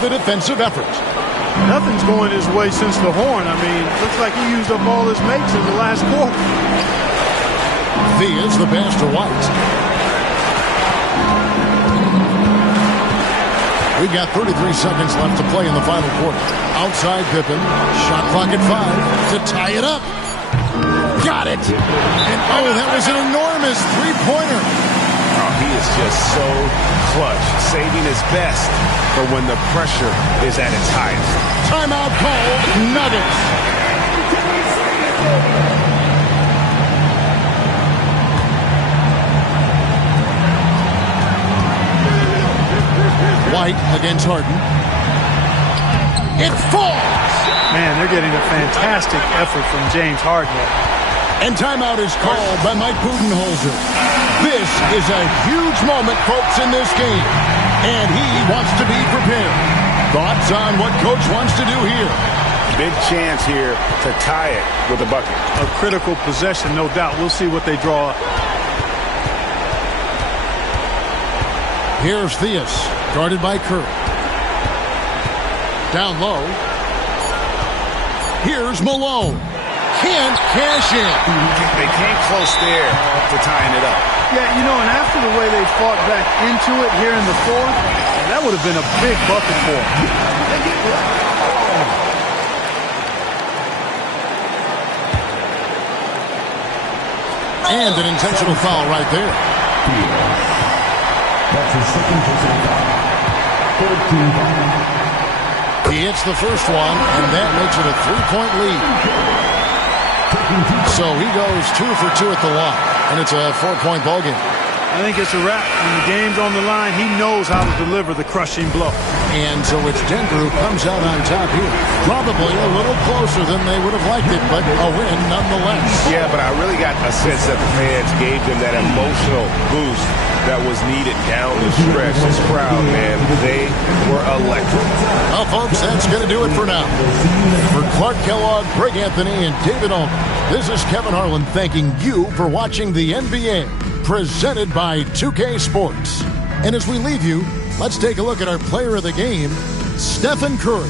with the defensive effort. Nothing's going his way since the horn. I mean, looks like he used up all his mates in the last quarter. Thea's the pass to White. We've got 33 seconds left to play in the final quarter. Outside Pippen. Shot clock at 5 to tie it up. Got it. And oh, that was an enormous three-pointer. Oh, he is just so clutch, saving his best for when the pressure is at its highest. Timeout called. Nuggets. White against Harden. It falls. Man, they're getting a fantastic effort from James Harden. And timeout is called by Mike Budenholzer. This is a huge moment, folks, in this game. And he wants to be prepared. Thoughts on what Coach wants to do here? Big chance here to tie it with a bucket. A critical possession, no doubt. We'll see what they draw up. Here's Theus, guarded by Curry. Down low. Here's Malone. Can't cash in. They came close there to tying it up. Yeah, you know, and after the way they fought back into it here in the fourth, that would have been a big bucket for them. And an intentional foul right there. That's his second personal foul. 14 foul. He hits the first one, and that makes it a 3-point lead. So he goes 2 for 2 at the line, and it's a 4-point ball game. I think it's a wrap. When the game's on the line, he knows how to deliver the crushing blow. And so it's Denver who comes out on top here. Probably a little closer than they would have liked it, but a win nonetheless. Yeah, but I really got a sense that the fans gave them that emotional boost that was needed down the stretch. This crowd, man, they were electric. Well, folks, that's going to do it for now. For Clark Kellogg, Greg Anthony, and David Allman, this is Kevin Harlan thanking you for watching the NBA, presented by 2K Sports. And as we leave you, let's take a look at our player of the game, Stephen Curry.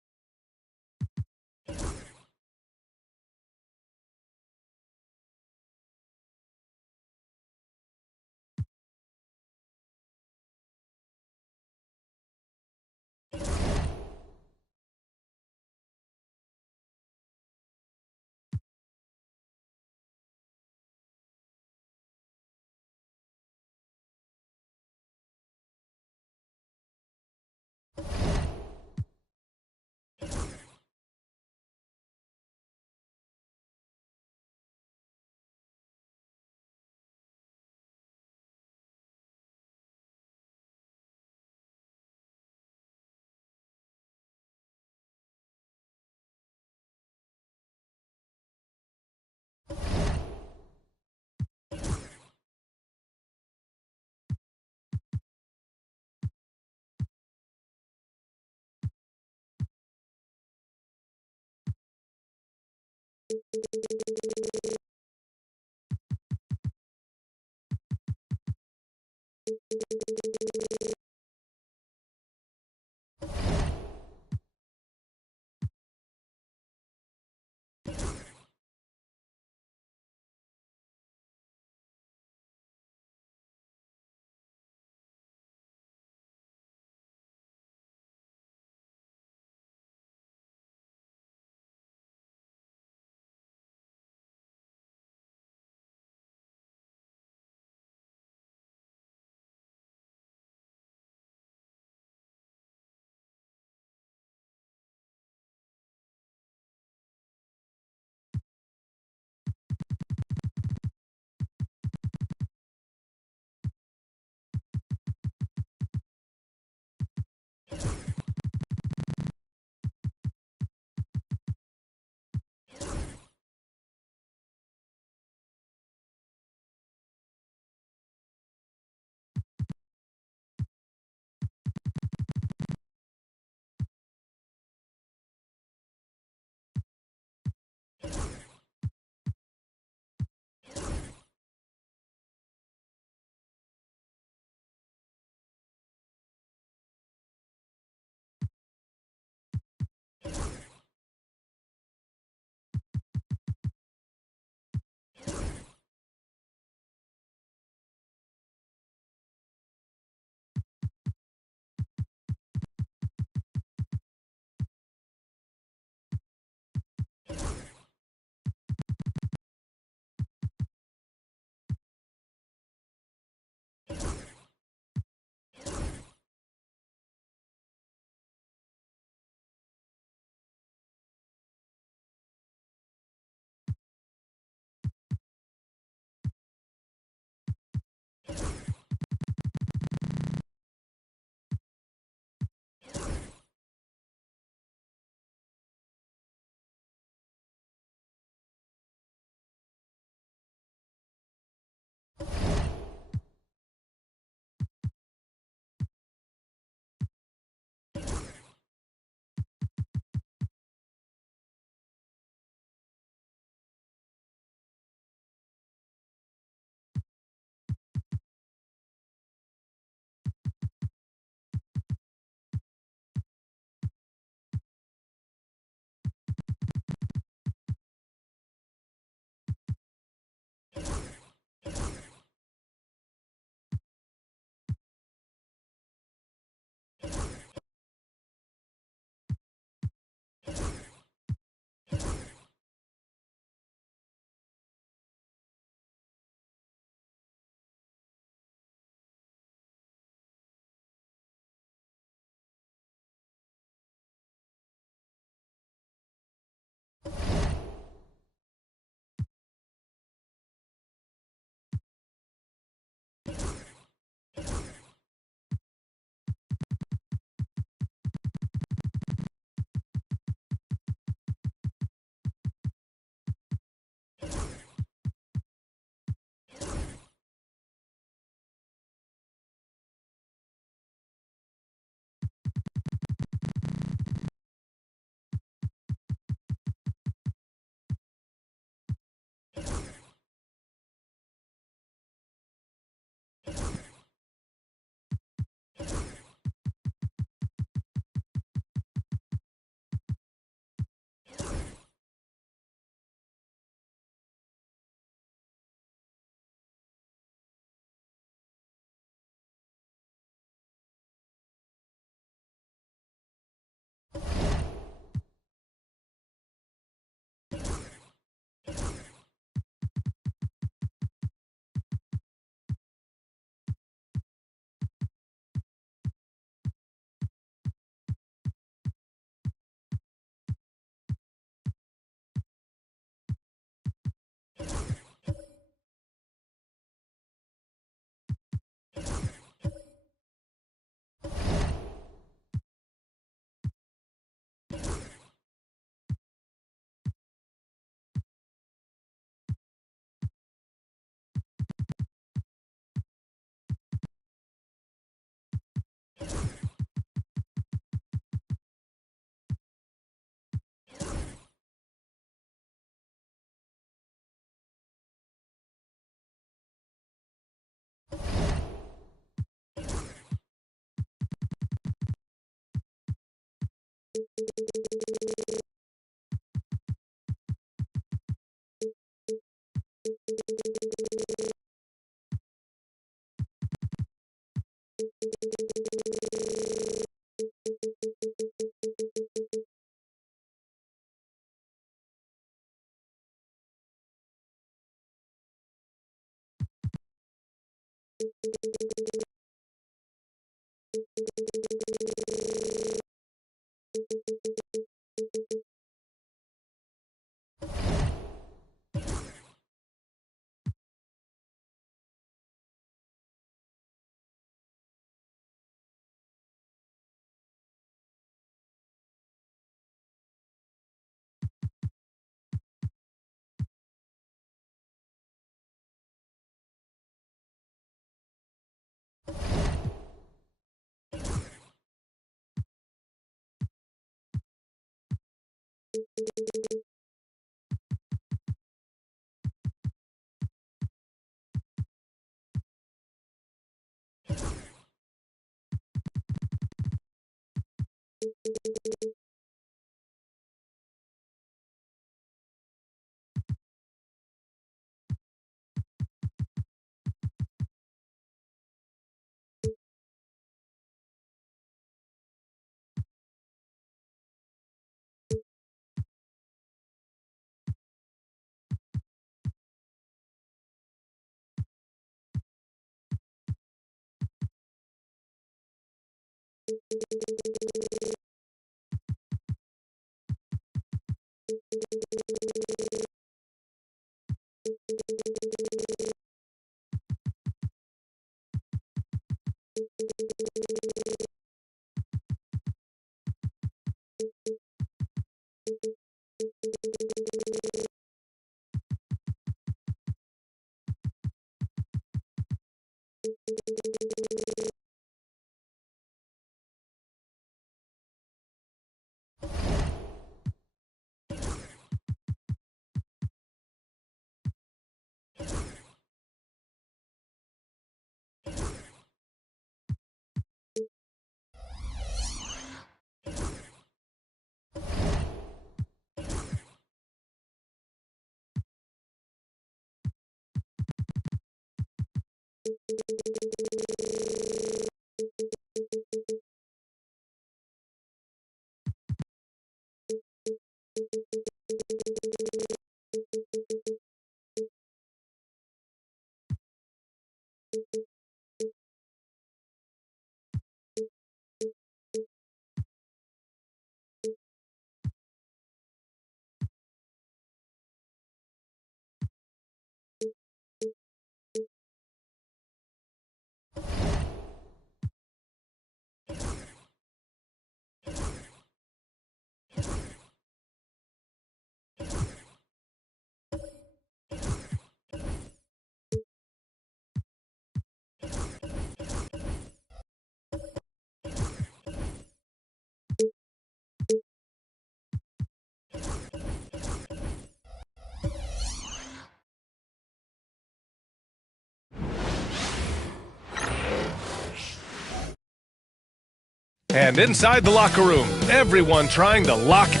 And inside the locker room, everyone trying to lock it.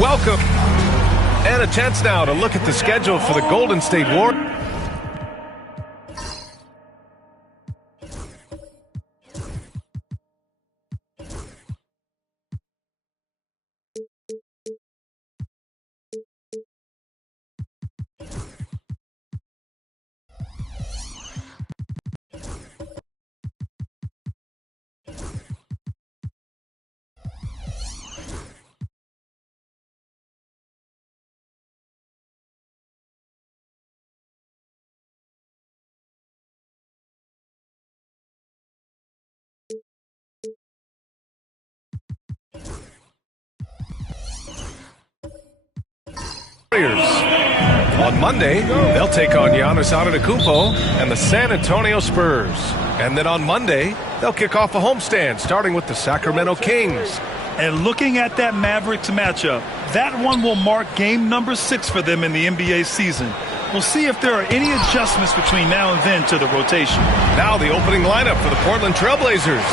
Welcome. And a chance now to look at the schedule for the Golden State Warriors. On Monday, they'll take on Giannis Antetokounmpo and the San Antonio Spurs. And then on Monday, they'll kick off a homestand, starting with the Sacramento Kings. And looking at that Mavericks matchup, that one will mark game number 6 for them in the NBA season. We'll see if there are any adjustments between now and then to the rotation. Now the opening lineup for the Portland Trailblazers.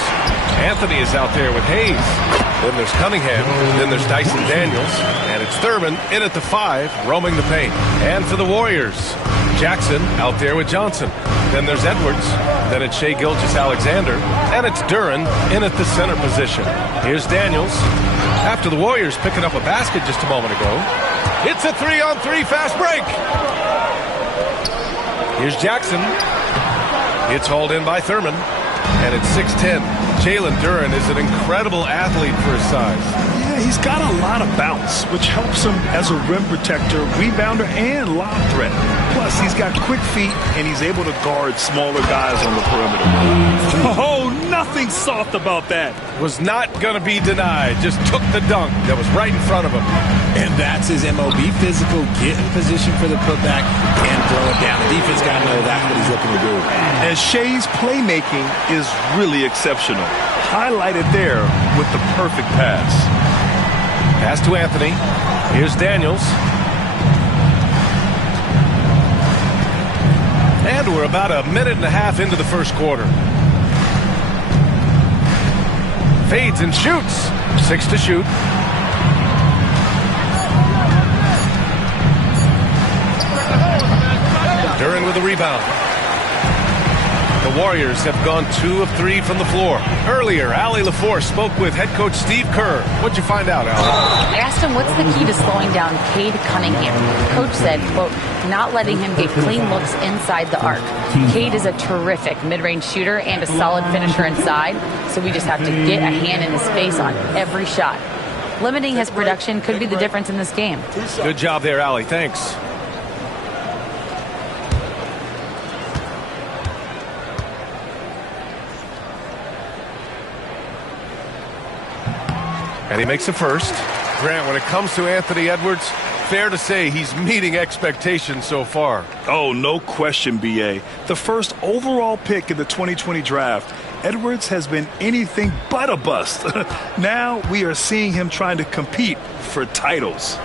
Anthony is out there with Hayes. Then there's Cunningham. Then there's Dyson Daniels. And it's Thurman in at the 5, roaming the paint. And for the Warriors, Jackson out there with Johnson. Then there's Edwards. Then it's Shai Gilgeous-Alexander. And it's Duren in at the center position. Here's Daniels. After the Warriors picking up a basket just a moment ago. It's a 3-on-3 fast break. Here's Jackson. It's hauled in by Thurman. And it's 6'10". Jalen Duren is an incredible athlete for his size. Yeah, he's got a lot of bounce, which helps him as a rim protector, rebounder, and lob threat. Plus, he's got quick feet, and he's able to guard smaller guys on the perimeter. Oh, nothing soft about that. Was not going to be denied. Just took the dunk that was right in front of him. And that's his MO. Be physical, get in position for the putback, and throw it down. The defense got to know that's what he's looking to do. And Shai's playmaking is really exceptional. Highlighted there with the perfect pass. Pass to Anthony. Here's Daniels. And we're about a minute and a half into the first quarter. Fades and shoots. 6 to shoot. Duren with the rebound. The Warriors have gone 2 of 3 from the floor. Earlier, Allie LaForce spoke with head coach Steve Kerr. What'd you find out, Allie? I asked him what's the key to slowing down Cade Cunningham. Coach said, quote, not letting him get clean looks inside the arc. Cade is a terrific mid-range shooter and a solid finisher inside, so we just have to get a hand in his face on every shot. Limiting his production could be the difference in this game. Good job there, Allie. Thanks. And he makes the first. Grant, when it comes to Anthony Edwards, fair to say he's meeting expectations so far. Oh, no question, B.A. The first overall pick in the 2020 draft, Edwards has been anything but a bust. Now we are seeing him trying to compete for titles.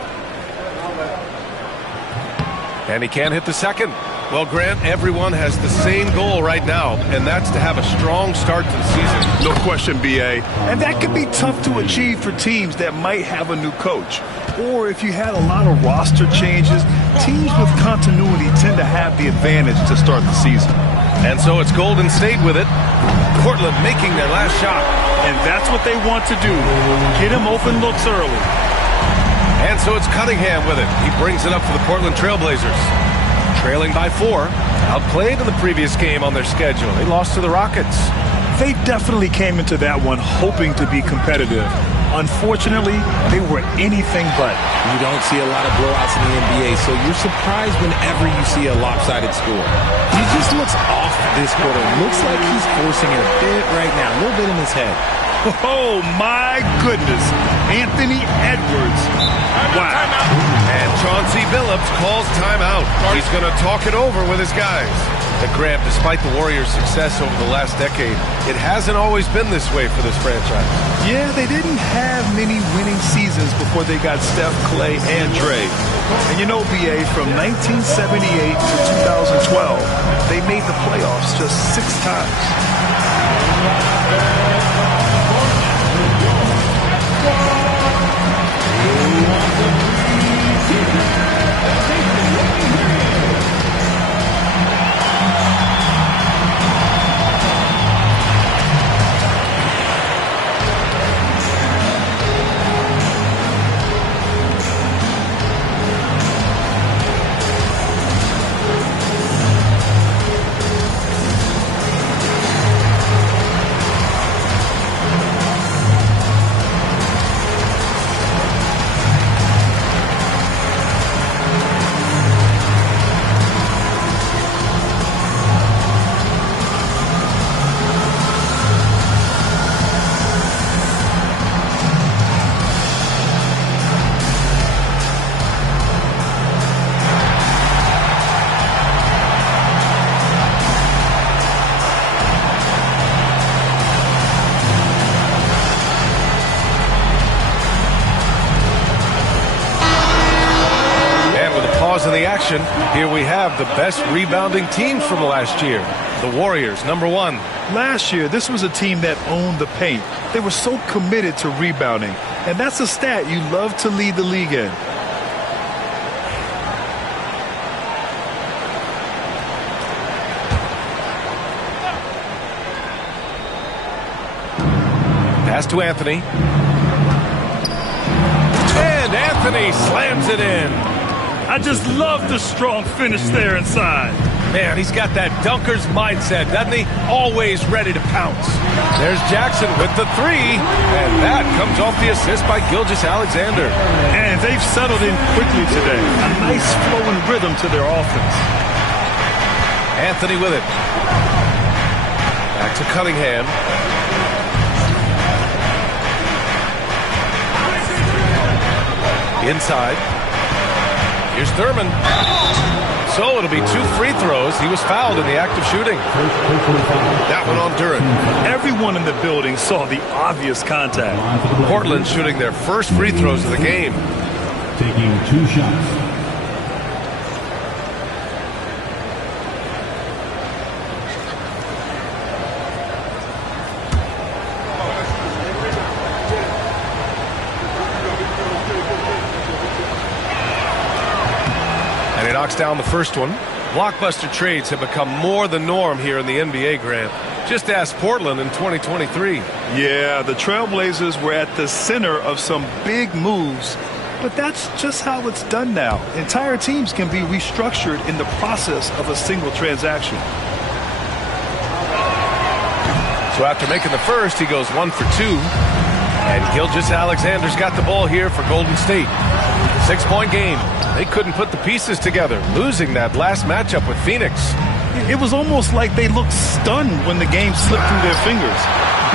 And he can't hit the second. Well, Grant, everyone has the same goal right now, and that's to have a strong start to the season. No question, B.A. And that could be tough to achieve for teams that might have a new coach. Or if you had a lot of roster changes, teams with continuity tend to have the advantage to start the season. And so it's Golden State with it. Portland making their last shot. And that's what they want to do. Get him open looks early. And so it's Cunningham with it. He brings it up for the Portland Trailblazers. Trailing by 4. Outplayed in the previous game on their schedule. They lost to the Rockets. They definitely came into that one hoping to be competitive. Unfortunately, they were anything but. You don't see a lot of blowouts in the NBA, so you're surprised whenever you see a lopsided score. He just looks off this quarter. Looks like he's forcing it a bit right now, a little bit in his head. Oh, my goodness. Anthony Edwards. Wow. And Chauncey Billups calls timeout. He's going to talk it over with his guys. But Grant, despite the Warriors' success over the last decade, it hasn't always been this way for this franchise. Yeah, they didn't have many winning seasons before they got Steph, Clay, and Dre. And you know, B.A., from 1978 to 2012, they made the playoffs just 6 times. In the action, here we have the best rebounding teams from last year. The Warriors, number 1. Last year, this was a team that owned the paint. They were so committed to rebounding, and that's a stat you love to lead the league in. Pass to Anthony. And Anthony slams it in. I just love the strong finish there inside. Man, he's got that dunker's mindset, doesn't he? Always ready to pounce. There's Jackson with the 3, and that comes off the assist by Gilgeous-Alexander. And they've settled in quickly today. A nice flowing rhythm to their offense. Anthony with it. Back to Cunningham. Inside. Here's Thurman. So it'll be 2 free throws. He was fouled in the act of shooting. That one on Duran. Everyone in the building saw the obvious contact. Portland shooting their first free throws of the game. Taking 2 shots. Knocks down the first one. Blockbuster trades have become more the norm here in the NBA, Grant. Just ask Portland in 2023. Yeah, the Trailblazers were at the center of some big moves, but that's just how it's done now. Entire teams can be restructured in the process of a single transaction. So after making the first, he goes 1 for 2. And Gilgeous-Alexander's got the ball here for Golden State. 6-point game. They couldn't put the pieces together, losing that last matchup with Phoenix. It was almost like they looked stunned when the game slipped through their fingers.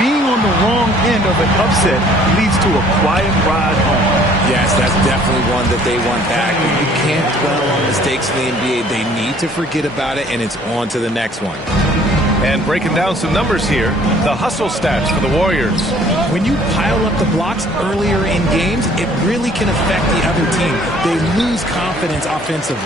Being on the wrong end of an upset leads to a quiet ride home. Yes, that's definitely one that they want back. You can't dwell on mistakes in the NBA. They need to forget about it, and it's on to the next one. And breaking down some numbers here, the hustle stats for the Warriors. When you pile up the blocks earlier in games, it really can affect the other team. They lose confidence offensively.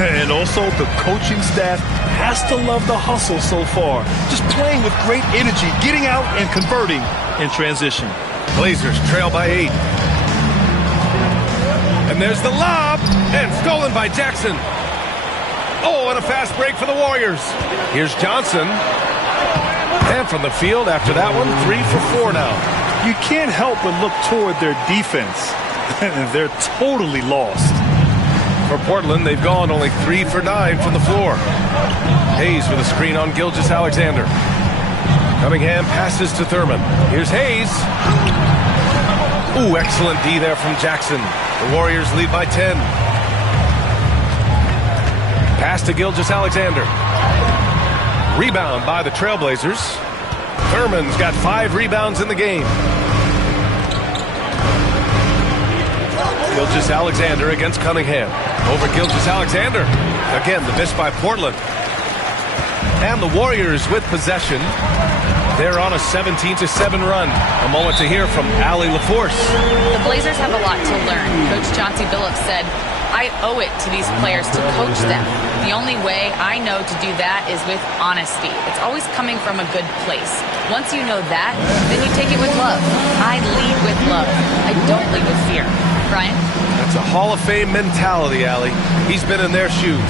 And also, the coaching staff has to love the hustle so far. Just playing with great energy, getting out and converting in transition. Blazers trail by 8. And there's the lob, and stolen by Jackson. Oh, and a fast break for the Warriors. Here's Johnson. And from the field after that one, 3 for 4 now. You can't help but look toward their defense. They're totally lost. For Portland, they've gone only 3 for 9 from the floor. Hayes with a screen on Gilgeous-Alexander. Cunningham passes to Thurman. Here's Hayes. Ooh, excellent D there from Jackson. The Warriors lead by 10. Pass to Gilgeous-Alexander. Rebound by the Trailblazers. Thurman's got 5 rebounds in the game. Gilgeous-Alexander against Cunningham. Over Gilgeous-Alexander. Again, the miss by Portland. And the Warriors with possession. They're on a 17-7 run. A moment to hear from Allie LaForce. The Blazers have a lot to learn. Coach Chauncey Billups said, I owe it to these players to coach them. The only way I know to do that is with honesty. It's always coming from a good place. Once you know that, then you take it with love. I lead with love. I don't lead with fear. Brian? That's a Hall of Fame mentality, Allie. He's been in their shoes.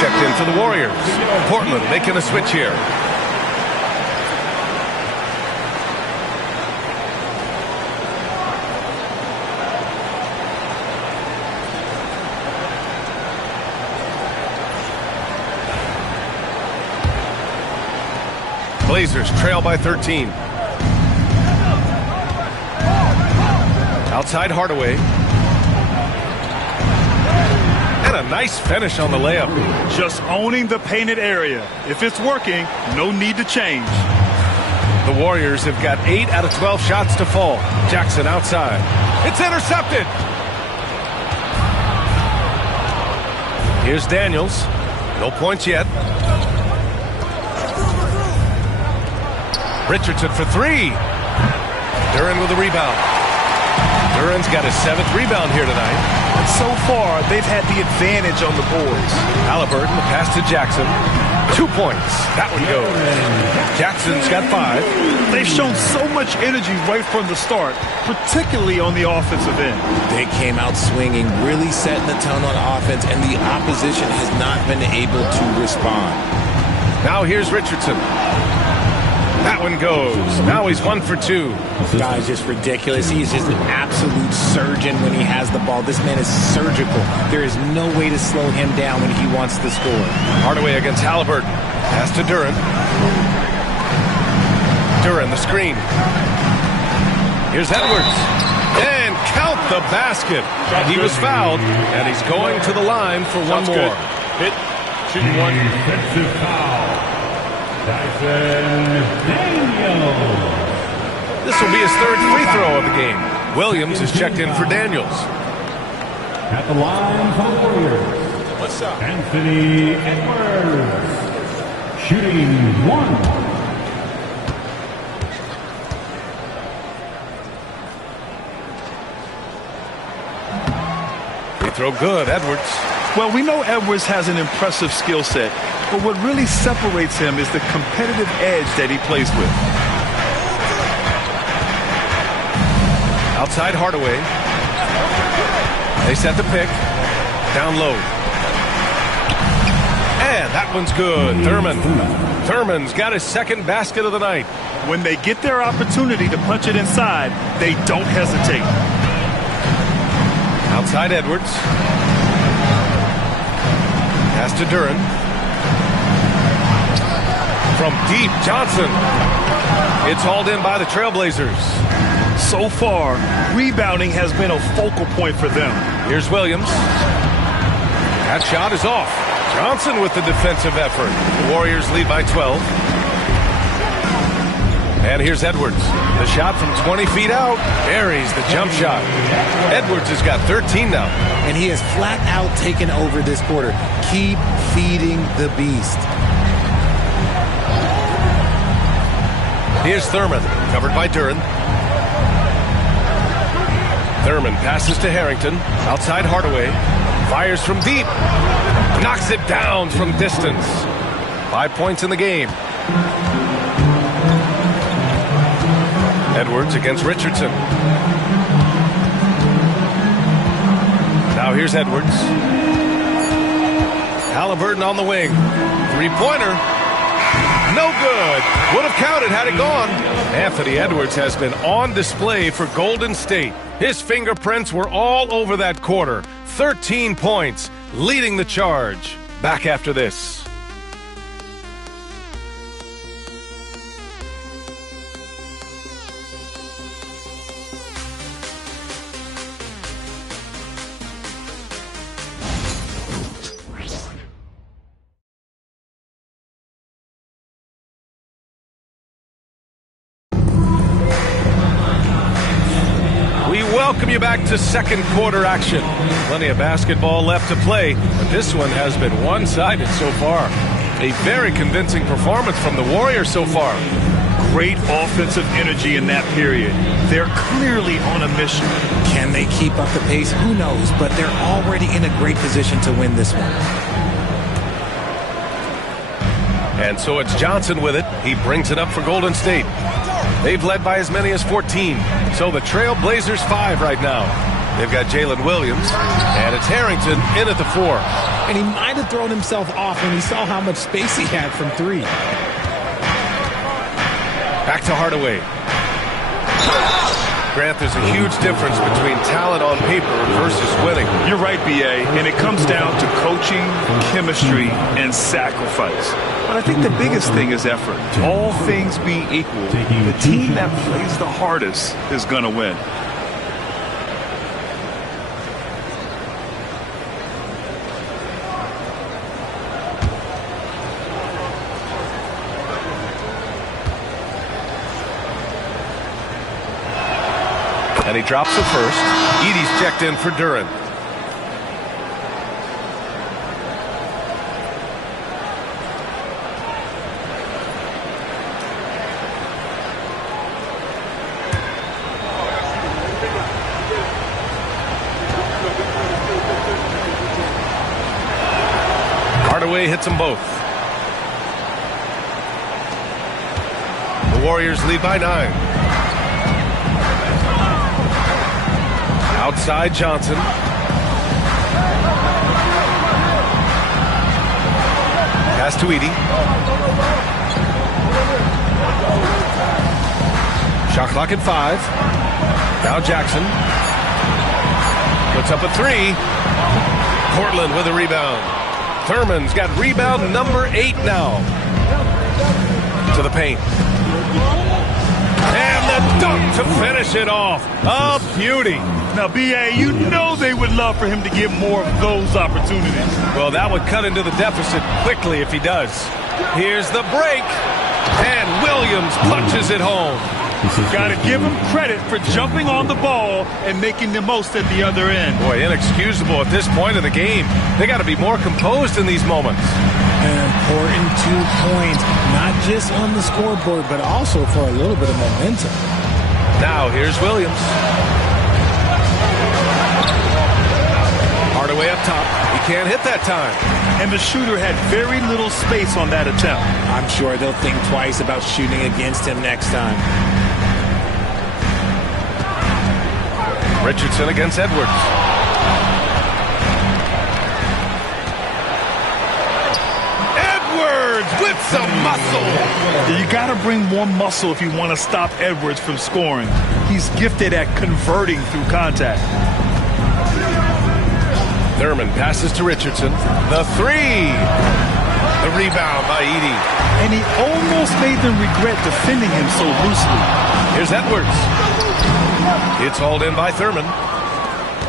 Checked in for the Warriors. Portland making a switch here. Blazers trail by 13. Outside Hardaway. And a nice finish on the layup. Just owning the painted area. If it's working, no need to change. The Warriors have got 8 out of 12 shots to fall. Jackson outside. It's intercepted. Here's Daniels. No points yet. Richardson for 3. Duren with a rebound. Duren's got his 7th rebound here tonight. And so far, they've had the advantage on the boards. Halliburton, the pass to Jackson. 2 points. That one goes. Jackson's got 5. They've shown so much energy right from the start, particularly on the offensive end. They came out swinging, really setting the tone on offense, and the opposition has not been able to respond. Now here's Richardson. That one goes. Now he's 1 for 2. This guy's just ridiculous. He's just an absolute surgeon when he has the ball. This man is surgical. There is no way to slow him down when he wants to score. Hardaway against Halliburton. Pass to Duren. Duren, the screen. Here's Edwards. And count the basket. He was fouled, and he's going to the line for one more. Hit, shooting one. Defensive foul. This will be his 3rd free throw of the game. Williams is checked in for Daniels. At the line for the Warriors. What's up? Anthony Edwards. shooting 1. Throw good, Edwards. Well, we know Edwards has an impressive skill set, but what really separates him is the competitive edge that he plays with. Outside Hardaway. They set the pick. Down low. And that one's good. Thurman's got his second basket of the night. When they get their opportunity to punch it inside, they don't hesitate. Outside Edwards. Pass to Duren. From deep, Johnson. It's hauled in by the Trailblazers. So far, rebounding has been a focal point for them. Here's Williams. That shot is off. Johnson with the defensive effort. The Warriors lead by 12. And here's Edwards. The shot from 20 feet out. Buries the jump shot. Edwards has got 13 now. And he has flat out taken over this quarter. Keep feeding the beast. Here's Thurman, covered by Duren. Thurman passes to Harrington. Outside Hardaway. Fires from deep. Knocks it down from distance. 5 points in the game. Edwards against Richardson. Now here's Edwards. Halliburton on the wing. Three-pointer. No good. Would have counted had it gone. Anthony Edwards has been on display for Golden State. His fingerprints were all over that quarter. 13 points, leading the charge. Back after this. Welcome you back to second quarter action. Plenty of basketball left to play, but this one has been one-sided so far. A very convincing performance from the Warriors so far. Great offensive energy in that period. They're clearly on a mission. Can they keep up the pace? Who knows, but they're already in a great position to win this one. And so it's Johnson with it. He brings it up for Golden State. They've led by as many as 14. So the Trailblazers 5 right now. They've got Jalen Williams, and it's Harrington in at the 4. And he might have thrown himself off when he saw how much space he had from 3. Back to Hardaway. Grant, there's a huge difference between talent on paper versus winning. You're right, B.A., and it comes down to coaching, chemistry, and sacrifice. But I think the biggest thing is effort. All things being equal, the team that plays the hardest is going to win. And he drops the first. Edey's checked in for Duren. Hardaway hits them both. The Warriors lead by 9. Outside Johnson. Pass to Edey. Shot clock at 5. Now Jackson. Puts up a 3. Portland with a rebound. Thurman's got rebound number 8 now. To the paint. And the dunk to finish it off. A beauty. Now, B.A., you know they would love for him to get more of those opportunities. Well, that would cut into the deficit quickly if he does. Here's the break. And Williams punches it home. Got to give him credit for jumping on the ball and making the most at the other end. Boy, inexcusable at this point of the game. They got to be more composed in these moments. An important 2 points, not just on the scoreboard, but also for a little bit of momentum. Now here's Williams. Hardaway up top. He can't hit that time. And the shooter had very little space on that attempt. I'm sure they'll think twice about shooting against him next time. Richardson against Edwards. Edwards with some muscle. You got to bring more muscle if you want to stop Edwards from scoring. He's gifted at converting through contact. Thurman passes to Richardson. The three. The rebound by Edey. And he almost made them regret defending him so loosely. Here's Edwards. It's hauled in by Thurman.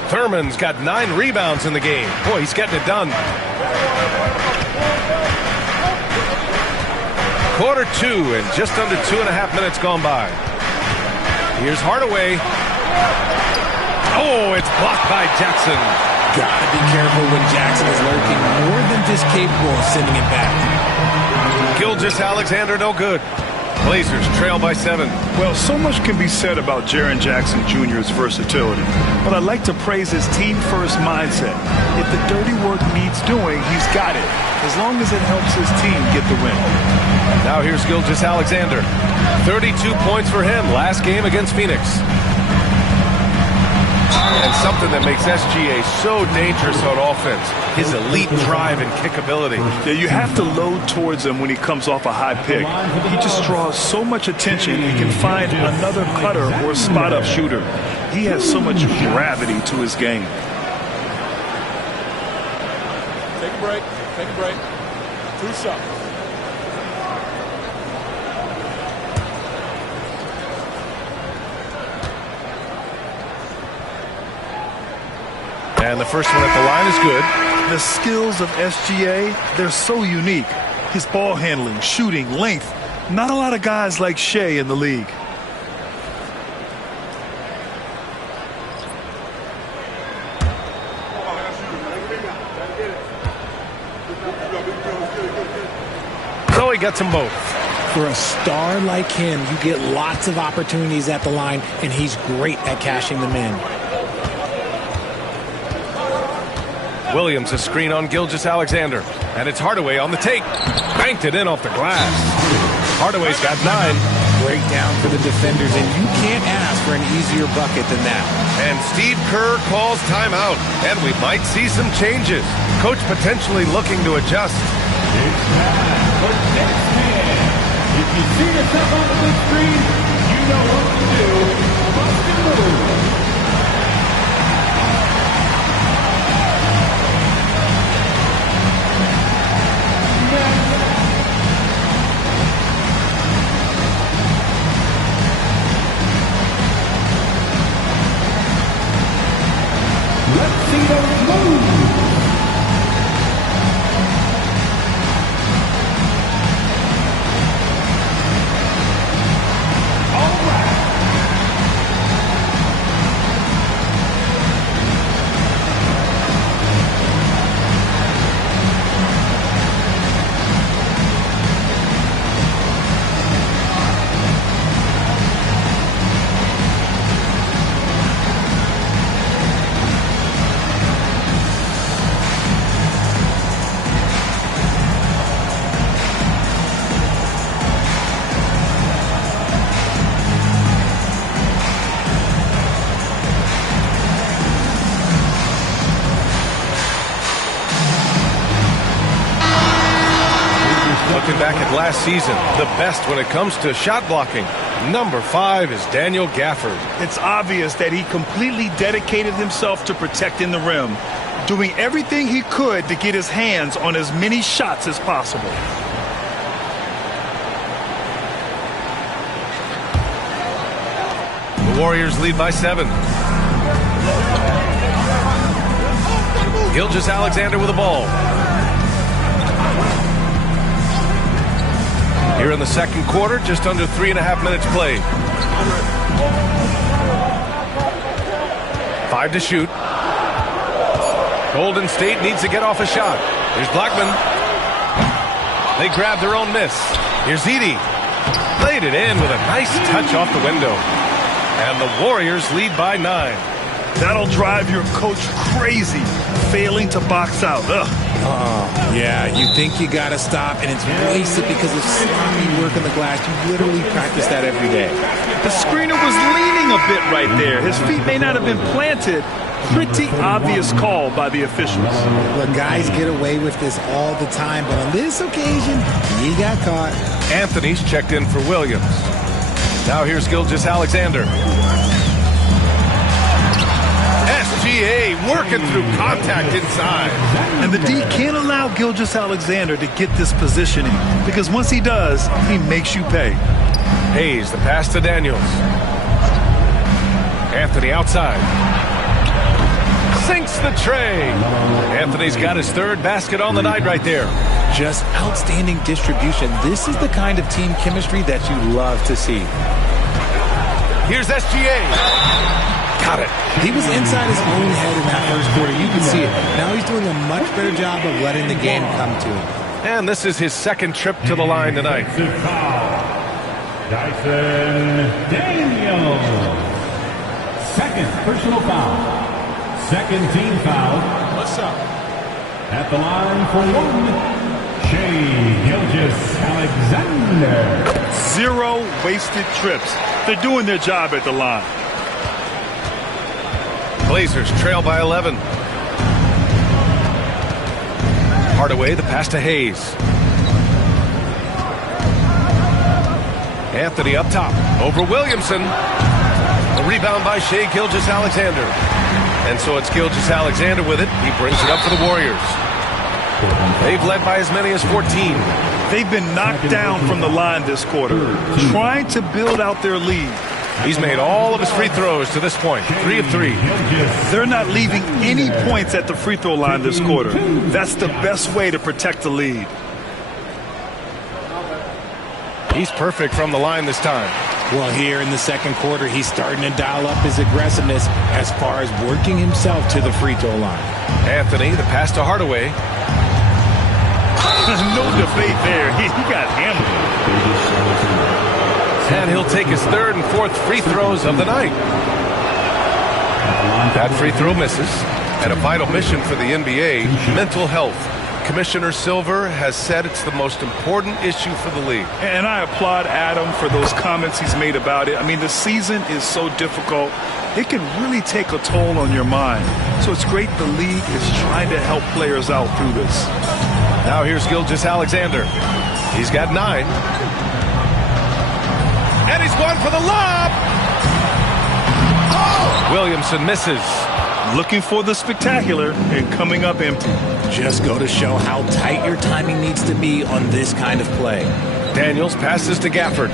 Thurman's got 9 rebounds in the game. Boy, he's getting it done. Quarter 2 and just under 2.5 minutes gone by. Here's Hardaway. Oh, it's blocked by Jackson. Gotta be careful when Jackson is lurking, more than just capable of sending it back. Gilgeous-Alexander no good. Blazers trail by 7. Well, so much can be said about Jaren Jackson Jr.'s versatility, but I'd like to praise his team-first mindset. If the dirty work needs doing, he's got it, as long as it helps his team get the win. Now here's Gilgeous-Alexander. 32 points for him last game against Phoenix. And something that makes SGA so dangerous on offense, his elite drive and kickability. Yeah, you have to load towards him when he comes off a high pick. He just draws so much attention, he can find another cutter or spot-up shooter. He has so much gravity to his game. Take a break. Take a break. 2 shots. And the first one at the line is good. The skills of SGA, they're so unique. His ball handling, shooting, length. Not a lot of guys like Shea in the league. So he gets them both. For a star like him, you get lots of opportunities at the line, and he's great at cashing them in. Williams a screen on Gilgeous-Alexander. And it's Hardaway on the take. Banked it in off the glass. Hardaway's got 9. Breakdown for the defenders, and you can't ask for an easier bucket than that. And Steve Kerr calls timeout. And we might see some changes. Coach potentially looking to adjust. It's time for next man. If you see yourself on the big screen, you know what to do. Bust and move. Let's see those moves. All right. Looking back at last season, the best when it comes to shot blocking. Number 5 is Daniel Gafford. It's obvious that he completely dedicated himself to protecting the rim, doing everything he could to get his hands on as many shots as possible. The Warriors lead by 7. Gilgeous-Alexander with the ball. Here in the second quarter, just under 3.5 minutes played. 5 to shoot. Golden State needs to get off a shot. Here's Blackman. They grab their own miss. Here's Edie. Played it in with a nice touch off the window. And the Warriors lead by 9. That'll drive your coach crazy, failing to box out. Ugh. Yeah, you think you got to stop, and it's wasted because of sloppy work on the glass. You literally practice that every day. The screener was leaning a bit right there. His feet may not have been planted. Pretty obvious call by the officials. Look, guys get away with this all the time, but on this occasion, he got caught. Anthony's checked in for Williams. Now here's Gilgeous-Alexander. SGA working through contact inside. And the D can't allow Gilgeous-Alexander to get this positioning, because once he does, he makes you pay. Hayes, the pass to Daniels. Anthony outside. Sinks the tray. Anthony's got his third basket on the night right there. Just outstanding distribution. This is the kind of team chemistry that you love to see. Here's SGA. Got it. He was inside his own head in that first quarter. You can see it. Now he's doing a much better job of letting the game come to him. And this is his second trip to the line tonight. Dyson Daniels. Second personal foul. Second team foul. What's up? At the line for one, Shai Gilgeous-Alexander. 0 wasted trips. They're doing their job at the line. Blazers trail by 11. Hardaway, the pass to Hayes. Anthony up top, over Williamson. The rebound by Shai Gilgeous-Alexander. And so it's Gilgeous-Alexander with it. He brings it up for the Warriors. They've led by as many as 14. They've been knocked down from the line this quarter, trying to build out their lead. He's made all of his free throws to this point, 3 of 3. They're not leaving any points at the free throw line this quarter. That's the best way to protect the lead. He's perfect from the line this time. Well, here in the second quarter, he's starting to dial up his aggressiveness as far as working himself to the free throw line. Anthony, the pass to Hardaway. No debate there. He got hammered. And he'll take his third and fourth free throws of the night. That free throw misses. And a vital mission for the NBA, mental health. Commissioner Silver has said it's the most important issue for the league. And I applaud Adam for those comments he's made about it. I mean, the season is so difficult. It can really take a toll on your mind. So it's great the league is trying to help players out through this. Now here's Gilgeous-Alexander. He's got 9. And he's going for the lob. Oh! Williamson misses. Looking for the spectacular and coming up empty. Just go to show how tight your timing needs to be on this kind of play. Daniels passes to Gafford.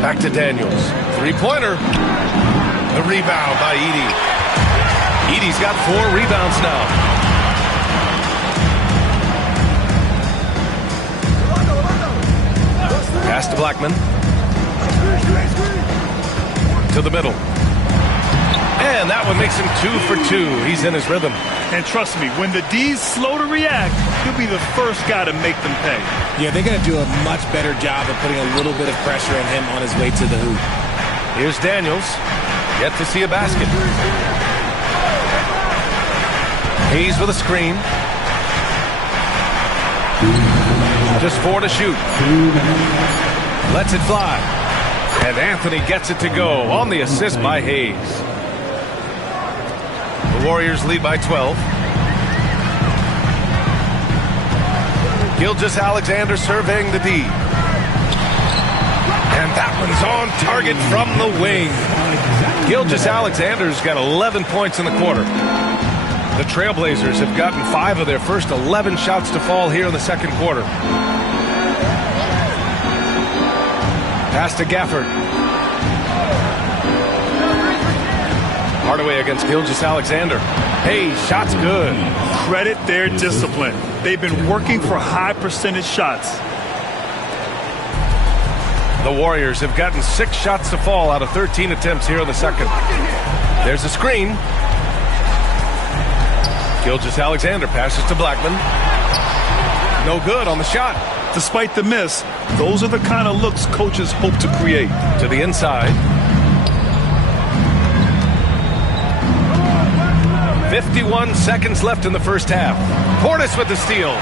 Back to Daniels. Three-pointer. The rebound by Edie. Edie's got 4 rebounds now. Pass to Blackman. To the middle. And that one makes him 2 for 2. He's in his rhythm. And trust me, when the D's slow to react, he'll be the first guy to make them pay. Yeah, they're going to do a much better job of putting a little bit of pressure on him on his way to the hoop. Here's Daniels. Yet to see a basket. Hayes with a screen. Just 4 to shoot. Lets it fly. And Anthony gets it to go on the assist by Hayes. The Warriors lead by 12. Gilgeous-Alexander surveying the D. And that one's on target from the wing. Gilgeous-Alexander's got 11 points in the quarter. The Trailblazers have gotten 5 of their first 11 shots to fall here in the second quarter. Pass to Gafford. Hardaway against Gilgeous-Alexander. Hey, shot's good. Credit their discipline. They've been working for high percentage shots. The Warriors have gotten 6 shots to fall out of 13 attempts here in the second. There's a screen. Gilgeous-Alexander passes to Blackman. No good on the shot. Despite the miss, those are the kind of looks coaches hope to create. To the inside. 51 seconds left in the first half. Portis with the steal.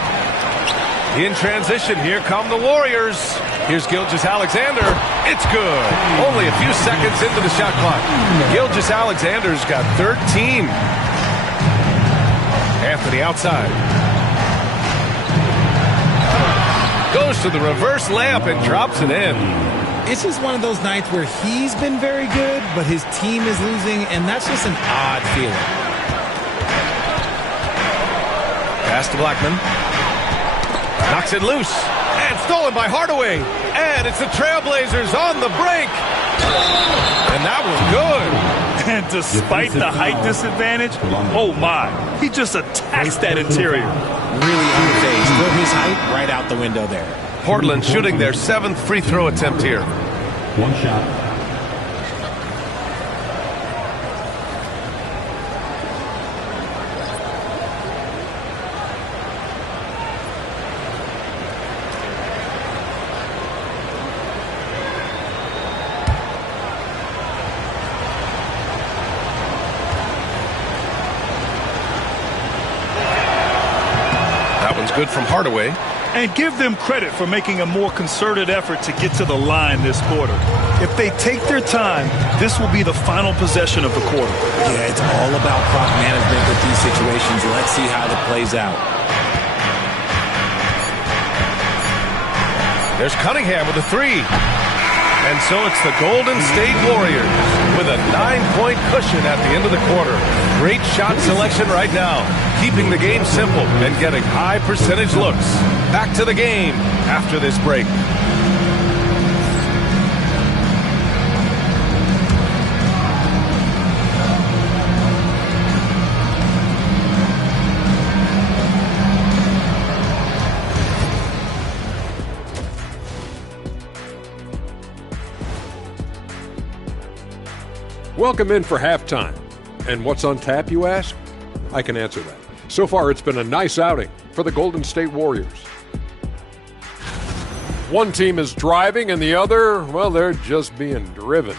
In transition, here come the Warriors. Here's Gilgeous-Alexander. It's good. Only a few seconds into the shot clock. Gilgeous-Alexander's got 13. Anthony outside. Goes to the reverse layup and drops it in. It's just one of those nights where he's been very good, but his team is losing, and that's just an odd feeling. Pass to Blackman. Knocks it loose. And stolen by Hardaway. And it's the Trailblazers on the break. And that was good. And despite the height disadvantage, oh my, he just attacks that interior. Really unfazed. Threw his height right out the window there. Portland shooting their 7th free throw attempt here. One shot. Good from Hardaway. And give them credit for making a more concerted effort to get to the line this quarter. If they take their time, this will be the final possession of the quarter. Yeah, it's all about clock management with these situations. Let's see how it plays out. There's Cunningham with a 3. And so it's the Golden State Warriors with a 9-point cushion at the end of the quarter. Great shot selection right now, keeping the game simple and getting high percentage looks. Back to the game after this break. Welcome in for halftime. And what's on tap, you ask? I can answer that. So far, it's been a nice outing for the Golden State Warriors. One team is driving and the other, well, they're just being driven.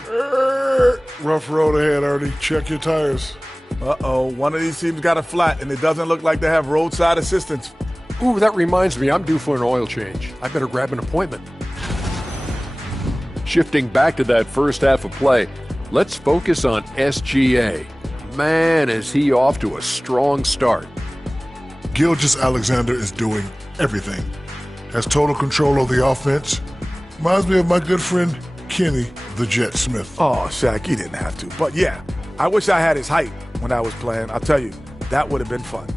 Rough road ahead, Artie. Check your tires. Uh-oh. One of these teams got a flat, and it doesn't look like they have roadside assistance. Ooh, that reminds me, I'm due for an oil change. I better grab an appointment. Shifting back to that first half of play, let's focus on SGA. Man, is he off to a strong start. Gilgeous-Alexander is doing everything. Has total control of the offense. Reminds me of my good friend Kenny the Jet Smith. Oh, Shaq, he didn't have to. But yeah, I wish I had his height when I was playing. I'll tell you, that would have been fun.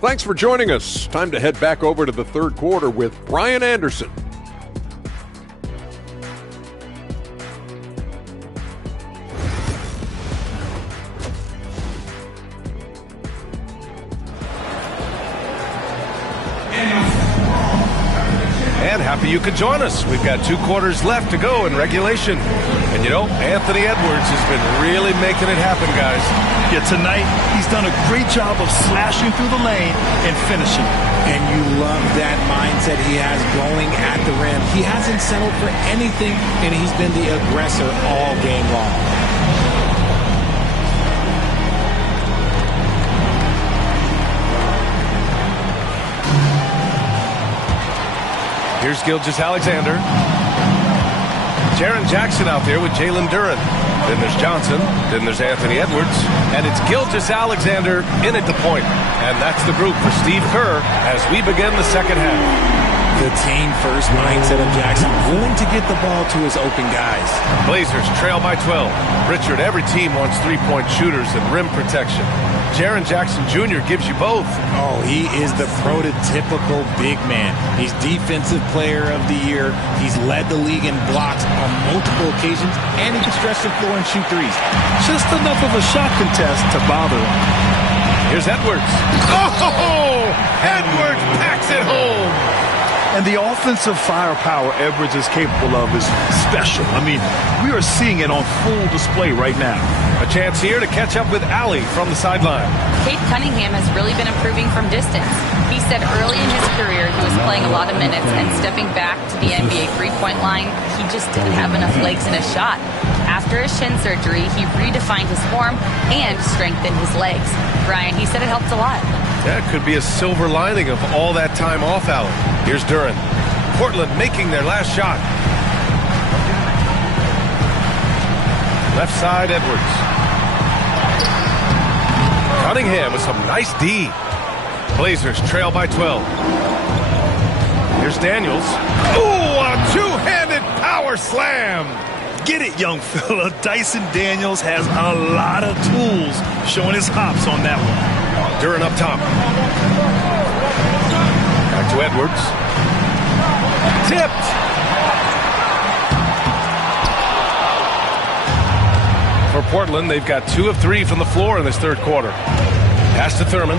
Thanks for joining us. Time to head back over to the third quarter with Brian Anderson. And happy you could join us. We've got 2 quarters left to go in regulation. And you know, Anthony Edwards has been really making it happen, guys. Yeah, tonight he's done a great job of slashing through the lane and finishing. And you love that mindset he has going at the rim. He hasn't settled for anything, and he's been the aggressor all game long. Here's Gilgeous-Alexander. Jaren Jackson out there with Jalen Duren. Then there's Johnson. Then there's Anthony Edwards. And it's Gilgeous-Alexander in at the point. And that's the group for Steve Kerr as we begin the second half. The team-first mindset of Jackson, willing to get the ball to his open guys. Blazers trail by 12. Richard, every team wants three-point shooters and rim protection. Jaren Jackson Jr. gives you both. Oh, he is the prototypical big man. He's Defensive Player of the Year. He's led the league in blocks on multiple occasions, and he can stretch the floor and shoot threes. Just enough of a shot contest to bother him. Here's Edwards. Oh! Edwards packs it home. And the offensive firepower Edwards is capable of is special. I mean, we are seeing it on full display right now. A chance here to catch up with Allie from the sideline. Cade Cunningham has really been improving from distance. He said early in his career he was playing a lot of minutes, and stepping back to the NBA three-point line, he just didn't have enough legs in his shot. After his shin surgery, he redefined his form and strengthened his legs. Brian, he said it helped a lot. That could be a silver lining of all that time off, Allen. Here's Duren. Portland making their last shot. Left side, Edwards. Cunningham with some nice D. Blazers trail by 12. Here's Daniels. Ooh, a two-handed power slam. Get it, young fella. Dyson Daniels has a lot of tools, showing his hops on that one. Duren up top. Back to Edwards. Tipped. For Portland, they've got 2 of 3 from the floor in this third quarter. Pass to Thurman.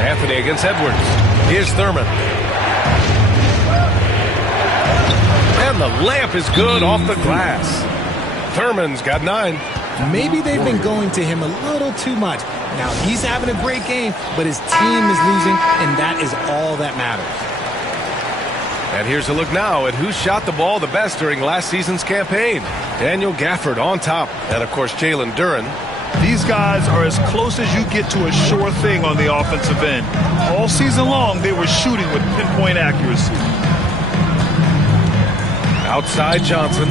Anthony against Edwards. Here's Thurman. And the layup is good off the glass. Thurman's got 9. Maybe they've been going to him a little too much. Now, he's having a great game, but his team is losing, and that is all that matters. And here's a look now at who shot the ball the best during last season's campaign. Daniel Gafford on top. And, of course, Jalen Duren. These guys are as close as you get to a sure thing on the offensive end. All season long, they were shooting with pinpoint accuracy. Outside Johnson.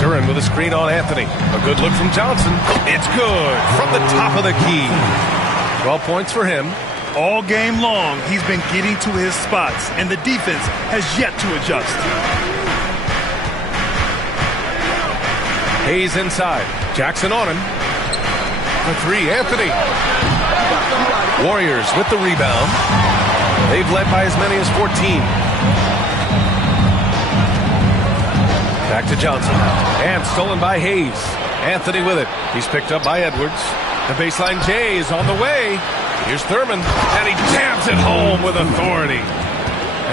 Duren with a screen on Anthony. A good look from Johnson. It's good from the top of the key. 12 points for him. All game long, he's been getting to his spots, and the defense has yet to adjust. Hayes inside. Jackson on him. For 3, Anthony. Warriors with the rebound. They've led by as many as 14. Back to Johnson. And stolen by Hayes. Anthony with it. He's picked up by Edwards. The baseline J is on the way. Here's Thurman. And he jams it home with authority.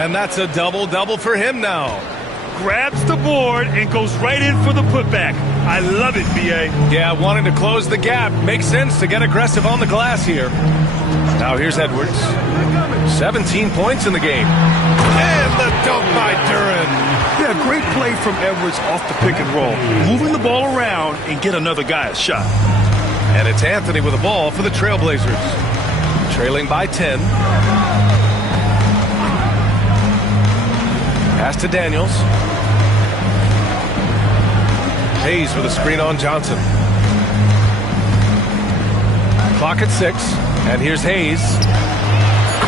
And that's a double-double for him now. Grabs the board and goes right in for the putback. I love it, B.A. Yeah, wanting to close the gap. Makes sense to get aggressive on the glass here. Now here's Edwards. 17 points in the game. And the dunk by Duren. Yeah, great play from Edwards off the pick and roll. Moving the ball around and get another guy a shot. And it's Anthony with the ball for the Trailblazers. Trailing by 10. Pass to Daniels. Hayes with a screen on Johnson. Clock at 6. And here's Hayes.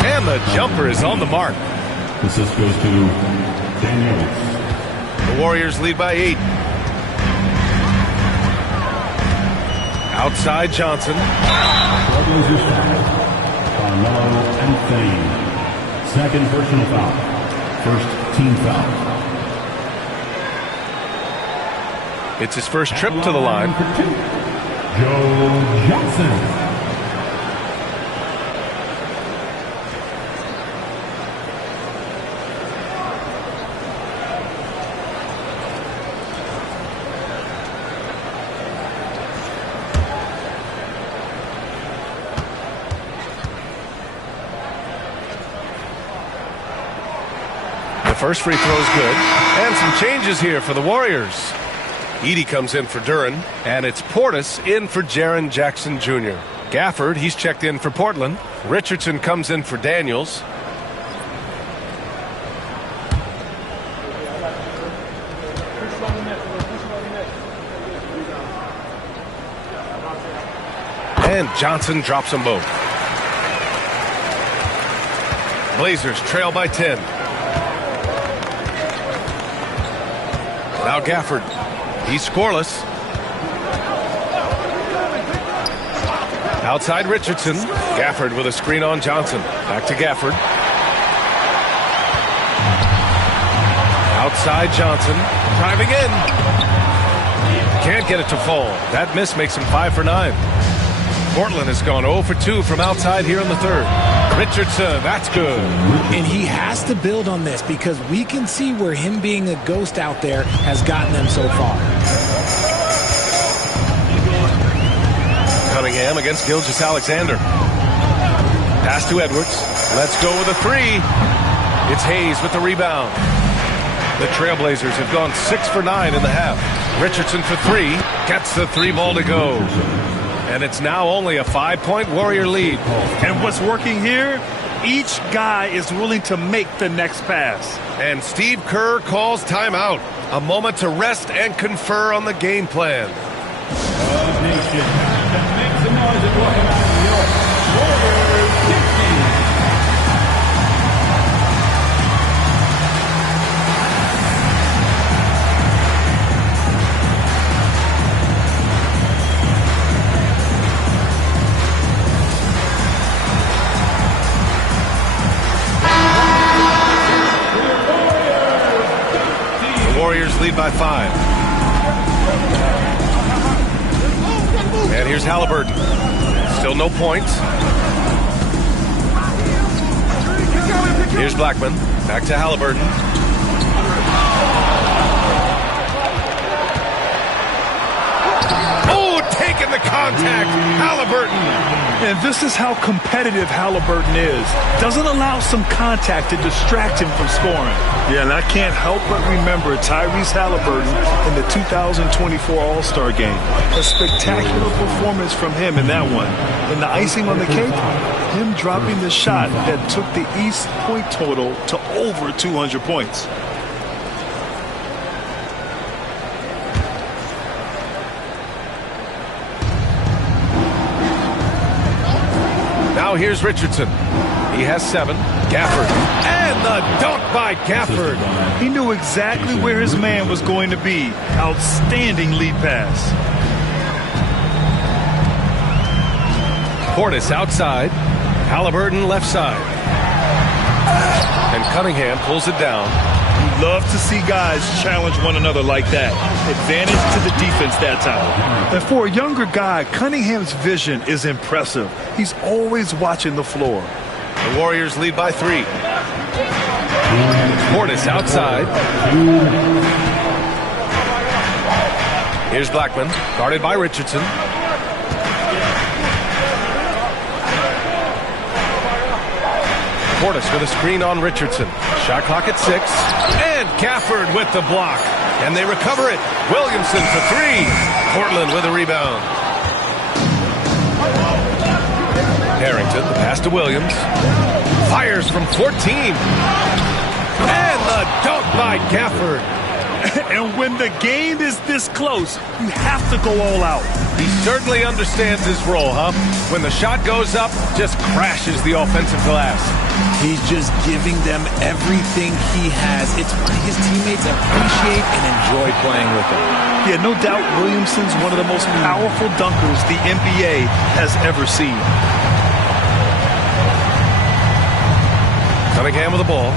And the jumper is on the mark. Assist goes to Daniels. The Warriors lead by 8. Outside Johnson. Carmelo Anthony. Second personal foul. First team foul. It's his first trip to the line. Joe Johnson. First free throw is good. And some changes here for the Warriors. Edey comes in for Duren. And it's Portis in for Jaren Jackson Jr. Gafford, he's checked in for Portland. Richardson comes in for Daniels. And Johnson drops them both. Blazers trail by 10. Now Gafford. He's scoreless. Outside Richardson. Gafford with a screen on Johnson. Back to Gafford. Outside Johnson. Driving in. Can't get it to fall. That miss makes him 5 for 9. Portland has gone 0 for 2 from outside here in the third. Richardson, that's good. And he has to build on this because we can see where him being a ghost out there has gotten them so far. Cunningham against Gilgeous-Alexander. Pass to Edwards. Let's go with a three. It's Hayes with the rebound. The Trailblazers have gone 6 for 9 in the half. Richardson for three. Gets the three ball to go. And it's now only a 5-point Warrior lead. And what's working here? Each guy is willing to make the next pass. And Steve Kerr calls timeout. A moment to rest and confer on the game plan. Lead by 5. And here's Halliburton. Still no points. Here's Blackman. Back to Halliburton. Oh, taking the contact. Halliburton. And this is how competitive Halliburton is. Doesn't allow some contact to distract him from scoring. Yeah, and I can't help but remember Tyrese Halliburton in the 2024 All-Star Game. A spectacular performance from him in that one. And the icing on the cake, him dropping the shot that took the East point total to over 200 points. Now here's Richardson. He has 7. Gafford. And the dunk by Gafford. He knew exactly where his man was going to be. Outstanding lead pass. Portis outside. Halliburton left side. And Cunningham pulls it down. You love to see guys challenge one another like that. Advantage to the defense that time. And for a younger guy, Cunningham's vision is impressive. He's always watching the floor. The Warriors lead by 3. Portis outside. Here's Blackman, guarded by Richardson. Portis with a screen on Richardson. Shot clock at 6. And Gafford with the block. And they recover it. Williamson for 3. Portland with a rebound. Harrington, the pass to Williams. Fires from 14. And the dunk by Gafford. And when the game is this close, you have to go all out. He certainly understands his role, huh? When the shot goes up, just crashes the offensive glass. He's just giving them everything he has. It's why his teammates appreciate and enjoy playing with him. Yeah, no doubt Williamson's one of the most powerful dunkers the NBA has ever seen. Cunningham with the ball.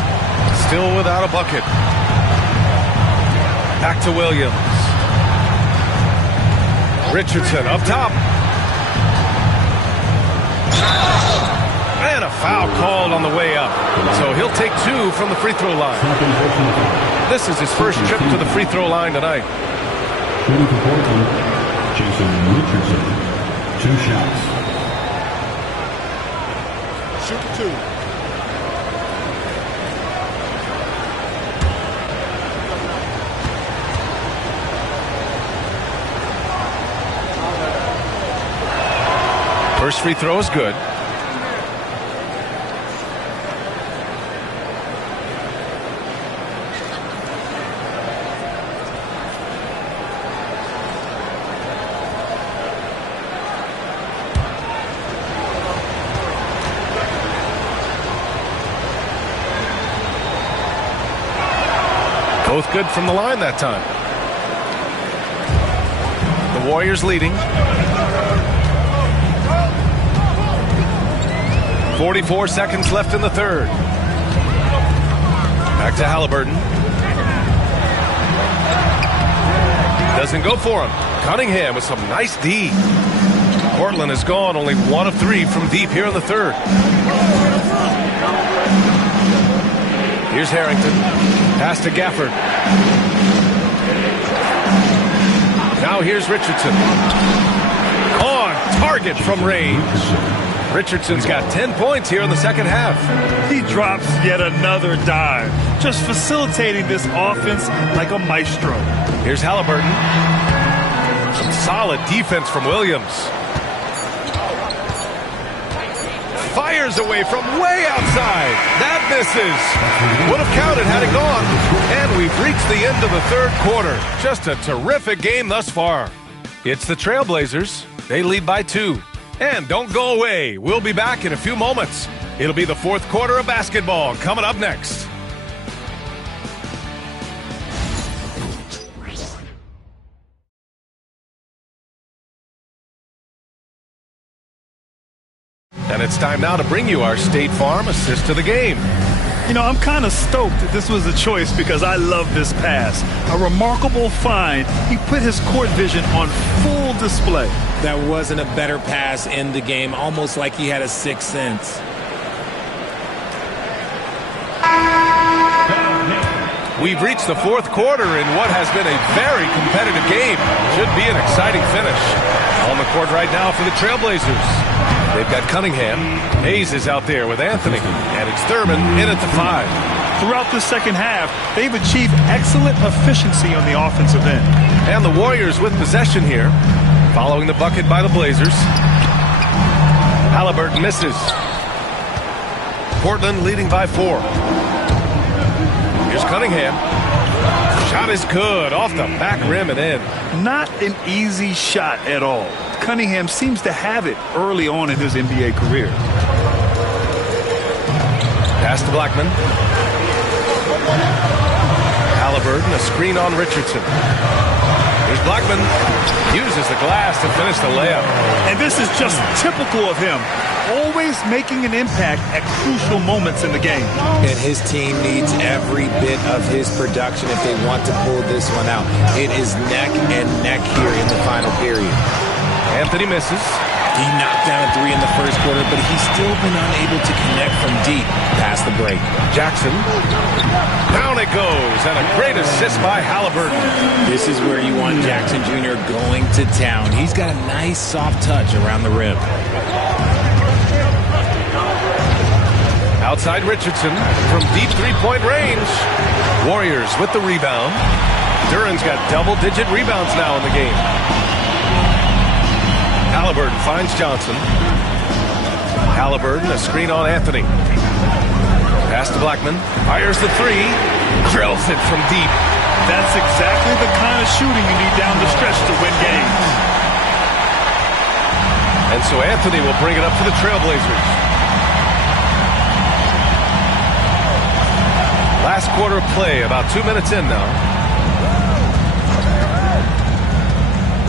Still without a bucket. Back to Williams. Richardson up top. And a foul called on the way up. So he'll take 2 from the free throw line. This is his first trip to the free throw line tonight. Jason Richardson, 2 shots. Shoot 2. First free throw is good. Both good from the line that time. The Warriors leading. 44 seconds left in the third. Back to Halliburton. Doesn't go for him. Cunningham with some nice D. Portland has gone only 1 of 3 from deep here in the third. Here's Harrington. Pass to Gafford. Now here's Richardson. On target from range. Richardson's got 10 points here in the second half. He drops yet another dime, just facilitating this offense like a maestro. Here's Halliburton. Some solid defense from Williams. Fires away from way outside. That misses. Would have counted had it gone. And we've reached the end of the third quarter. Just a terrific game thus far. It's the Trailblazers. They lead by 2. And don't go away. We'll be back in a few moments. It'll be the fourth quarter of basketball coming up next. And it's time now to bring you our State Farm assist to the game. You know, I'm kind of stoked that this was a choice because I love this pass. A remarkable find. He put his court vision on full display. That wasn't a better pass in the game, almost like he had a sixth sense. We've reached the fourth quarter in what has been a very competitive game. Should be an exciting finish. On the court right now for the Trailblazers. They've got Cunningham. Hayes is out there with Anthony. And it's Thurman in at the 5. Throughout the second half, they've achieved excellent efficiency on the offensive end. And the Warriors with possession here. Following the bucket by the Blazers. Halliburton misses. Portland leading by 4. Here's Cunningham. Shot is good. Off the back rim and in. Not an easy shot at all. Cunningham seems to have it early on in his NBA career. Pass to Blackman. Halliburton, a screen on Richardson. Here's Blackman. Uses the glass to finish the layup. And this is just typical of him. Always making an impact at crucial moments in the game. And his team needs every bit of his production if they want to pull this one out. It is neck and neck here in the final period. Anthony misses. He knocked down a 3 in the first quarter, but he's still been unable to connect from deep past the break. Jackson. Down it goes, and a great assist by Halliburton. This is where you want Jackson Jr. going to town. He's got a nice soft touch around the rim. Outside Richardson from deep three-point range. Warriors with the rebound. Duran's got double-digit rebounds now in the game. Halliburton finds Johnson. Halliburton, a screen on Anthony. Pass to Blackman. Fires the 3. Drills it from deep. That's exactly the kind of shooting you need down the stretch to win games. And so Anthony will bring it up for the Trailblazers. Last quarter of play, about 2 minutes in now.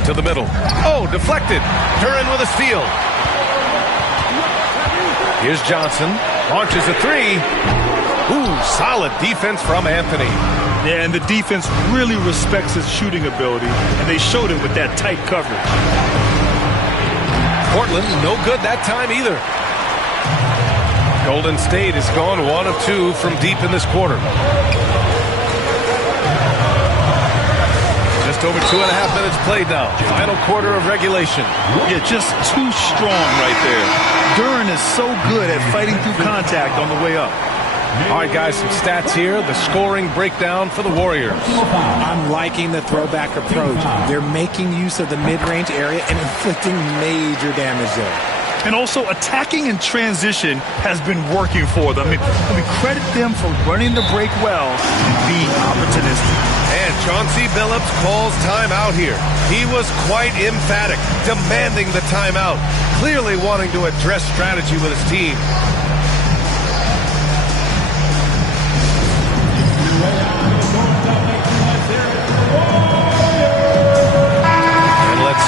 To the middle. Oh, deflected. Duran with a steal. Here's Johnson. Launches a 3. Ooh, solid defense from Anthony. Yeah, and the defense really respects his shooting ability, and they showed it with that tight coverage. Portland, no good that time either. Golden State has gone 1 of 2 from deep in this quarter. Just over 2.5 minutes played now. Final quarter of regulation. Yeah, just too strong right there. Duran is so good at fighting through contact on the way up. All right, guys, some stats here. The scoring breakdown for the Warriors. I'm liking the throwback approach. They're making use of the mid-range area and inflicting major damage there. And also attacking in transition has been working for them. I mean, credit them for running the break well and being opportunistic. And Chauncey Billups calls timeout here. He was quite emphatic, demanding the timeout, clearly wanting to address strategy with his team.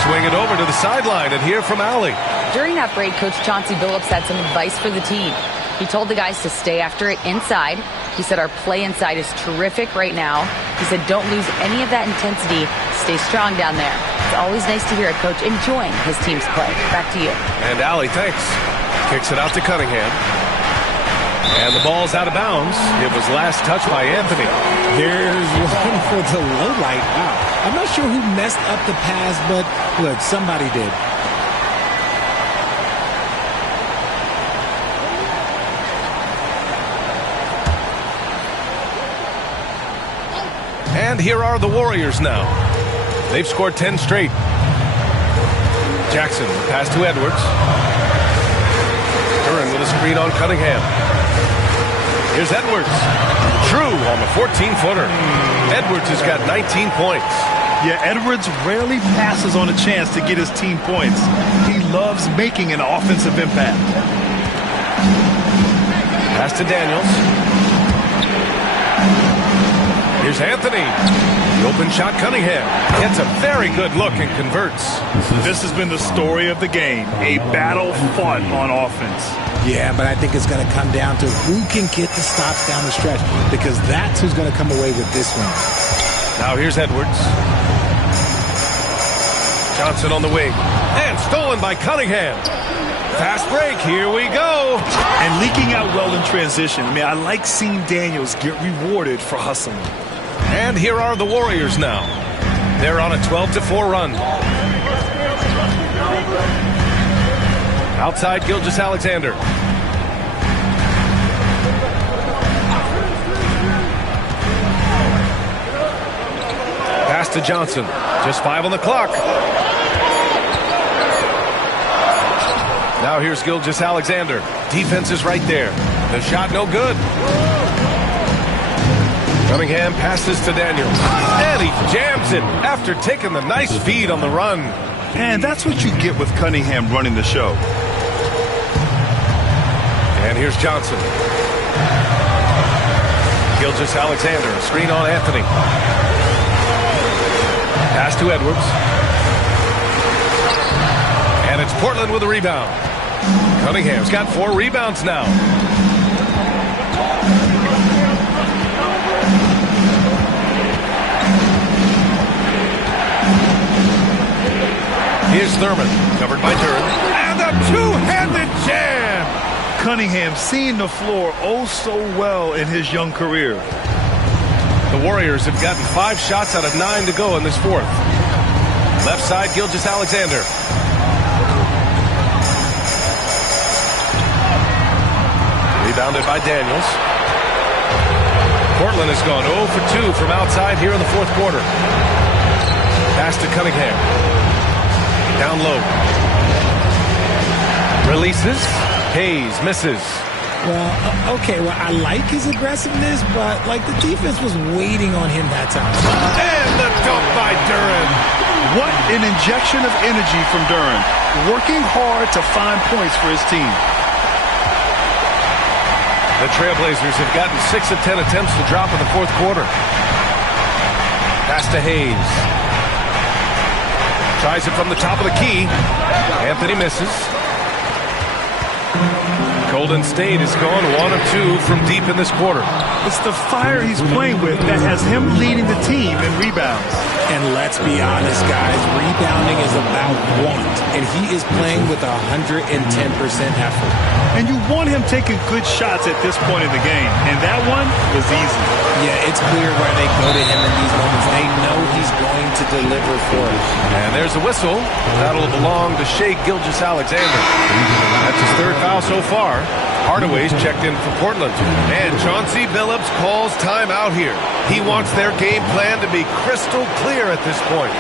Swing it over to the sideline and hear from Allie. During that break, Coach Chauncey Billups had some advice for the team. He told the guys to stay after it inside. He said our play inside is terrific right now. He said don't lose any of that intensity. Stay strong down there. It's always nice to hear a coach enjoying his team's play. Back to you. And Allie, thanks. Kicks it out to Cunningham. And the ball's out of bounds. It was last touched by Anthony. There's one for the low light. Wow. I'm not sure who messed up the pass, but look, somebody did. And here are the Warriors now. They've scored 10 straight. Jackson, pass to Edwards. Duran with a screen on Cunningham. Here's Edwards. True on the 14-footer. Edwards has got 19 points. Yeah, Edwards rarely passes on a chance to get his team points. He loves making an offensive impact. Pass to Daniels. Here's Anthony. The open shot, Cunningham. Gets a very good look and converts. This has been the story of the game. A battle fought on offense. Yeah, but I think it's going to come down to who can get the stops down the stretch, because that's who's going to come away with this one. Now here's Edwards. Johnson on the wing. And stolen by Cunningham. Fast break. Here we go. And leaking out well in transition. I mean, I like seeing Daniels get rewarded for hustling. And here are the Warriors now. They're on a 12-4 run. Outside, Gilgeous-Alexander. Pass to Johnson. Just 5 on the clock. Now here's Gilgeous-Alexander. Defense is right there. The shot no good. Cunningham passes to Daniels. And he jams it after taking the nice feed on the run. And that's what you get with Cunningham running the show. And here's Johnson. Gilgeous-Alexander, a screen on Anthony. Pass to Edwards. And it's Portland with a rebound. Cunningham's got 4 rebounds now. Here's Thurman, covered by Duran. And a two-handed jam! Cunningham seeing the floor oh so well in his young career. The Warriors have gotten 5 shots out of 9 to go in this fourth. Left side, Gilgeous-Alexander. Rebounded by Daniels. Portland has gone 0 for 2 from outside here in the fourth quarter. Pass to Cunningham. Down low. Releases. Hayes misses. Well, okay, well, I like his aggressiveness, but, like, the defense was waiting on him that time. And the dunk by Duran. What an injection of energy from Duran. Working hard to find points for his team. The Trailblazers have gotten 6 of 10 attempts to drop in the fourth quarter. Pass to Hayes. Tries it from the top of the key. Anthony misses. Golden State has gone 1 of 2 from deep in this quarter. It's the fire he's playing with that has him leading the team in rebounds. And let's be honest, guys, rebounding is about want, and he is playing with 110% effort. And you want him taking good shots at this point in the game, and that one was easy. Yeah, it's clear where they go to him in these moments. They know he's going to deliver for it. And there's a whistle. That'll belong to Shai Gilgeous-Alexander. That's his 3rd foul so far. Hardaway's checked in for Portland. And Chauncey Billups calls timeout here. He wants their game plan to be crystal clear at this point.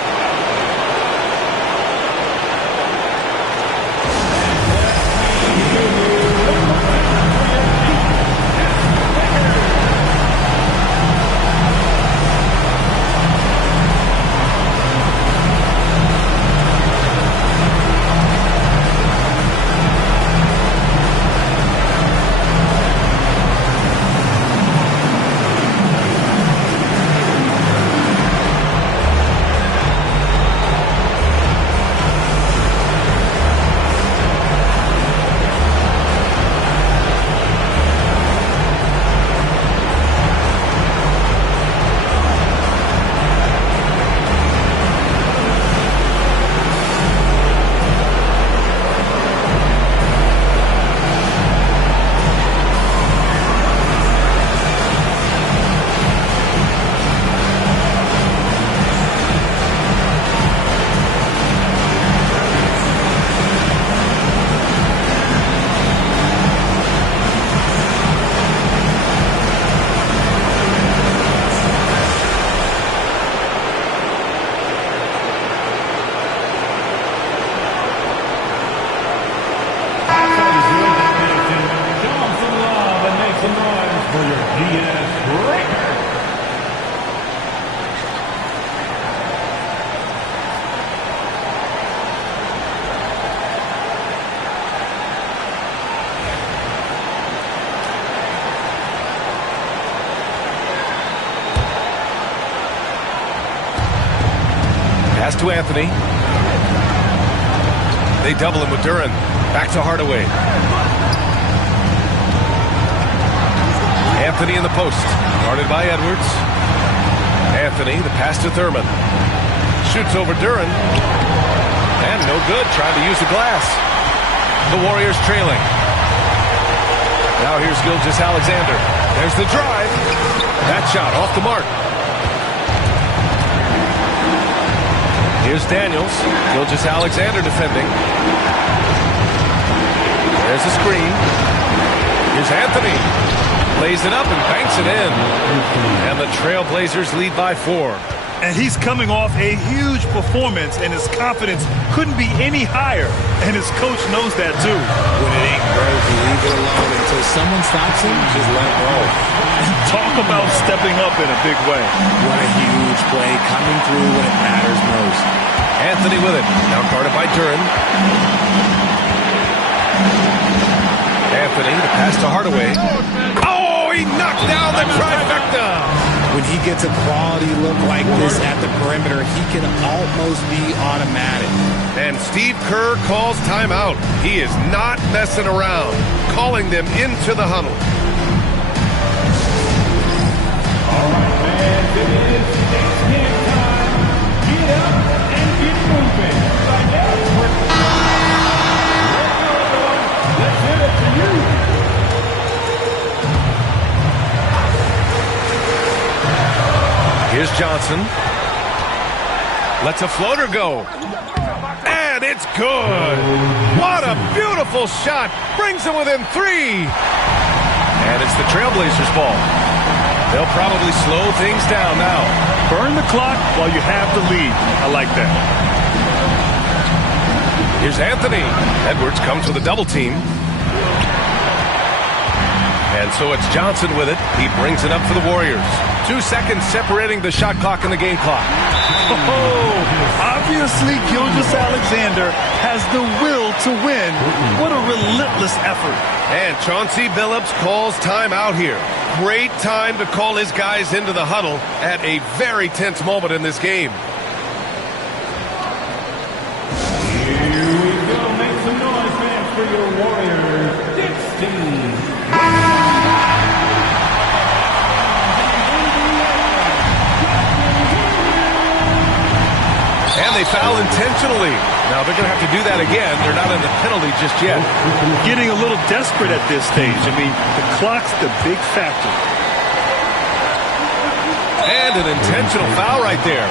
Pass to Anthony. They double him with Duran. Back to Hardaway. Anthony in the post. Guarded by Edwards. Anthony, the pass to Thurman. Shoots over Duran. And no good. Trying to use the glass. The Warriors trailing. Now here's Gilgeous-Alexander. There's the drive. That shot off the mark. Here's Daniels. Gilgeous-Alexander defending. There's a screen. Here's Anthony. Lays it up and banks it in. And the Trailblazers lead by 4. And he's coming off a huge performance, and his confidence couldn't be any higher. And his coach knows that, too. When it ain't broke, you leave it alone until someone stops him, just let it roll. Talk about stepping up in a big way. What a huge play, coming through when it matters most. Anthony with it. Now guarded by Duran. Anthony, the pass to Hardaway. Oh, he knocked down the trifecta. When he gets a quality look like this at the perimeter, he can almost be automatic. And Steve Kerr calls timeout. He is not messing around, calling them into the huddle. All right, man, it is next game time. Get up and get moving. Let's give it to you. Here's Johnson. Lets a floater go. And it's good. What a beautiful shot. Brings them within 3. And it's the Trailblazers' ball. They'll probably slow things down now. Burn the clock while you have the lead. I like that. Here's Anthony. Edwards comes with a double team. And so it's Johnson with it. He brings it up for the Warriors. 2 seconds separating the shot clock and the game clock. Oh, obviously Gilgeous-Alexander has the will to win. What a relentless effort. And Chauncey Billups calls timeout here. Great time to call his guys into the huddle at a very tense moment in this game. Here we go. Make some noise, fans, for your Warriors. 16. And they foul intentionally. Now they're going to have to do that again. They're not in the penalty just yet. Getting a little desperate at this stage. I mean, the clock's the big factor. And an intentional foul right there.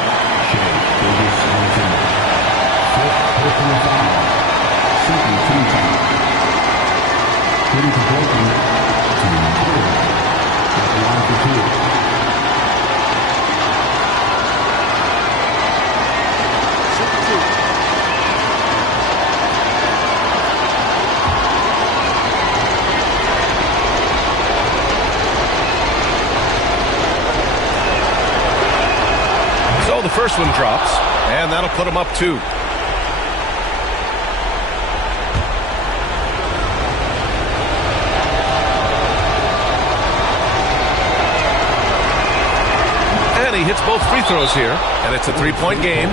So the first one drops, and that'll put them up 2. And he hits both free throws here, and it's a 3-point game.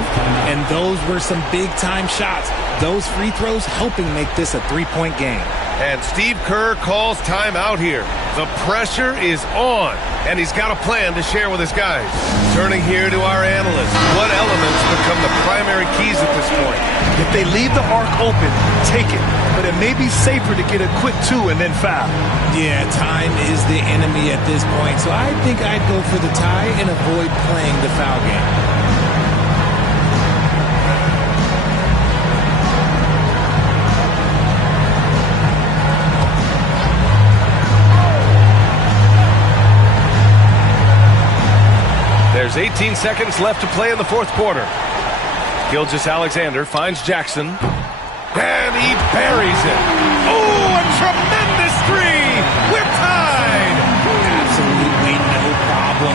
And those were some big-time shots. Those free throws helping make this a 3-point game. And Steve Kerr calls timeout here. The pressure is on, and he's got a plan to share with his guys. Turning here to our analysts. What elements become the primary keys at this point? If they leave the arc open, take it. But it may be safer to get a quick 2 and then foul. Yeah, time is the enemy at this point. So I think I'd go for the tie and avoid playing the foul game. There's 18 seconds left to play in the fourth quarter. Gilgeous-Alexander finds Jackson. And he buries it. Oh, a tremendous 3! We're tied! Absolute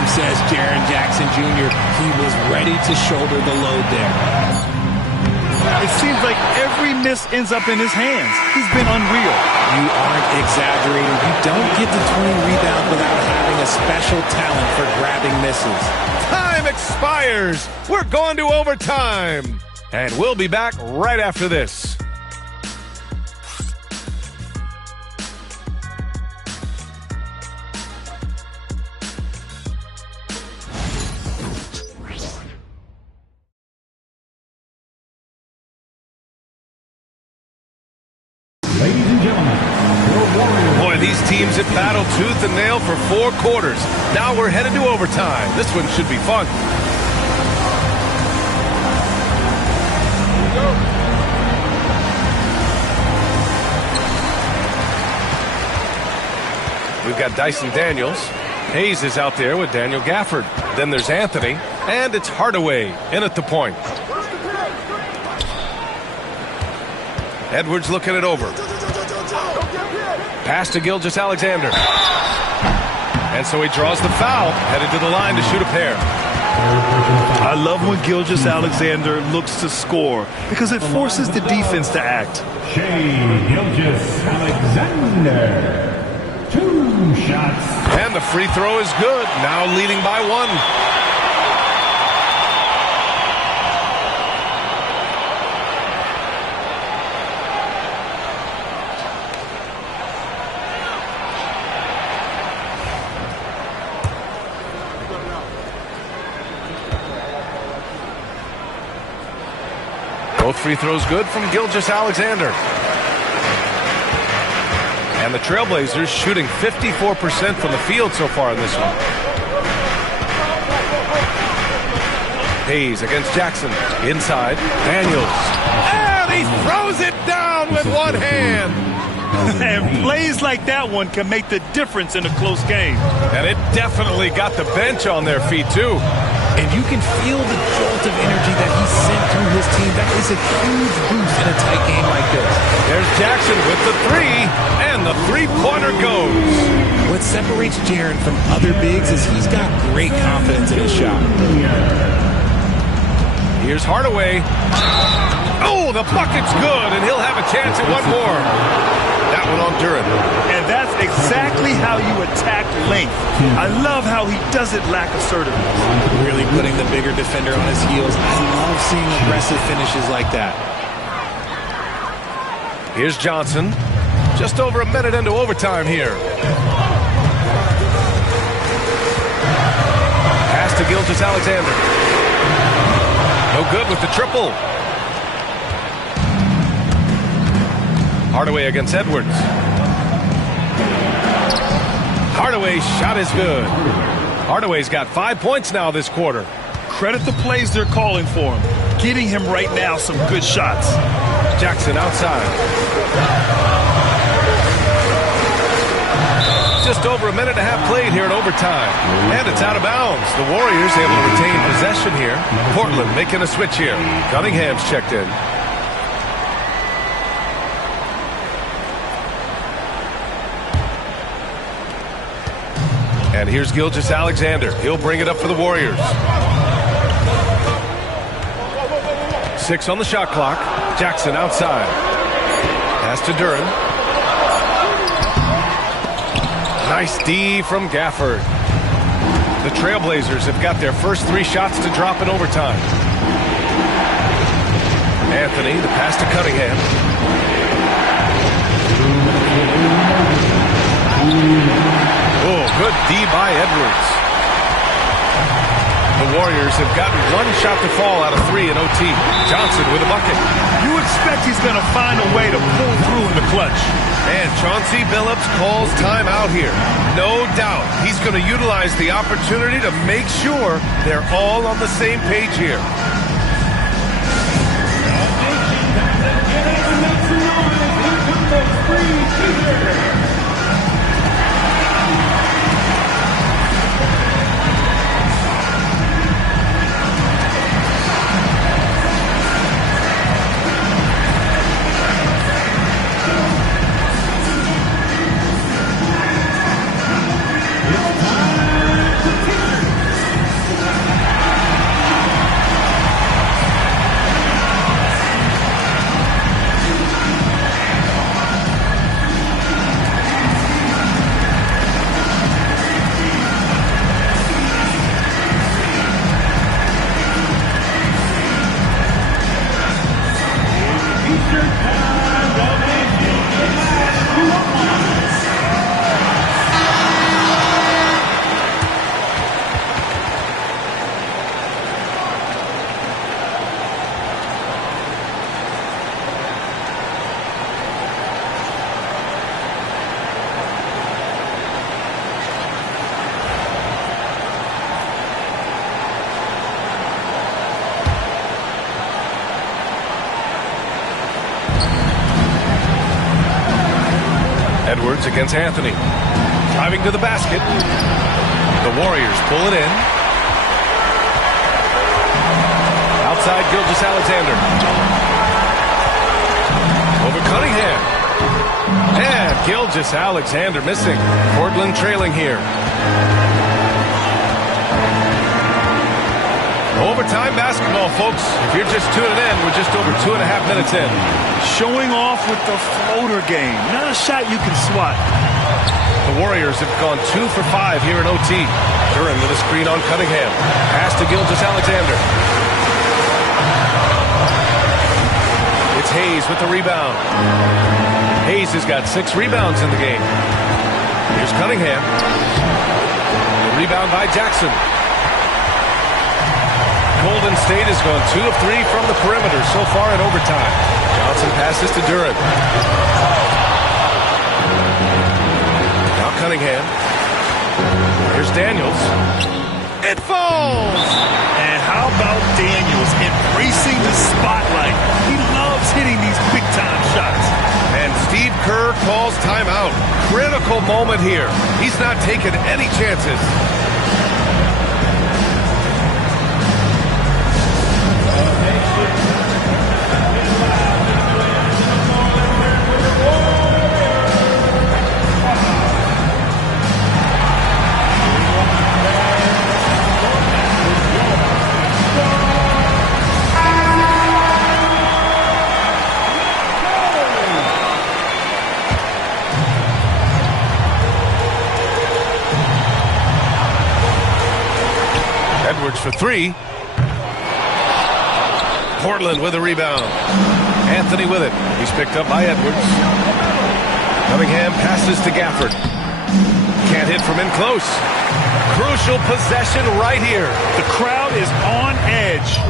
says Jaren Jackson Jr. He was ready to shoulder the load there. It seems like every miss ends up in his hands. He's been unreal. You aren't exaggerating. You don't get to 20 rebounds without having a special talent for grabbing misses. Time expires. We're going to overtime. And we'll be back right after this. Ladies and gentlemen, the Warriors. Boy, these teams have battled tooth and nail for 4 quarters. Now we're headed to overtime. This one should be fun. We've got Dyson Daniels. Hayes is out there with Daniel Gafford. Then there's Anthony, and it's Hardaway in at the point. Edwards looking it over. Pass to Gilgeous-Alexander. And so he draws the foul, headed to the line to shoot a pair. I love when Gilgeous-Alexander looks to score because it forces the defense to act. Shai Gilgeous-Alexander. 2 shots. And the free throw is good. Now leading by 1. Both free throws good from Gilgeous-Alexander. And the Trailblazers shooting 54% from the field so far in this one. Hayes against Jackson. Inside. Daniels. And he throws it down with one hand. And plays like that one can make the difference in a close game. And it definitely got the bench on their feet, too. And you can feel the jolt of energy that he sent through his team. That is a huge boost in a tight game like this. There's Jackson with the 3, and the three-pointer goes. What separates Jaren from other bigs is he's got great confidence in his shot. Here's Hardaway. Oh, the bucket's good, and he'll have a chance at one more. That one on Duran. And that's exactly how you attack length. I love how he doesn't lack assertiveness. Really putting the bigger defender on his heels. I love seeing aggressive finishes like that. Here's Johnson. Just over a minute into overtime here. Pass to Gilgeous-Alexander. No good with the triple. Hardaway against Edwards. Hardaway's shot is good. Hardaway's got 5 points now this quarter. Credit the plays they're calling for him. Getting him right now some good shots. Jackson outside. Just over a minute and a half played here in overtime. And it's out of bounds. The Warriors able to retain possession here. Portland making a switch here. Cunningham's checked in. And here's Gilgeous-Alexander. He'll bring it up for the Warriors. 6 on the shot clock. Jackson outside. Pass to Duran. Nice D from Gafford. The Trailblazers have got their first 3 shots to drop in overtime. Anthony, the pass to Cunningham. Oh, good D by Edwards. The Warriors have gotten 1 shot to fall out of 3 in OT. Johnson with a bucket. You expect he's going to find a way to pull through in the clutch. And Chauncey Billups calls timeout here. No doubt he's going to utilize the opportunity to make sure they're all on the same page here. Edwards against Anthony. Driving to the basket. The Warriors pull it in. Outside Gilgeous-Alexander. Over Cunningham. And Gilgeous-Alexander missing. Portland trailing here. Overtime basketball, folks. If you're just tuning in, we're just over 2.5 minutes in. Showing off with the floater game. Not a shot you can swat. The Warriors have gone 2 for 5 here in OT. Duran with a screen on Cunningham. Pass to Gilgeous-Alexander. It's Hayes with the rebound. Hayes has got 6 rebounds in the game. Here's Cunningham. The rebound by Jackson. Golden State has gone 2 of 3 from the perimeter so far in overtime. Johnson passes to Duran. Now Cunningham. Here's Daniels. It falls! And how about Daniels embracing the spotlight? He loves hitting these big-time shots. And Steve Kerr calls timeout. Critical moment here. He's not taking any chances. Edwards for 3. Portland with a rebound. Anthony with it. He's picked up by Edwards. Cunningham passes to Gafford. Can't hit from in close. Crucial possession right here. The crowd is on edge.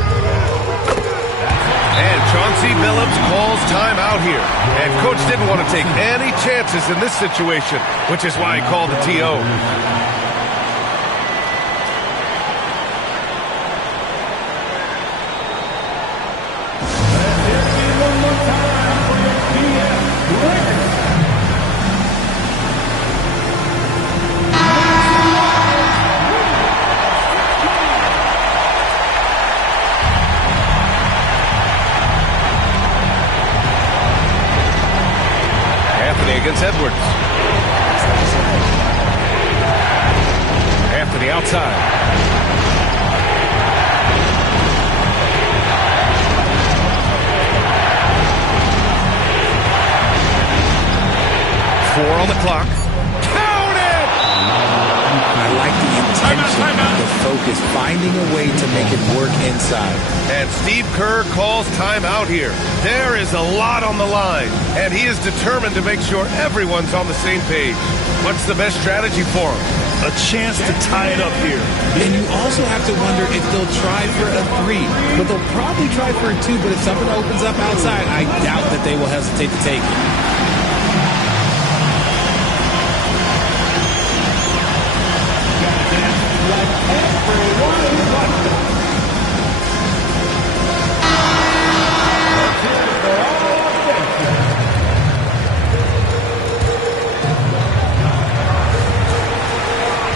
And Chauncey Billups calls timeout here. And coach didn't want to take any chances in this situation, which is why he called the TO. Against Edwards. Anthony outside. Four on the clock. Count it! I like the intention, the focus, finding a way to make it work inside. And Steve Kerr calls timeout here. There is a lot on the line, and he is determined to make sure everyone's on the same page. What's the best strategy for him? A chance to tie it up here. And you also have to wonder if they'll try for a 3. But they'll probably try for a 2, but if something opens up outside, I doubt that they will hesitate to take it.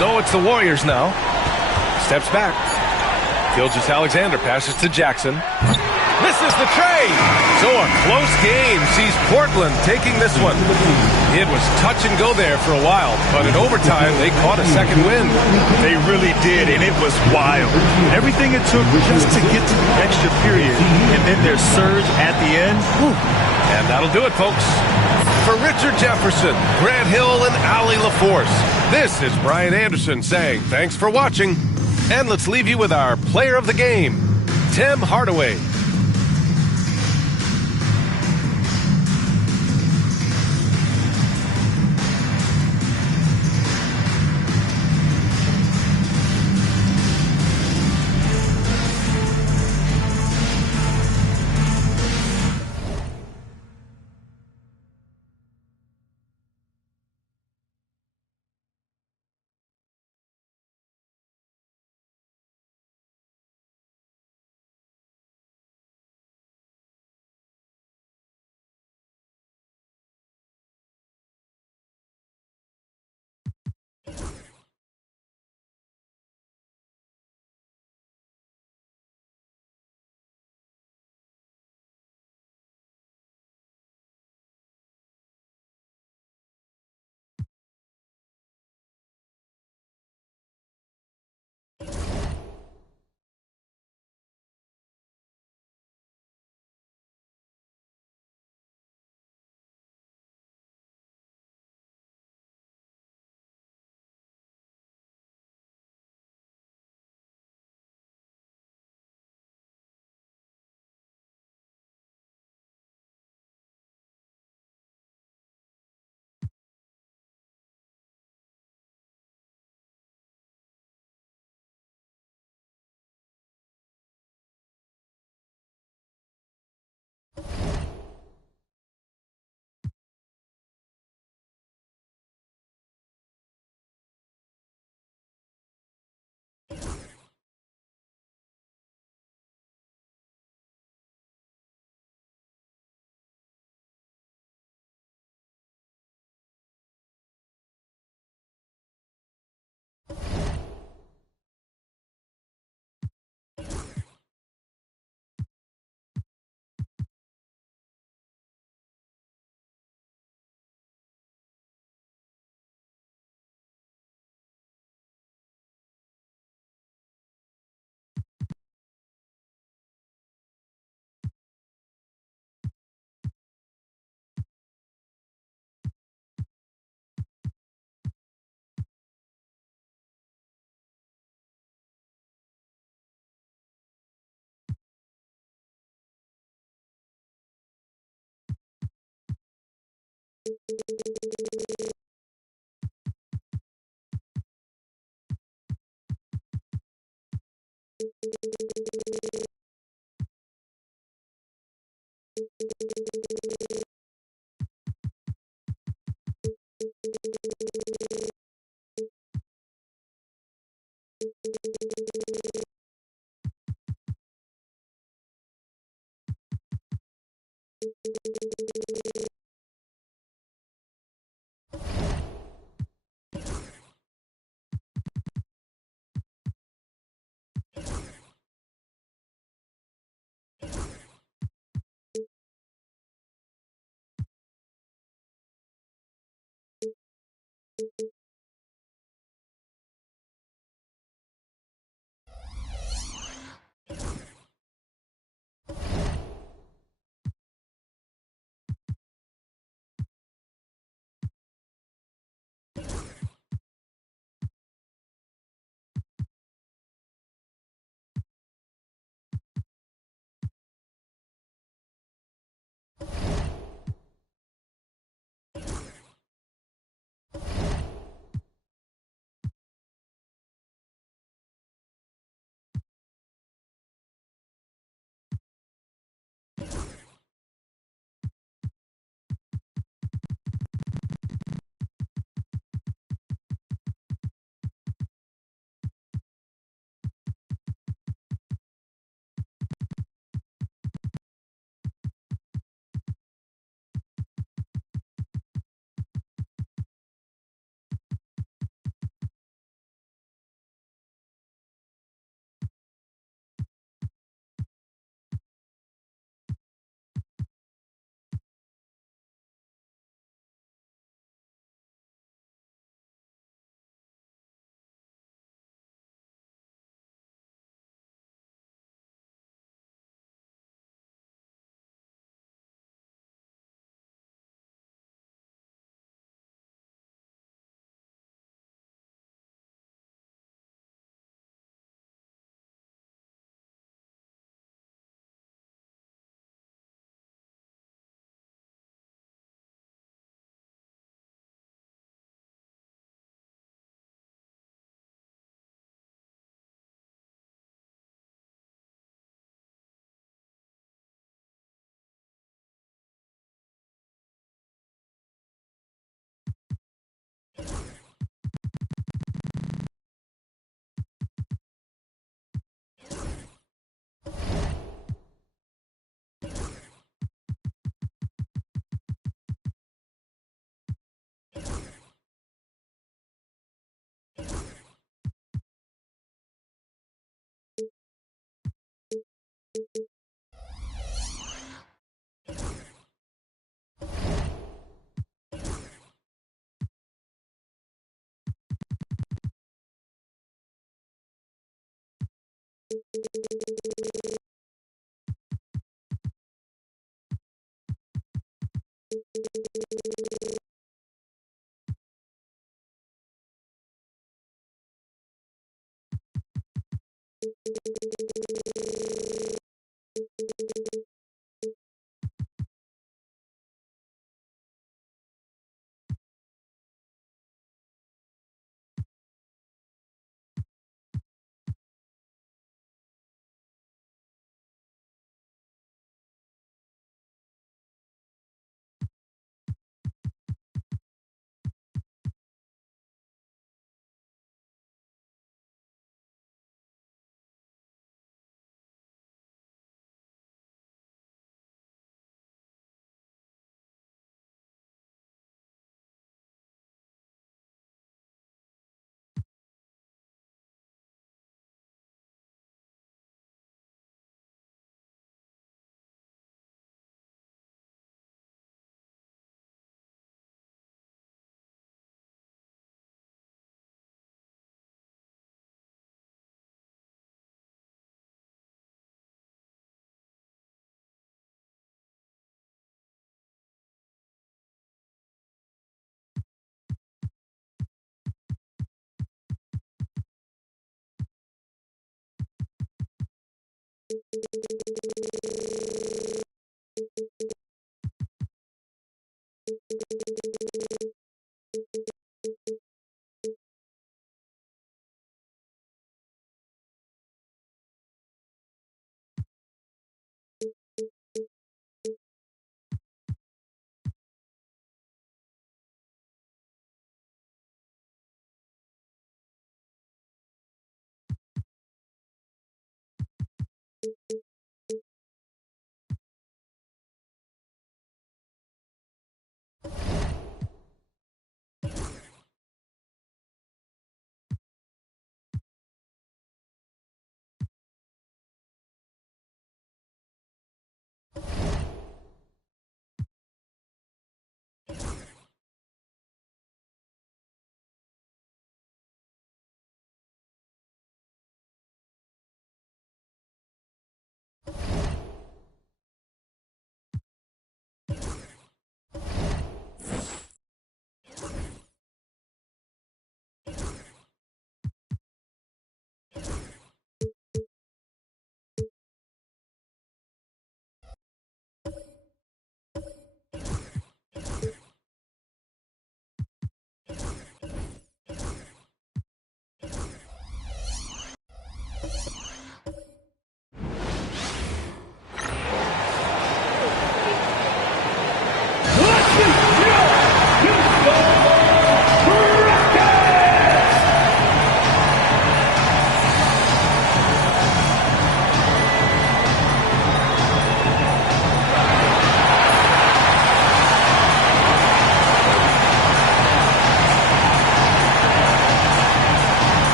So it's the Warriors now. Steps back. Gilgeous-Alexander passes to Jackson. Misses the trade. So a close game sees Portland taking this one. It was touch and go there for a while, but in overtime they caught a second win. They really did, and it was wild. Everything it took just to get to the extra period, and then their surge at the end. Whew. And that'll do it, folks. For Richard Jefferson, Grant Hill, and Allie LaForce, this is Brian Anderson saying thanks for watching. And let's leave you with our player of the game, Tim Hardaway. you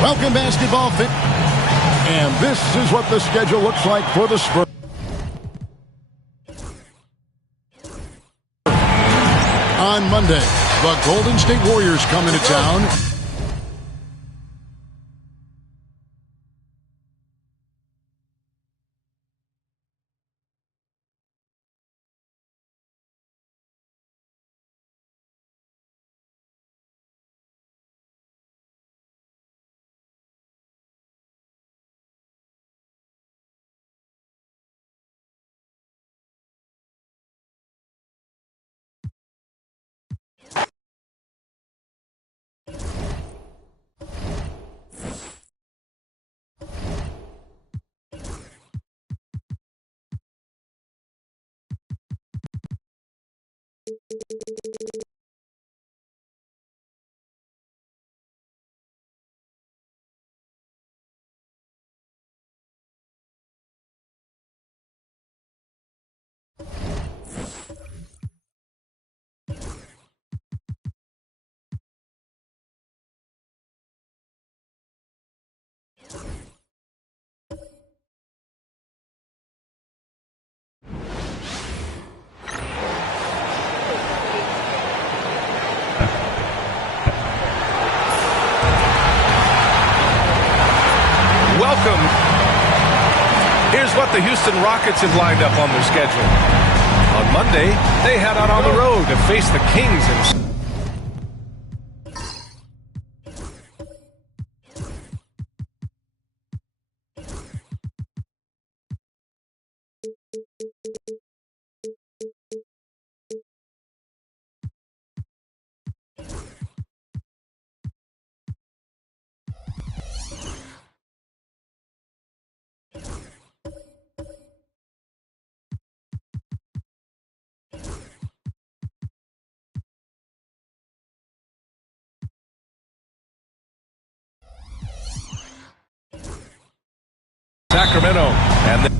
Welcome, basketball fit. And this is what the schedule looks like for the Spurs. On Monday, the Golden State Warriors come into town. Welcome. Here's what the Houston Rockets have lined up on their schedule. On Monday, they head out on the road to face the Kings in Sacramento. And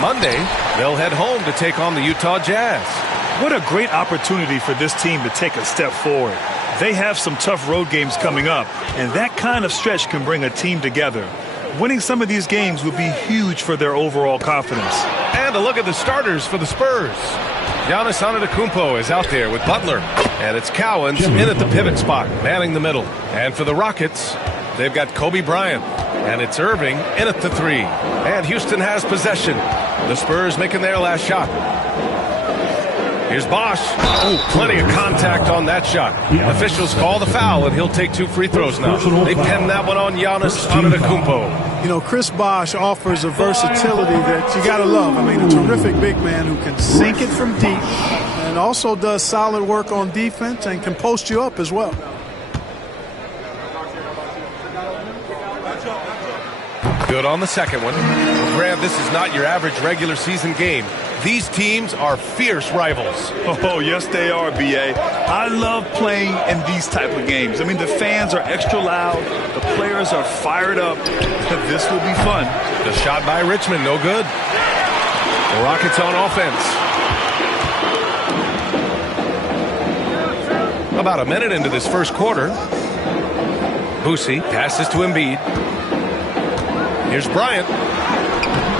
Monday, they'll head home to take on the Utah Jazz. What a great opportunity for this team to take a step forward. They have some tough road games coming up, and that kind of stretch can bring a team together. Winning some of these games would be huge for their overall confidence. And a look at the starters for the Spurs. Giannis Antetokounmpo is out there with Butler. And it's Cowens in at the pivot spot, manning the middle. And for the Rockets, they've got Kobe Bryant. And it's Irving in at the three. And Houston has possession. The Spurs making their last shot. Here's Bosch. Oh, plenty of contact on that shot. Officials call the foul, and he'll take 2 free throws now. They pinned that one on Giannis Antetokounmpo. You know, Chris Bosch offers a versatility that you got to love. I mean, a terrific big man who can sink it from deep and also does solid work on defense and can post you up as well. Good on the second one. Well, Grant, this is not your average regular season game. These teams are fierce rivals. Oh, yes, they are, B.A. I love playing in these type of games. I mean, the fans are extra loud. The players are fired up. This will be fun. The shot by Richmond, no good. The Rockets on offense. About a minute into this first quarter. Boosie passes to Embiid. Here's Bryant.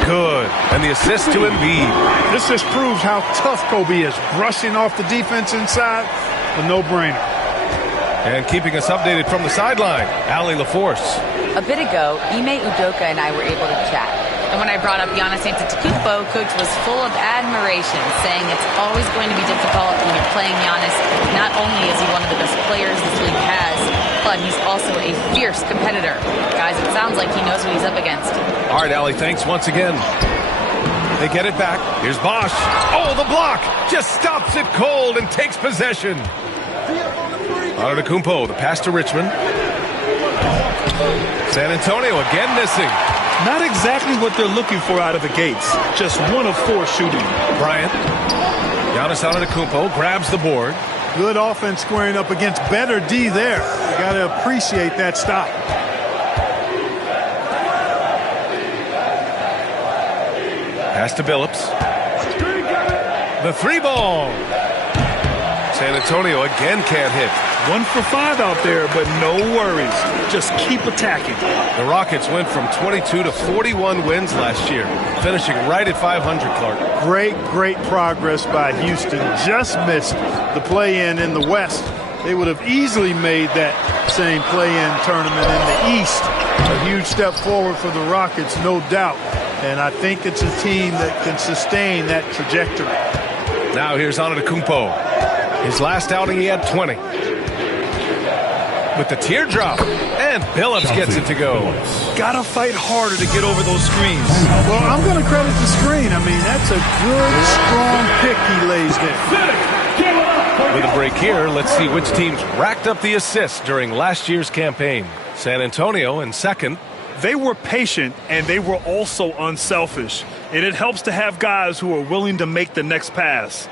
Good. And the assist to Embiid. This just proves how tough Kobe is. Brushing off the defense inside, a no-brainer. And keeping us updated from the sideline, Allie LaForce. A bit ago, Ime Udoka and I were able to chat. And when I brought up Giannis Antetokounmpo, Coach was full of admiration, saying it's always going to be difficult when you're playing Giannis. Not only is he one of the best players this league has, but he's also a fierce competitor. Guys, it sounds like he knows what he's up against. All right, Allie, thanks once again. They get it back. Here's Bosch. Oh, the block. Just stops it cold and takes possession. Antetokounmpo, the pass to Richmond. San Antonio again missing. Not exactly what they're looking for out of the gates. Just 1 of 4 shooting. Bryant. Giannis Antetokounmpo grabs the board. Good offense squaring up against better D there. You got to appreciate that stop. Pass to Billups. The 3-ball. San Antonio again can't hit. 1 for 5 out there, but no worries. Just keep attacking. The Rockets went from 22 to 41 wins last year, finishing right at 500, Clark. Great progress by Houston. Just missed the play-in in the West. They would have easily made that same play-in tournament in the East. A huge step forward for the Rockets, no doubt. And I think it's a team that can sustain that trajectory. Now here's Antetokounmpo. His last outing, he had 20. With the teardrop, and Billups gets it to go. Gotta fight harder to get over those screens. Well, I'm going to credit the screen. I mean, that's a good, strong pick he lays there. With a break here, let's see which teams racked up the assists during last year's campaign. San Antonio in second. They were patient, and they were also unselfish. And it helps to have guys who are willing to make the next pass.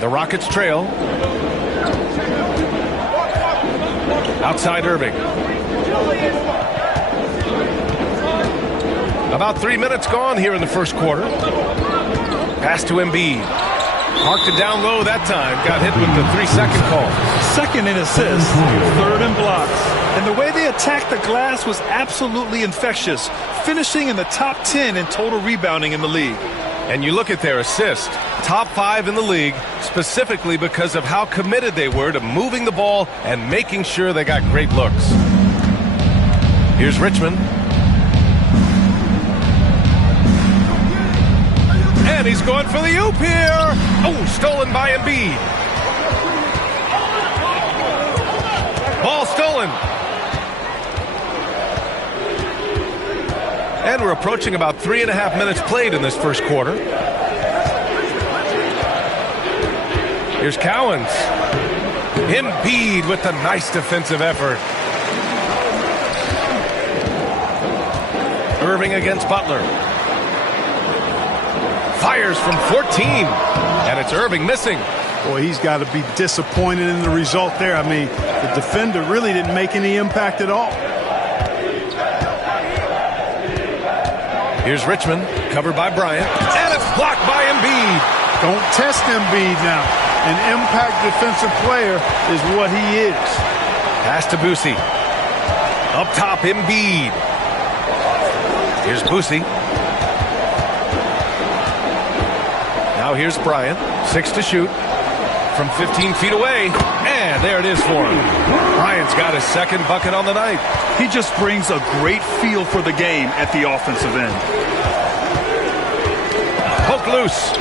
The Rockets trail. Outside Irving. About 3 minutes gone here in the first quarter. Pass to Embiid. Parked it down low that time. Got hit with the 3-second call. Second in assists, third in blocks. And the way they attacked the glass was absolutely infectious, finishing in the top 10 in total rebounding in the league. And you look at their assist, top 5 in the league, specifically because of how committed they were to moving the ball and making sure they got great looks. Here's Richmond. And he's going for the oop here. Oh, stolen by Embiid. Ball stolen. And we're approaching about 3.5 minutes played in this first quarter. Here's Cowens. Embiid with a nice defensive effort. Irving against Butler. Fires from 14. And it's Irving missing. Boy, he's got to be disappointed in the result there. I mean, the defender really didn't make any impact at all. Here's Richmond, covered by Bryant, and it's blocked by Embiid. Don't test Embiid now. An impact defensive player is what he is. Pass to Boosie. Up top, Embiid. Here's Boosie. Now here's Bryant, 6 to shoot from 15 feet away, and there it is for him. Bryant's got his second bucket on the night. He just brings a great feel for the game at the offensive end. Poke loose.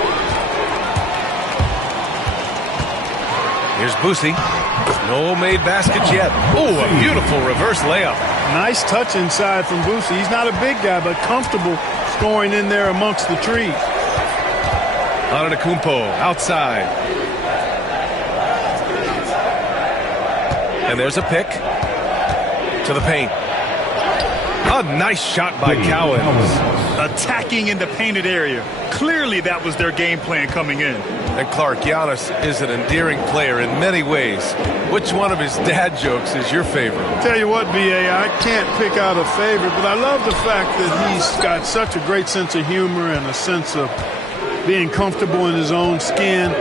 Here's Boosie. No made baskets yet. Oh, a beautiful reverse layup. Nice touch inside from Boosie. He's not a big guy, but comfortable scoring in there amongst the trees. Antetokounmpo outside. And there's a pick to the paint. A nice shot by Cowens. Attacking in the painted area. Clearly that was their game plan coming in. And Clark, Giannis is an endearing player in many ways. Which one of his dad jokes is your favorite? Tell you what, B.A., I can't pick out a favorite, but I love the fact that he's got such a great sense of humor and a sense of being comfortable in his own skin.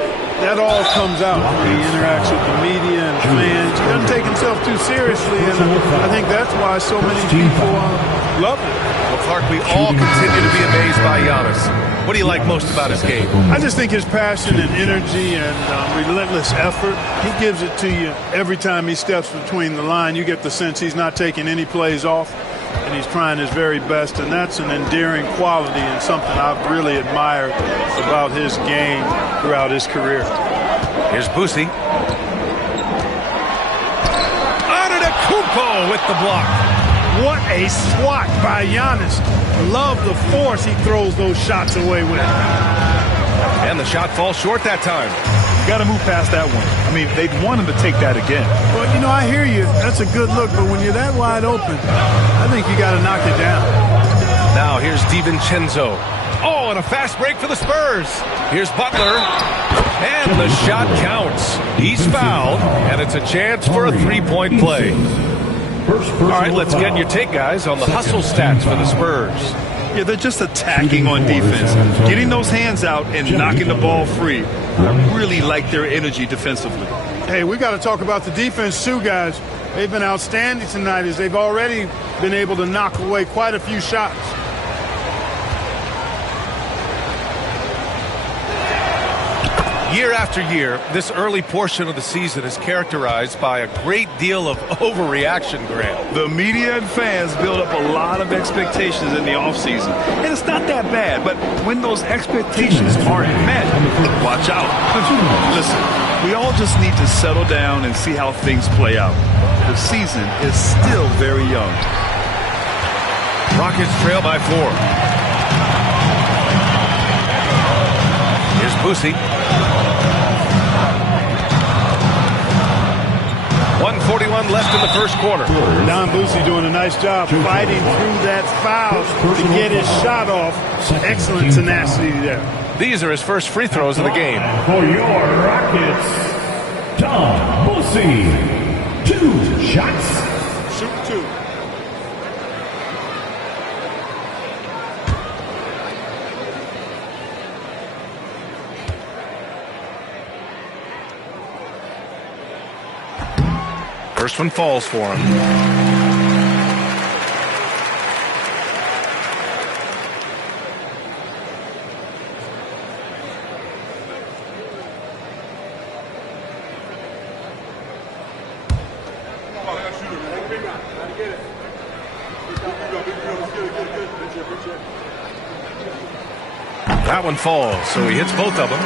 That all comes out when he interacts with the media and fans. He doesn't take himself too seriously, and I think that's why so many people love him. Well, Clark, we all continue to be amazed by Giannis. What do you like most about his game? I just think his passion and energy and relentless effort. He gives it to you every time he steps between the line. You get the sense he's not taking any plays off, and he's trying his very best, and that's an endearing quality and something I've really admired about his game throughout his career. Here's Boosie. Antetokounmpo! Antetokounmpo with the block. What a swat by Giannis. Love the force he throws those shots away with. And the shot falls short that time. Got to move past that one. I mean, they'd want him to take that again. Well, you know, I hear you. That's a good look, but when you're that wide open, I think you got to knock it down. Now here's DiVincenzo. Oh, and a fast break for the Spurs. Here's Butler. And the shot counts. He's fouled, and it's a chance for a three-point play. All right, let's get your take, guys, on the hustle stats for the Spurs. Yeah, they're just attacking on defense. Getting those hands out and knocking the ball free. I really like their energy defensively. Hey, we got to talk about the defense too, guys. They've been outstanding tonight as they've already been able to knock away quite a few shots. Year after year, this early portion of the season is characterized by a great deal of overreaction, Grant. The media and fans build up a lot of expectations in the offseason. And it's not that bad, but when those expectations aren't met, watch out. Listen, we all just need to settle down and see how things play out. The season is still very young. Rockets trail by 4. Here's Boosie. 1:41 left in the first quarter. Don Boosie doing a nice job fighting through that foul to get his shot off. Excellent tenacity there. These are his first free throws of the game. For your Rockets, Don Boosie. 2 shots. Shoot 2. First one falls for him. That one falls, so he hits both of them.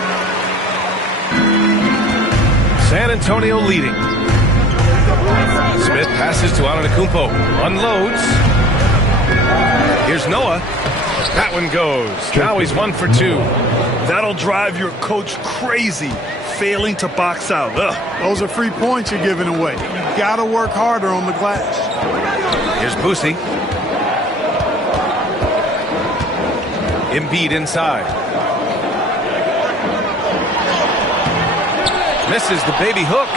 San Antonio leading. Smith passes to Antetokounmpo. Unloads. Here's Noah. That one goes. Now he's 1 for 2. That'll drive your coach crazy, failing to box out. Ugh. Those are free points you're giving away. You got to work harder on the glass. Here's Boosie. Embiid inside. Misses the baby hook.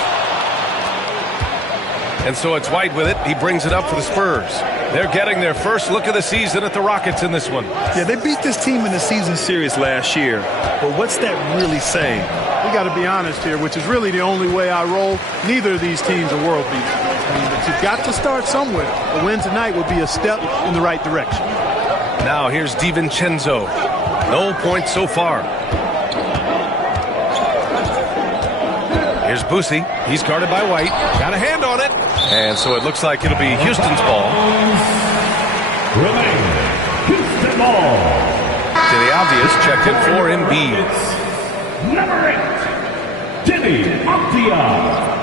And so it's White with it. He brings it up for the Spurs. They're getting their first look of the season at the Rockets in this one. Yeah, they beat this team in the season series last year. But what's that really saying? We got to be honest here, which is really the only way I roll. Neither of these teams are world beaters. But you've got to start somewhere. A win tonight would be a step in the right direction. Now here's DiVincenzo. No points so far. Here's Boosie. He's guarded by White. Got a hand on it. And so it looks like it'll be Houston's ball. Houston ball. To the obvious, checked in for Embiid. Number 8, Jimmy Avdia.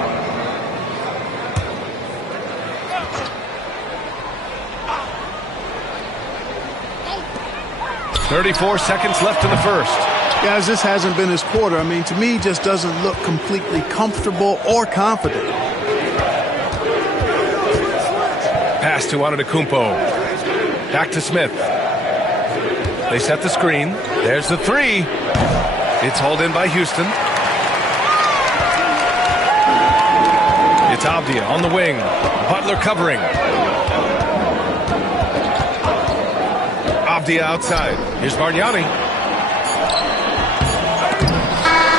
34 seconds left in the first. Guys, this hasn't been his quarter. I mean, to me, just doesn't look completely comfortable or confident. Pass to Antetokounmpo. Back to Smith. They set the screen. There's the 3. It's hauled in by Houston. It's Avdia on the wing. Butler covering. Avdia outside. Here's Bargnani.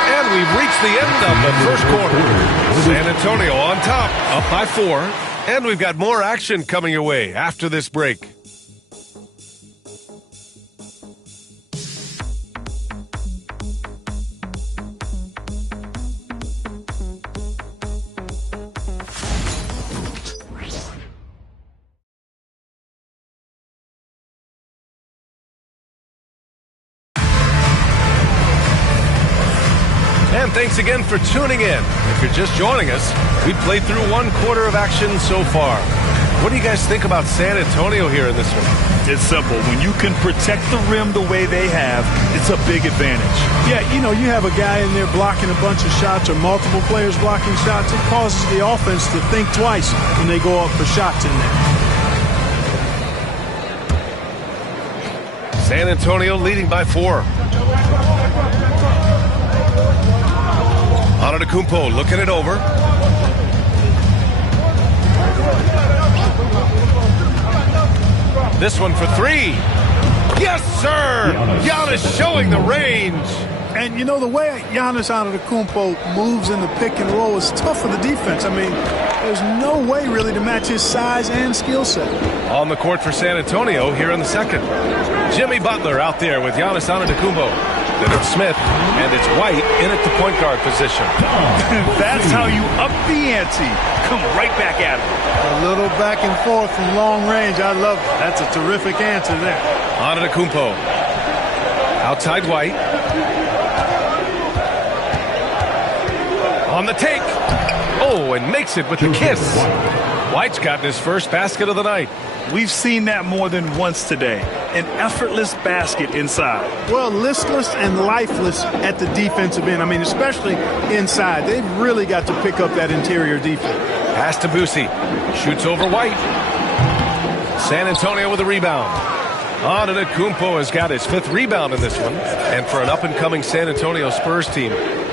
And we've reached the end of the first quarter. San Antonio on top, up by 4. And we've got more action coming your way after this break. thanks again for tuning in. If you're just joining us, we played through 1 quarter of action so far. What do you guys think about San Antonio here in this one? It's simple. When you can protect the rim the way they have, it's a big advantage. Yeah, you know, you have a guy in there blocking a bunch of shots or multiple players blocking shots. It causes the offense to think twice when they go up for shots in there. San Antonio leading by 4. Antetokounmpo looking it over. This one for 3. Yes, sir! Giannis showing the range. And, you know, the way Giannis Antetokounmpo moves in the pick and roll is tough for the defense. I mean, there's no way really to match his size and skill set. On the court for San Antonio here in the second. Jimmy Butler out there with Giannis Antetokounmpo. Then it's Smith, and it's White in at the point guard position. That's how you up the ante. Come right back at him. A little back and forth from long range. I love it. That's a terrific answer there. Antetokounmpo. Outside White. On the take. Oh, and makes it with the kiss. White's gotten his first basket of the night. We've seen that more than once today. An effortless basket inside. Well, listless and lifeless at the defensive end. I mean, especially inside. They've really got to pick up that interior defense. Pass to Boosie. Shoots over White. San Antonio with a rebound. Antetokounmpo has got his 5th rebound in this one. And for an up-and-coming San Antonio Spurs team,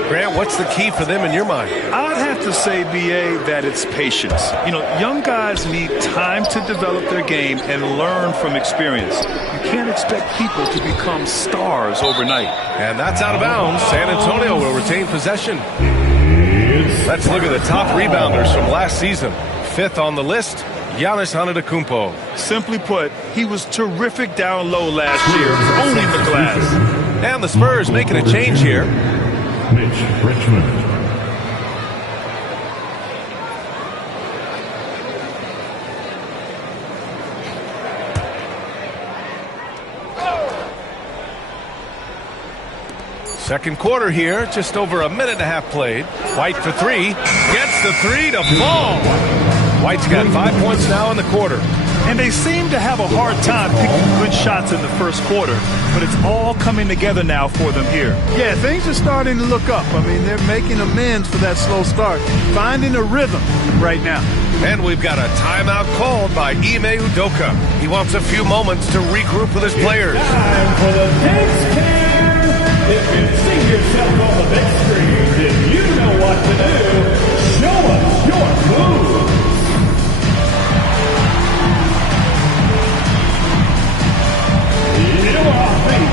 Grant, what's the key for them in your mind? I'd have to say, B.A., that it's patience. You know, young guys need time to develop their game and learn from experience. You can't expect people to become stars overnight. And that's out of bounds. San Antonio will retain possession. Let's look at the top rebounders from last season. 5th on the list, Giannis Antetokounmpo. Simply put, he was terrific down low last year, owning the glass. And the Spurs making a change here. Mitch Richmond. Second quarter here, just over a minute and a half played. White for 3, gets the 3 to fall. White's got 5 points now in the quarter. And they seem to have a hard time picking good shots in the first quarter, but it's all coming together now for them here. Yeah, things are starting to look up. I mean, they're making amends for that slow start, finding a rhythm right now. And we've got a timeout called by Ime Udoka. He wants a few moments to regroup with his players. Time for the next cam. If you see yourself on the big screen, if you know what to do, show us your moves. You are beat.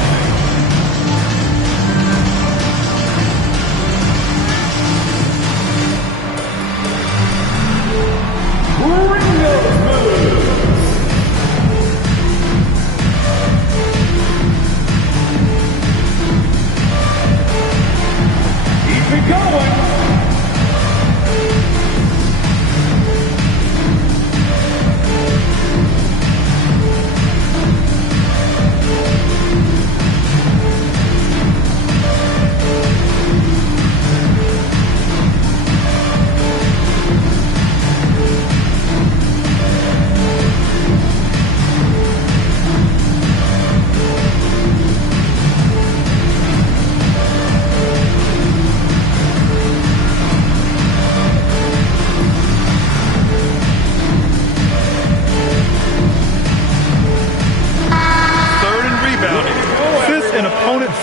Bring those moves. Keep it going.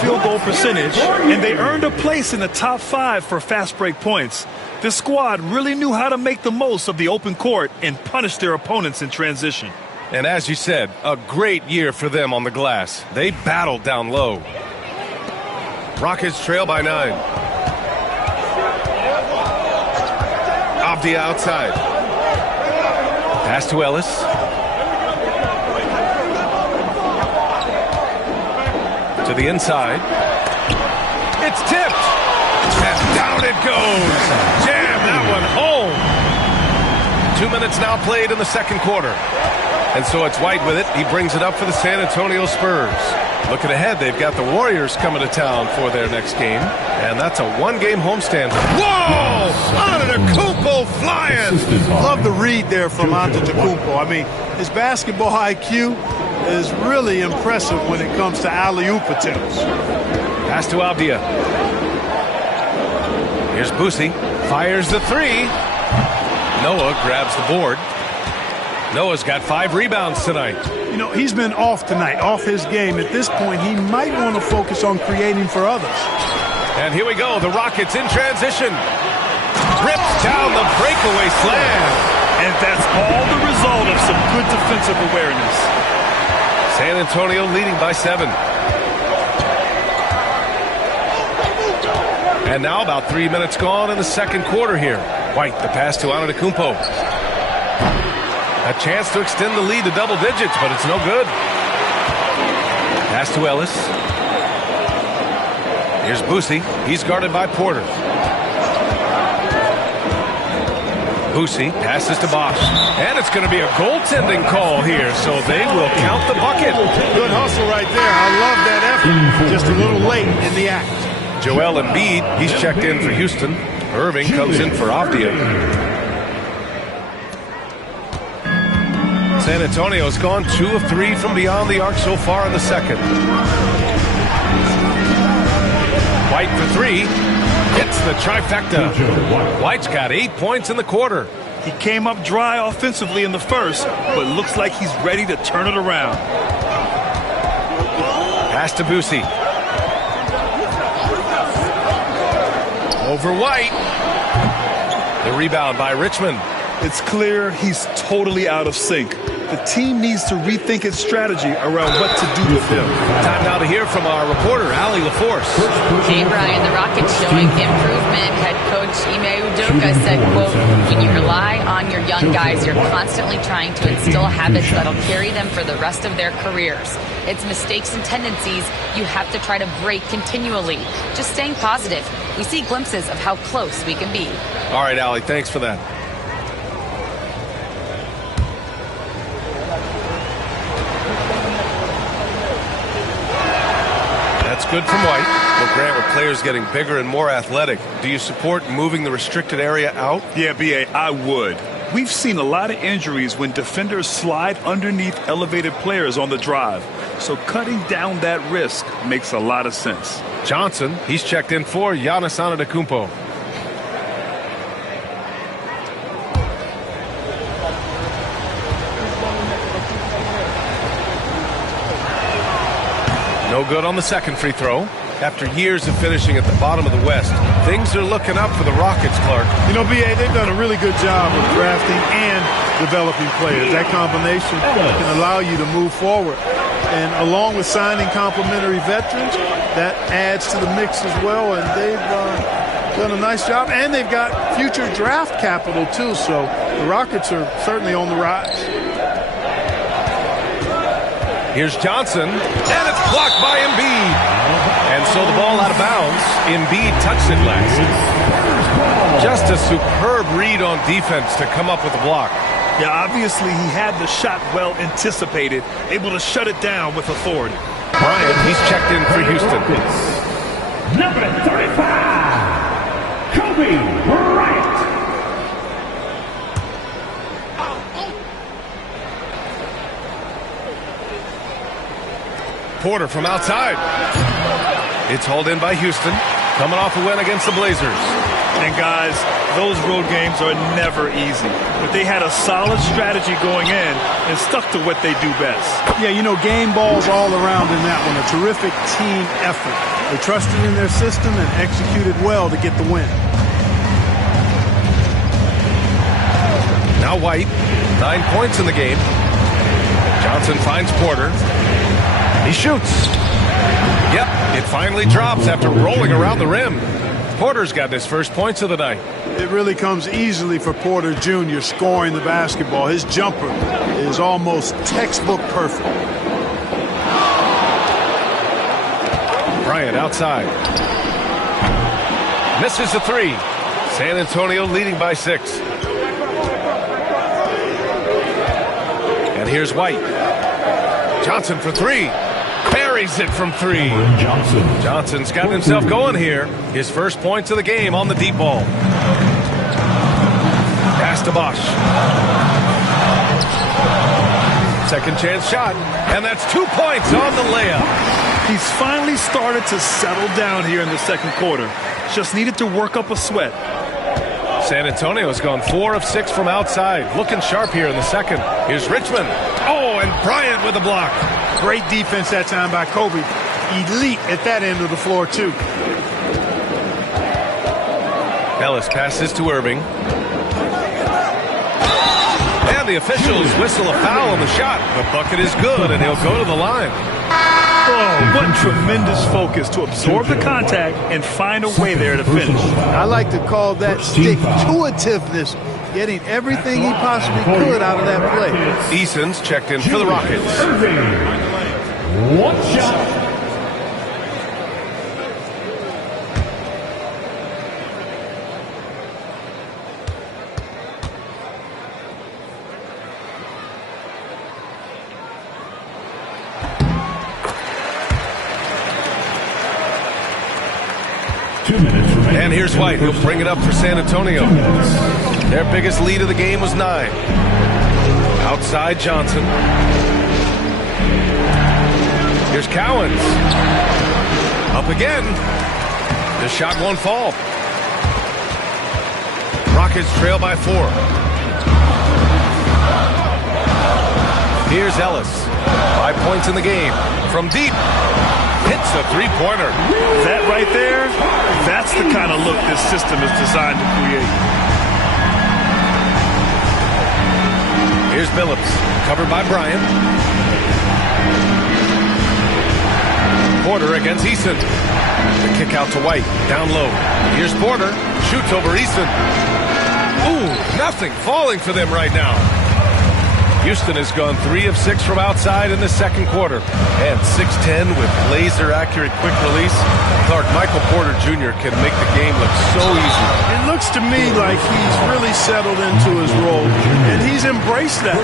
Field goal percentage, and they earned a place in the top 5 for fast break points. This squad really knew how to make the most of the open court and punish their opponents in transition. And as you said, a great year for them on the glass. They battled down low. Rockets trail by 9. Avdia outside. Pass to Ellis. To the inside. It's tipped. And down it goes. Jam that one home. 2 minutes now played in the second quarter. And so it's White with it. He brings it up for the San Antonio Spurs. Looking ahead, they've got the Warriors coming to town for their next game. And that's a one-game homestand. Whoa! Antetokounmpo flying! Love the read there from Antetokounmpo. I mean, his basketball IQ is really impressive when it comes to alley-oop attempts. Pass to Avdia. Here's Boosie. Fires the three. Noah grabs the board. Noah's got 5 rebounds tonight. You know, he's been off tonight, off his game. At this point, he might want to focus on creating for others. And here we go. The Rockets in transition. Rips down the breakaway slam. And that's all the result of some good defensive awareness. San Antonio leading by 7. And now about 3 minutes gone in the second quarter here. White, the pass to Antetokounmpo. A chance to extend the lead to double digits, but it's no good. Pass to Ellis. Here's Boosie. He's guarded by Porter. Boosie passes to Bosch. And it's going to be a goaltending call here, so they will count the bucket. Good hustle right there. I love that effort. Just a little late in the act. Joel Embiid, he's checked in for Houston. Irving comes in for Avdia. San Antonio's gone 2 of 3 from beyond the arc so far in the second. White for 3. Hits the trifecta. White's got 8 points in the quarter. He came up dry offensively in the first, but looks like he's ready to turn it around. Pass to Boosie. Over White. The rebound by Richmond. It's clear he's totally out of sync. The team needs to rethink its strategy around what to do with him. Time now to hear from our reporter, Allie LaForce. Hey, Brian, the Rockets showing improvement. Head coach Ime Udoka said, quote, when you rely on your young guys, you're constantly trying to instill habits that'll carry them for the rest of their careers. It's mistakes and tendencies you have to try to break continually. Just staying positive. We see glimpses of how close we can be. All right, Allie, thanks for that. That's good from White. Well, Grant, with players getting bigger and more athletic, do you support moving the restricted area out? Yeah, B.A., I would. We've seen a lot of injuries when defenders slide underneath elevated players on the drive. So cutting down that risk makes a lot of sense. Johnson, he's checked in for Giannis Antetokounmpo. No good on the second free throw. After years of finishing at the bottom of the West, things are looking up for the Rockets, Clark. You know, B.A., they've done a really good job of drafting and developing players. That combination can allow you to move forward. And along with signing complementary veterans, that adds to the mix as well. And they've done a nice job. And they've got future draft capital, too. So the Rockets are certainly on the rise. Here's Johnson, and it's blocked by Embiid. And so the ball out of bounds. Embiid touched it last. Just a superb read on defense to come up with the block. Yeah, obviously he had the shot well anticipated, able to shut it down with authority. Bryant, he's checked in for Houston. Number 35, Kobe Bryant. Porter from outside. It's hauled in by Houston, coming off a win against the Blazers. And guys, those road games are never easy. But they had a solid strategy going in and stuck to what they do best. Yeah, you know, game balls all around in that one. A terrific team effort. They trusted in their system and executed well to get the win. Now White, 9 points in the game. Johnson finds Porter. He shoots. Yep, it finally drops after rolling around the rim. Porter's gotten his first points of the night. It really comes easily for Porter Jr. scoring the basketball. His jumper is almost textbook perfect. Bryant outside. Misses the three. San Antonio leading by 6. And And here's White. Johnson for three. Buries it from three. Johnson's got himself going here. His first points of the game on the deep ball. Pass to Bosch. Second chance shot. And that's 2 points on the layup. He's finally started to settle down here in the second quarter. Just needed to work up a sweat. San Antonio's gone 4 of 6 from outside. Looking sharp here in the second. Here's Richmond. Oh, and Bryant with a block. Great defense that time by Kobe. Elite at that end of the floor, too. Ellis passes to Irving. And the officials whistle a foul on the shot. The bucket is good, and he'll go to the line. Oh, what tremendous focus to absorb the contact and find a way there to finish. I like to call that stick-to-itiveness, getting everything he possibly could out of that play. Eason's checked in for the Rockets. One shot. And here's White. He'll bring it up for San Antonio. Their biggest lead of the game was 9. Outside Johnson. Here's Cowens. Up again. The shot won't fall. Rockets trail by 4. Here's Ellis. 5 points in the game. From deep. Hits a three-pointer. That right there, that's the kind of look this system is designed to create. Here's Billups, covered by Bryant. Porter against Eason. The kick out to White, down low. Here's Porter, shoots over Eason. Ooh, nothing falling for them right now. Houston has gone 3 of 6 from outside in the second quarter. And 6'10" with laser-accurate quick release. Clark, Michael Porter Jr. can make the game look so easy. It looks to me like he's really settled into his role, and he's embraced that.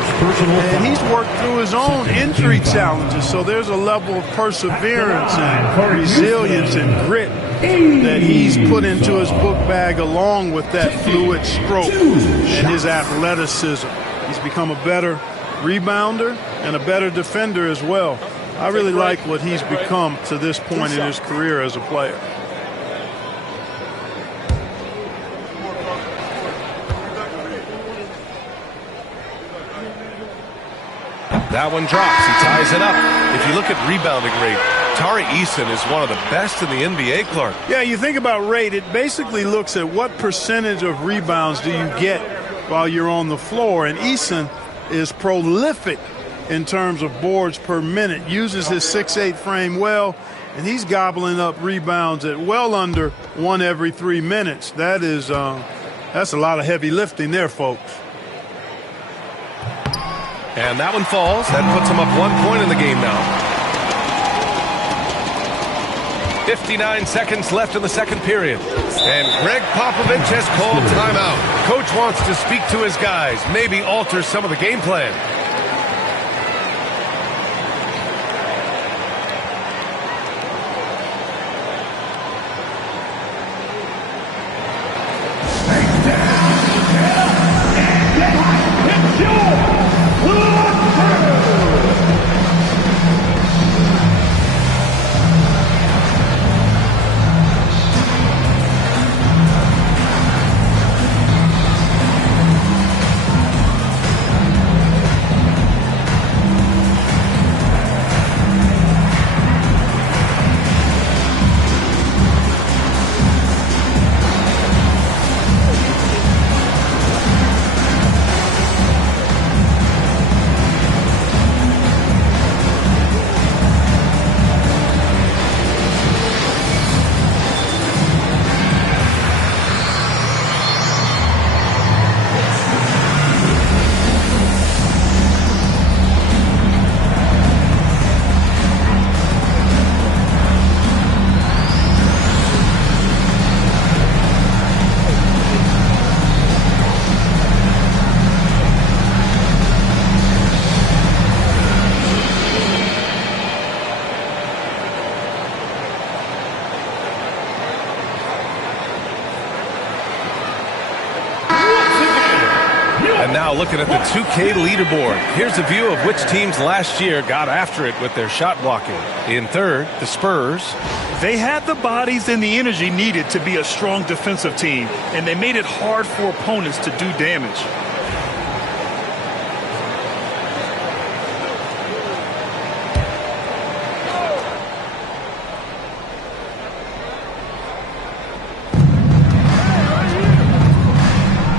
And he's worked through his own injury challenges, so there's a level of perseverance and resilience and grit that he's put into his book bag along with that fluid stroke and his athleticism. He's become a better rebounder and a better defender as well. I really like what he's become to this point in his career as a player. That one drops. He ties it up. If you look at rebounding rate, Tari Eason is one of the best in the NBA, Clark. Yeah, you think about rate, it basically looks at what percentage of rebounds do you get while you're on the floor. And Eason is prolific in terms of boards per minute, uses his 6'8" frame well, and he's gobbling up rebounds at well under 1 every 3 minutes. That's a lot of heavy lifting there, folks. And that one falls. That puts him up 1 point in the game now. 59 seconds left in the second period. And Greg Popovich has called timeout. Coach wants to speak to his guys, maybe alter some of the game plan. Now looking at the 2K leaderboard. Here's a view of which teams last year got after it with their shot blocking. In third, the Spurs. They had the bodies and the energy needed to be a strong defensive team, and they made it hard for opponents to do damage.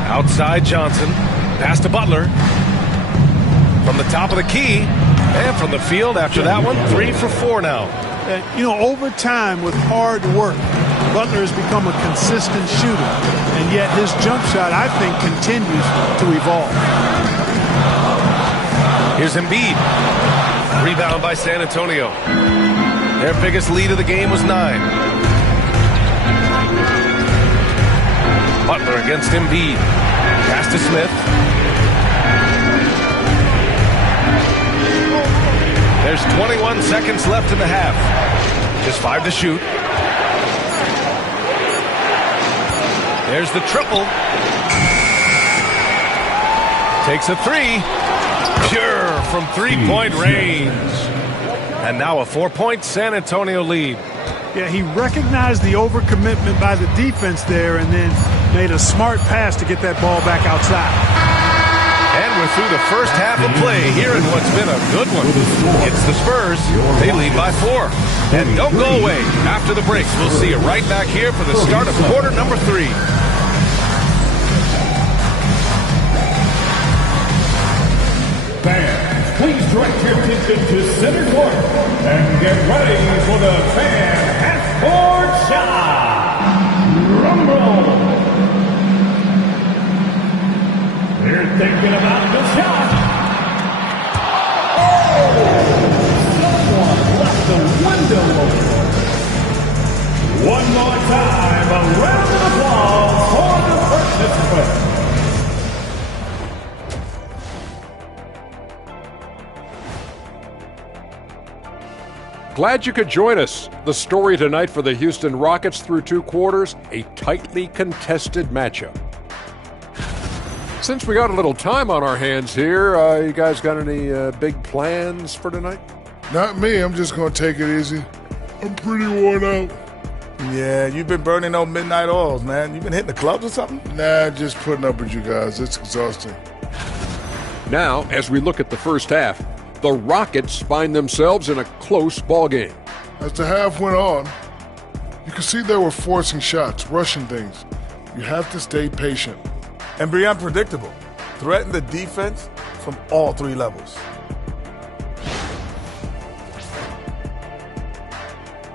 Outside Johnson. Pass to Butler. From the top of the key. And from the field after that one, 3 for 4 now. Over time with hard work, Butler has become a consistent shooter. And yet his jump shot, I think, continues to evolve. Here's Embiid. Rebound by San Antonio. Their biggest lead of the game was 9. Butler against Embiid. Pass to Smith. There's 21 seconds left in the half. Just 5 to shoot. There's the triple. Takes a 3. Pure from three-point range. And now a 4-point San Antonio lead. Yeah, he recognized the overcommitment by the defense there and then made a smart pass to get that ball back outside. And we're through the first half of play here in what's been a good one. It's the Spurs. They lead by 4. And don't go away. After the break, we'll see you right back here for the start of quarter number 3. Fans, please direct your attention to center court and get ready for the fan half-court shot. Rumble. They're thinking about the shot. Oh! Someone left the window open. One more time, a round of applause for the participants. Glad you could join us. The story tonight for the Houston Rockets through 2 quarters, a tightly contested matchup. Since we got a little time on our hands here, you guys got any big plans for tonight? Not me. I'm just going to take it easy. I'm pretty worn out. Yeah, you've been burning those midnight oils, man. You been hitting the clubs or something? Nah, just putting up with you guys. It's exhausting. Now, as we look at the first half, the Rockets find themselves in a close ballgame. As the half went on, you could see they were forcing shots, rushing things. You have to stay patient. And be unpredictable. Threaten the defense from all 3 levels.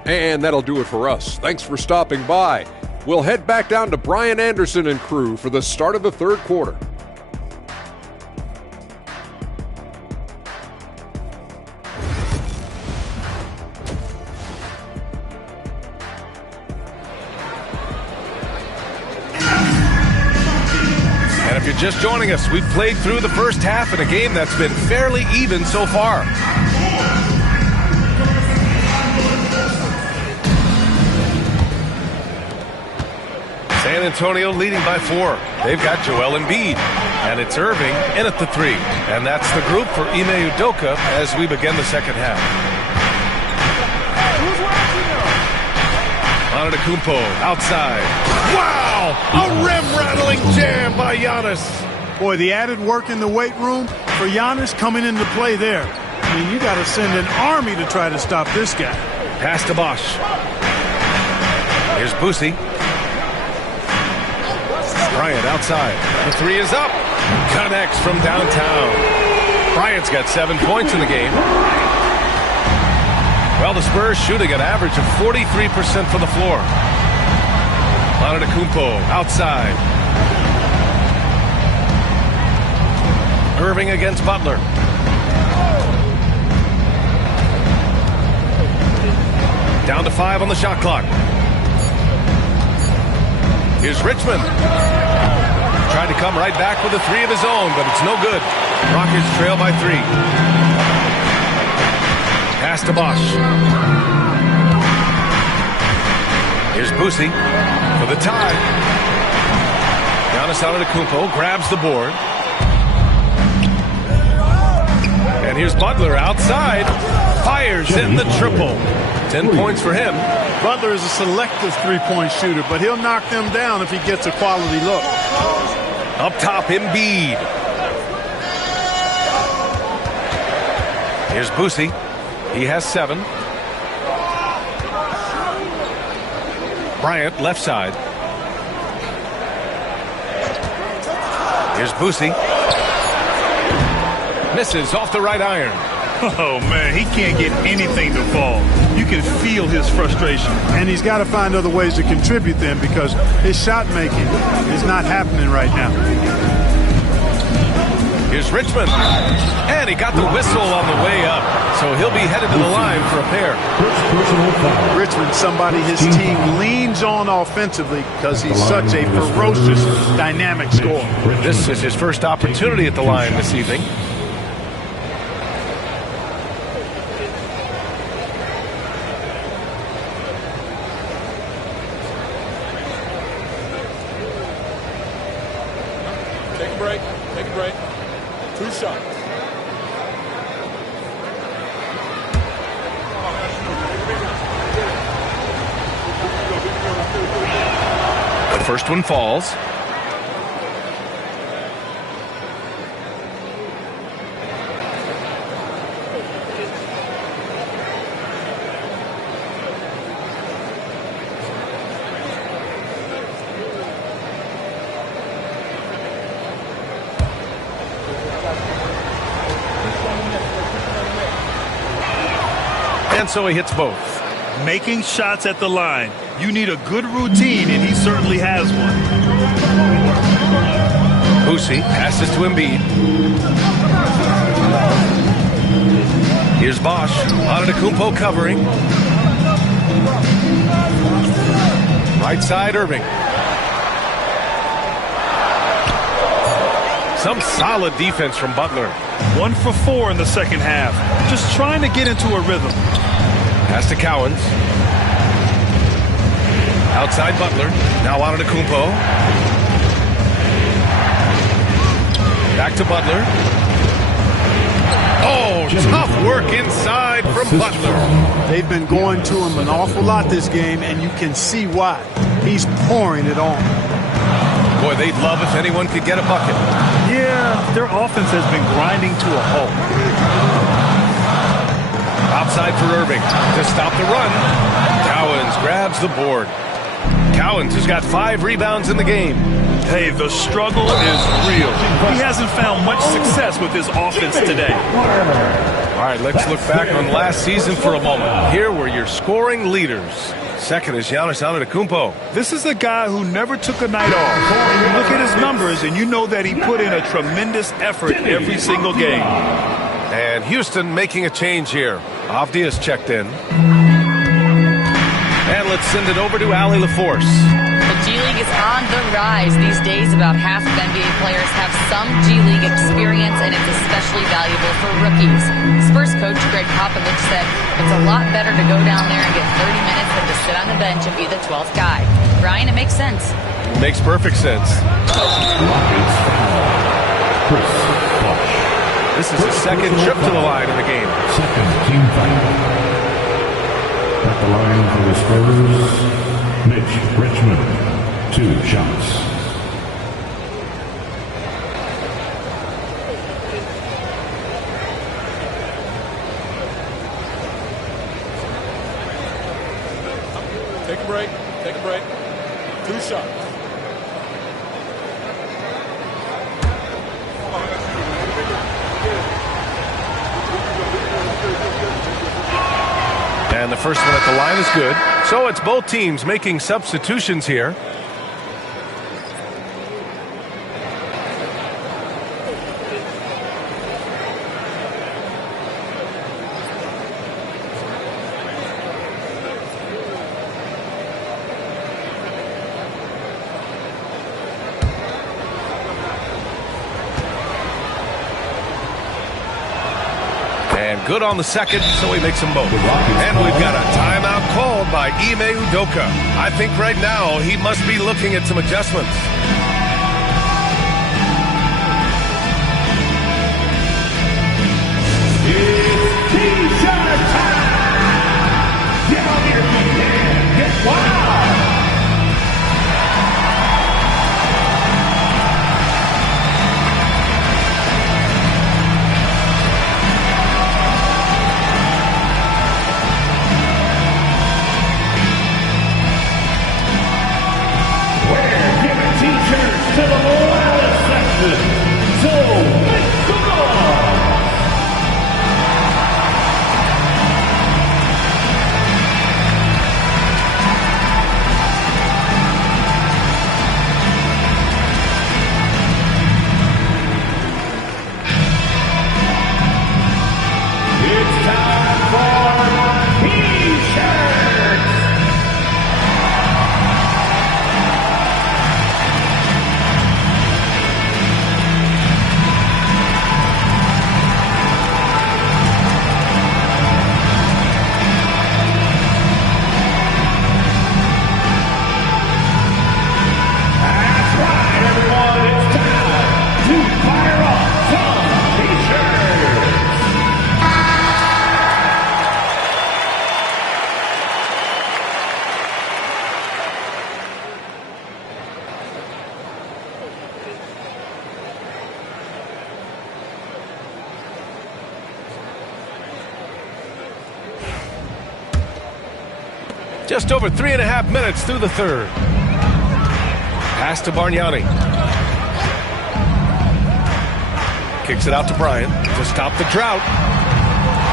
And that'll do it for us. Thanks for stopping by. We'll head back down to Brian Anderson and crew for the start of the 3rd quarter. If you're just joining us, we've played through the first half in a game that's been fairly even so far. San Antonio leading by 4. They've got Joel Embiid. And it's Irving in at the 3. And that's the group for Ime Udoka as we begin the second half. Antetokounmpo outside. Wow! A rim-rattling jam by Giannis. Boy, the added work in the weight room for Giannis coming into play there. I mean, you got to send an army to try to stop this guy. Pass to Bosch. Here's Boosie. Bryant outside. The 3 is up. Connects from downtown. Bryant's got 7 points in the game. Well, the Spurs shooting an average of 43% from the floor. Antetokounmpo outside. Irving against Butler. Down to 5 on the shot clock. Here's Richmond. Tried to come right back with a 3 of his own, but it's no good. Rockets trail by 3. Pass to Bosch. Here's Boosie for the tie. Giannis Antetokounmpo grabs the board. here's Butler outside. Fires in the triple. 10 points for him. Butler is a selective three-point shooter, but he'll knock them down if he gets a quality look. Up top, Embiid. Here's Boosie. He has 7. Bryant, left side. Here's Boosie. Misses off the right iron. Oh, man, he can't get anything to fall. You can feel his frustration. And he's got to find other ways to contribute then, because his shot making is not happening right now. Here's Richmond. And he got the whistle on the way up. So he'll be headed to the line for a pair. Richmond, somebody his team leans on offensively because he's such a ferocious, dynamic scorer. This is his first opportunity at the line this evening. Take a break. Take a break. 2 shots. The first one falls. And so he hits both. Making shots at the line. You need a good routine, and he certainly has one. Boosie passes to Embiid. Here's Bosch. Antetokounmpo covering. Right side, Irving. Some solid defense from Butler. 1 for 4 in the second half. Just trying to get into a rhythm. Pass to Cowens. Outside Butler. Now Antetokounmpo. Back to Butler. Oh, tough work inside from Butler. They've been going to him an awful lot this game, and you can see why. He's pouring it on. Boy, they'd love if anyone could get a bucket. Yeah, their offense has been grinding to a halt. Outside for Irving to stop the run. Cowens grabs the board. Cowens has got 5 rebounds in the game. Hey, the struggle is real. He hasn't found much success with his offense today. All right, let's look back on last season for a moment. Here were your scoring leaders. Second is Giannis Antetokounmpo. This is a guy who never took a night off. And you look at his numbers, and you know that he put in a tremendous effort every single game. And Houston making a change here. Avdia's checked in. And let's send it over to Allie LaForce. The G League is on the rise. These days, about half of NBA players have some G League experience, and it's especially valuable for rookies. Spurs coach Greg Popovich said it's a lot better to go down there and get 30 minutes than to sit on the bench and be the 12th guy. Brian, it makes sense. Makes perfect sense. This is his second trip to the line in the game. Second team foul. At the line for the Spurs, Mitch Richmond, 2 shots. Take a break. Take a break. 2 shots. And the first one at the line is good. So it's both teams making substitutions here. Good on the second, so he makes them both. And we've got a timeout called by Ime Udoka. I think right now he must be looking at some adjustments. Just over 3.5 minutes through the third. Pass to Bargnani. Kicks it out to Bryant to stop the drought.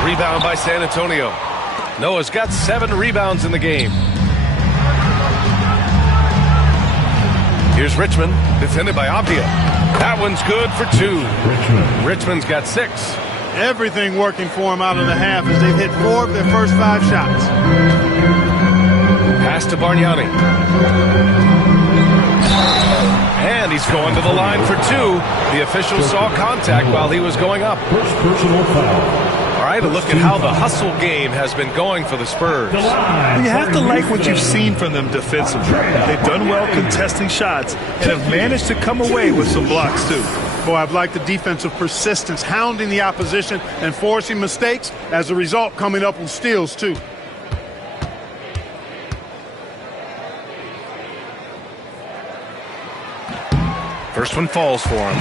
Rebound by San Antonio. Noah's got 7 rebounds in the game. Here's Richmond, defended by Avdia. That one's good for 2. Richmond's got 6. Everything working for him out of the half as they've hit 4 of their first 5 shots. Pass to Bargnani. And he's going to the line for 2. The official saw contact while he was going up. First personal foul. All right, a look at how the hustle game has been going for the Spurs. Well, you have to like what you've seen from them defensively. They've done well contesting shots and have managed to come away with some blocks, too. Boy, I've liked the defensive persistence, hounding the opposition and forcing mistakes. As a result, coming up with steals, too. First one falls for him.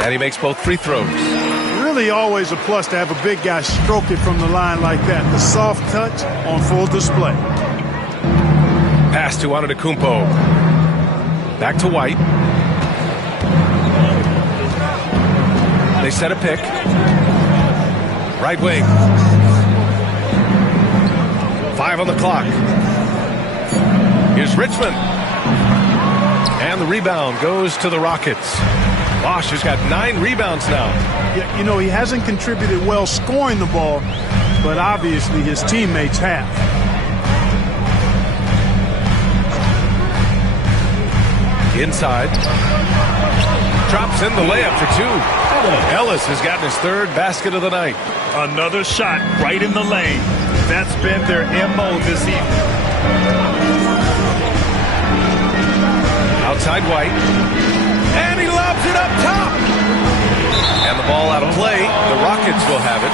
And he makes both free throws. Really always a plus to have a big guy stroke it from the line like that. The soft touch on full display. Pass to Antetokounmpo. Back to White. They set a pick. Right wing. 5 on the clock. Here's Richmond. And the rebound goes to the Rockets. Bosch has got 9 rebounds now. Yeah, you know, he hasn't contributed well scoring the ball, but obviously his teammates have. Inside. Drops in the layup for 2. Ellis has gotten his 3rd basket of the night. Another shot right in the lane. That's been their MO this evening. Outside White. And he lobs it up top. And the ball out of play. The Rockets will have it.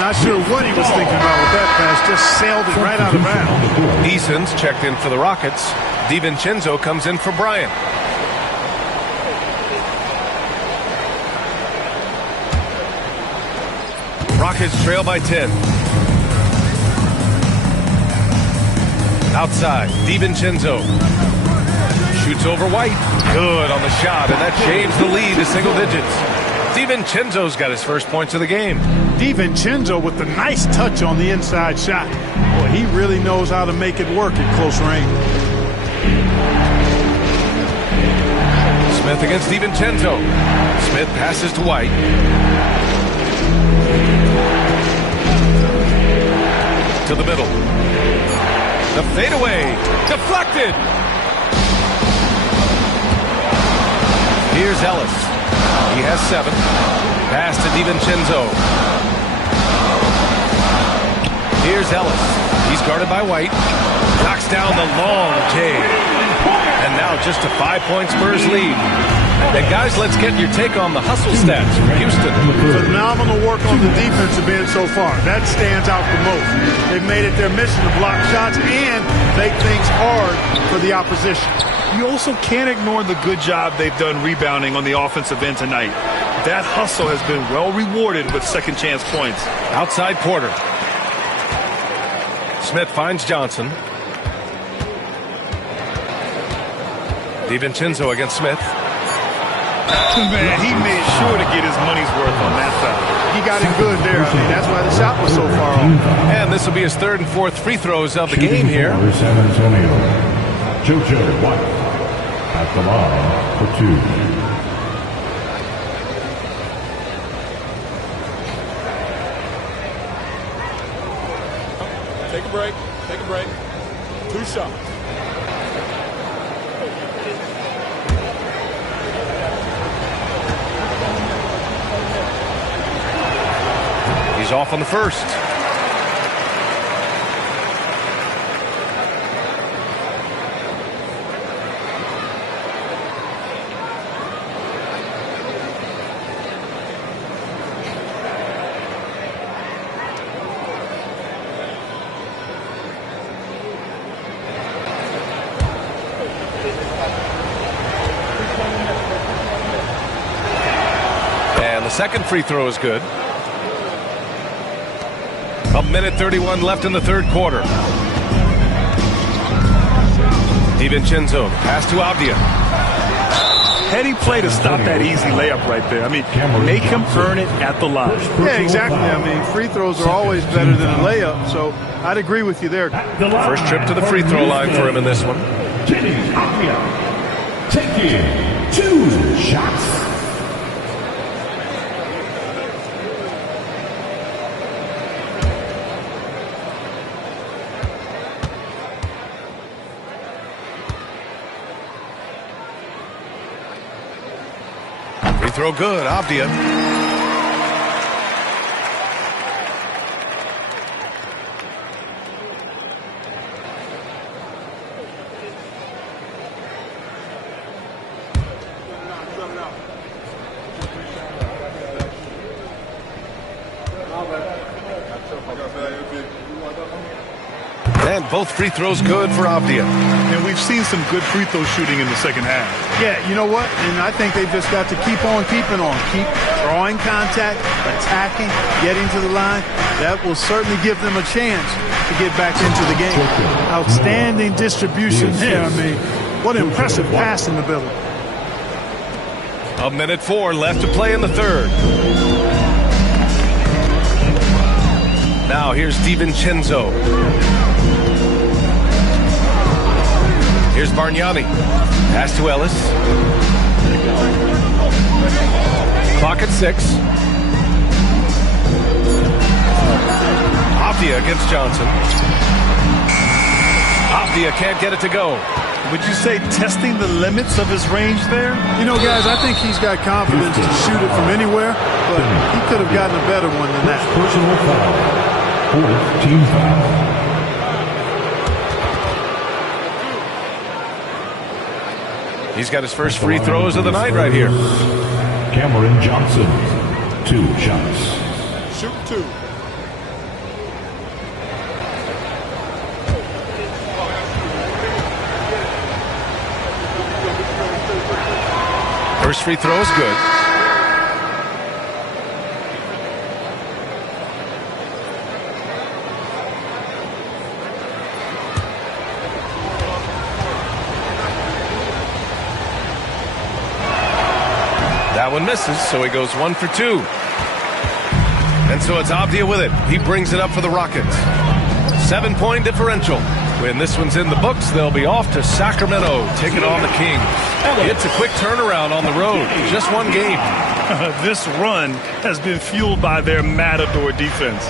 Not sure what he was thinking about with that pass. Just sailed it right out of bounds. Eason's checked in for the Rockets. DiVincenzo comes in for Bryant. Rockets trail by 10. Outside, DiVincenzo. Shoots over White. Good on the shot, and that changed the lead to single digits. DiVincenzo's got his first points of the game. DiVincenzo with the nice touch on the inside shot. Boy, he really knows how to make it work at close range. Smith against DiVincenzo. Smith passes to White. To the middle. The fadeaway. Deflected. Here's Ellis. He has 7. Pass to DiVincenzo. Here's Ellis. He's guarded by White. Knocks down the long J. And now just a 5-point Spurs lead. And guys, let's get your take on the hustle stats from Houston. Phenomenal work on the defensive end so far. That stands out the most. They've made it their mission to block shots and make things hard for the opposition. You also can't ignore the good job they've done rebounding on the offensive end tonight. That hustle has been well rewarded with second chance points. Outside Porter. Smith finds Johnson. DiVincenzo against Smith. Man, he made sure to get his money's worth on that side. He got it good there. I mean, that's why the shot was so far off. And this will be his 3rd and 4th free throws of the game here. San Antonio, JoJo White at the line for 2. Take a break. Take a break. 2 shots. He's off on the first. second free throw is good. 1:31 left in the third quarter. DiVincenzo, pass to Avdia. Heady play to stop that easy layup right there. I mean, make him earn it at the line. Yeah, exactly. I mean, free throws are always better than a layup, so I'd agree with you there. First trip to the free throw line for him in this one. Taking 2 shots. Free throw good, Avdia. And both free throws good for Avdia. And we've seen some good free throw shooting in the second half. Yeah, you know what? And I think they've just got to keep on keeping on. Keep drawing contact, attacking, getting to the line. That will certainly give them a chance to get back into the game. Outstanding distribution there. I mean, what impressive passing ability. 1:04 left to play in the third. Now here's DiVincenzo. Here's Bargnani. Pass to Ellis. Clock at 6. Avdia against Johnson. Avdia can't get it to go. Would you say testing the limits of his range there? You know, guys, I think he's got confidence to shoot it from anywhere, but he could have gotten a better one than that. Personal foul. 4th team foul. He's got his first free throws of the night right here. Cameron Johnson, 2 shots. Shoot 2. First free throw is good. That one misses, so he goes 1 for 2. And so it's Avdia with it. He brings it up for the Rockets. 7-point differential. When this one's in the books, they'll be off to Sacramento, taking on the Kings. It's a quick turnaround on the road. Just one game. This run has been fueled by their Matador defense.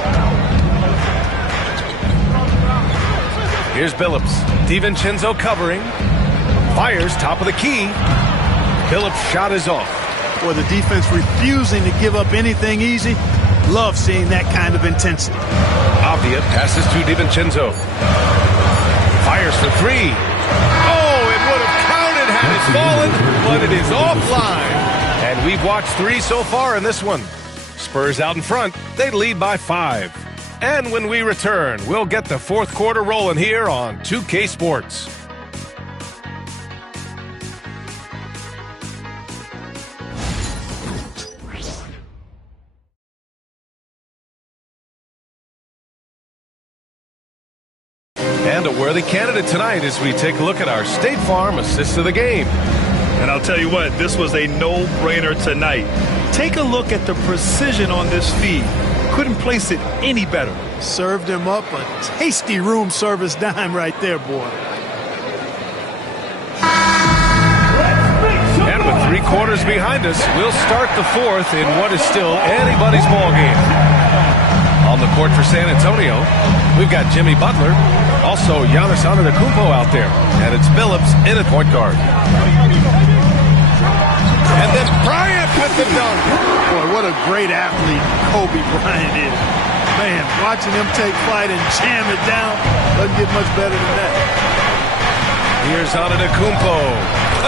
Here's Billups. DiVincenzo covering. Fires top of the key. Billups' shot is off. Boy, the defense refusing to give up anything easy. Love seeing that kind of intensity. Avdia passes to DiVincenzo. Fires for 3. Oh, it would have counted had it fallen, but it is offline. And we've watched 3 so far in this one. Spurs out in front. They lead by 5. And when we return, we'll get the fourth quarter rolling here on 2K Sports. And a worthy candidate tonight as we take a look at our State Farm assist of the game. And I'll tell you what, this was a no-brainer tonight. Take a look at the precision on this feed. Couldn't place it any better. Served him up a tasty room service dime right there, boy. And with 3 quarters behind us, we'll start the fourth in what is still anybody's ball game. On the court for San Antonio, we've got Jimmy Butler, also Giannis Antetokounmpo out there, and it's Billups in at point guard. And then Bryant with the dunk. Boy, what a great athlete Kobe Bryant is. Man, watching him take flight and jam it down doesn't get much better than that. Here's Antetokounmpo.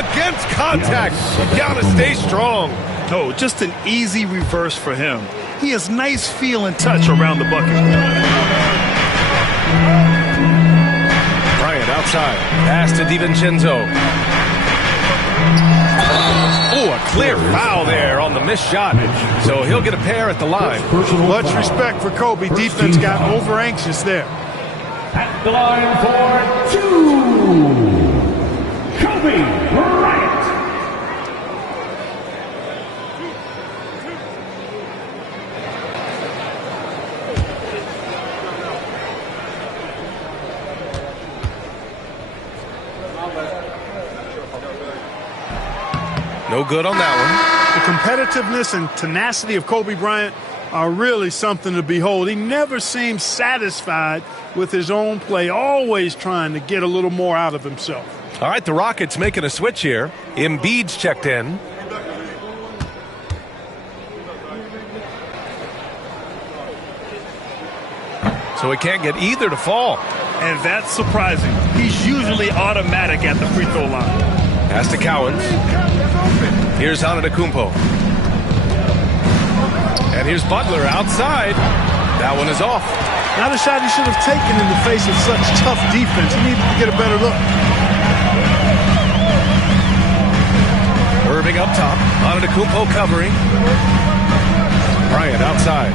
Against contact. Giannis stays strong. Oh, just an easy reverse for him. He has nice feel and touch around the bucket. Bryant outside. Pass to DiVincenzo. Oh, a a clear foul there on the missed shot. So he'll get a pair at the line. Much respect for Kobe. Defense got over anxious there. At the line for 2, Kobe Bryant. No good on that one. The competitiveness and tenacity of Kobe Bryant are really something to behold. He never seems satisfied with his own play, always trying to get a little more out of himself. All right, the Rockets making a switch here. Embiid's checked in. So he can't get either to fall. And that's surprising. He's usually automatic at the free throw line. Pass to Cowens. Here's Antetokounmpo. And here's Butler outside. That one is off. Not a shot he should have taken in the face of such tough defense. He needed to get a better look. Irving up top. Antetokounmpo covering. Bryant outside.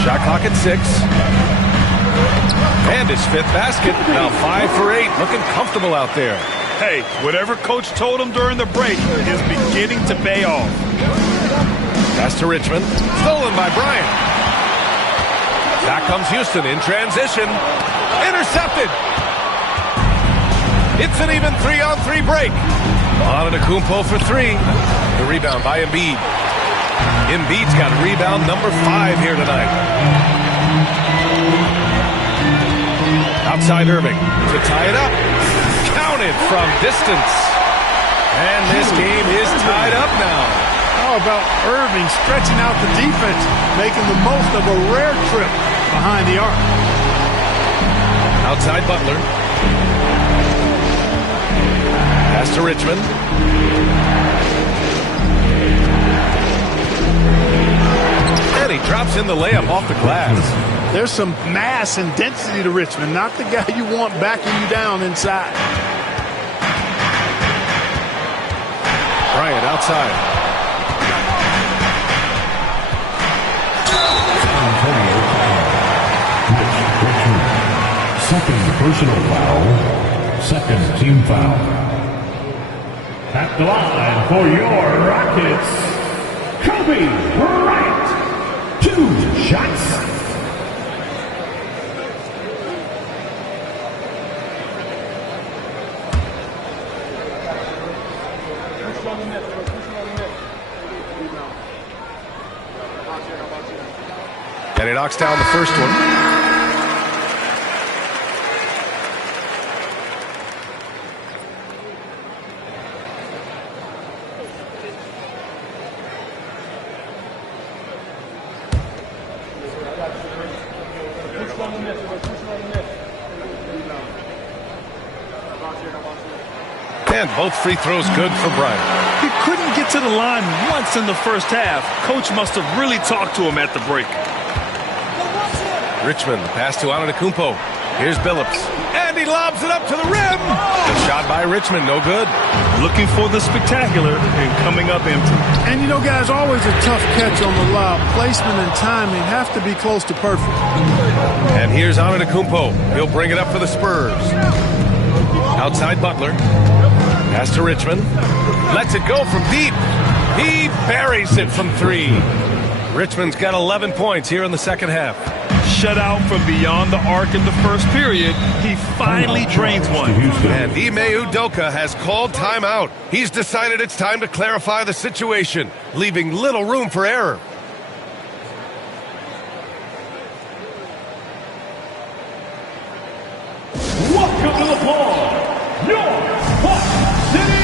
Shot clock at 6. And his 5th basket. Now 5 for 8. Looking comfortable out there. Hey, whatever coach told him during the break is beginning to pay off. Pass to Richmond. Stolen by Bryant. Back comes Houston in transition. Intercepted. It's an even 3-on-3 break. Antetokounmpo for 3. The rebound by Embiid. Embiid's got rebound number 5 here tonight. Outside Irving to tie it up. Counted from distance. And this game is tied up now. How about Irving stretching out the defense, making the most of a rare trip behind the arc. Outside Butler. Pass to Richmond. And he drops in the layup off the glass. There's some mass and density to Richmond, not the guy you want backing you down inside. Bryant outside. Second personal foul. Second team foul. At the line for your Rockets, Kobe Bryant. 2 shots. And he knocks down the first one. And both free throws good for Bryant. He couldn't get to the line once in the first half. Coach must have really talked to him at the break. Richmond, pass to Antetokounmpo. Here's Billups. And he lobs it up to the rim. The shot by Richmond, no good. Looking for the spectacular and coming up empty. And you know, guys, always a tough catch on the lob. Placement and timing have to be close to perfect. And here's Antetokounmpo. He'll bring it up for the Spurs. Outside Butler. Pass to Richmond. Lets it go from deep. He buries it from 3. Richmond's got 11 points here in the second half. Shut out from beyond the arc in the first period. He finally drains one. And Ime Udoka has called timeout. He's decided it's time to clarify the situation, leaving little room for error. Welcome to the ball, your Hot City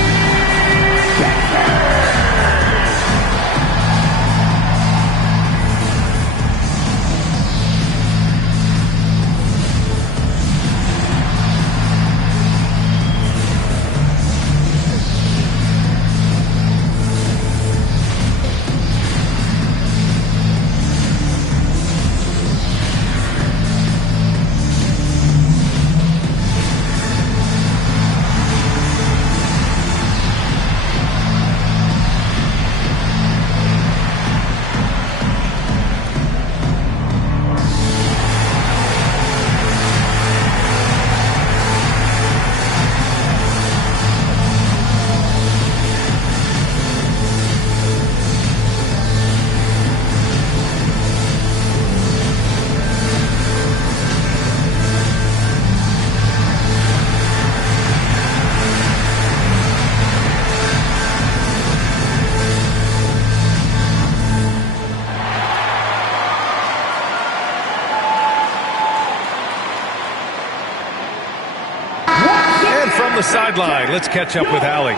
the sideline. Let's catch up with Allie.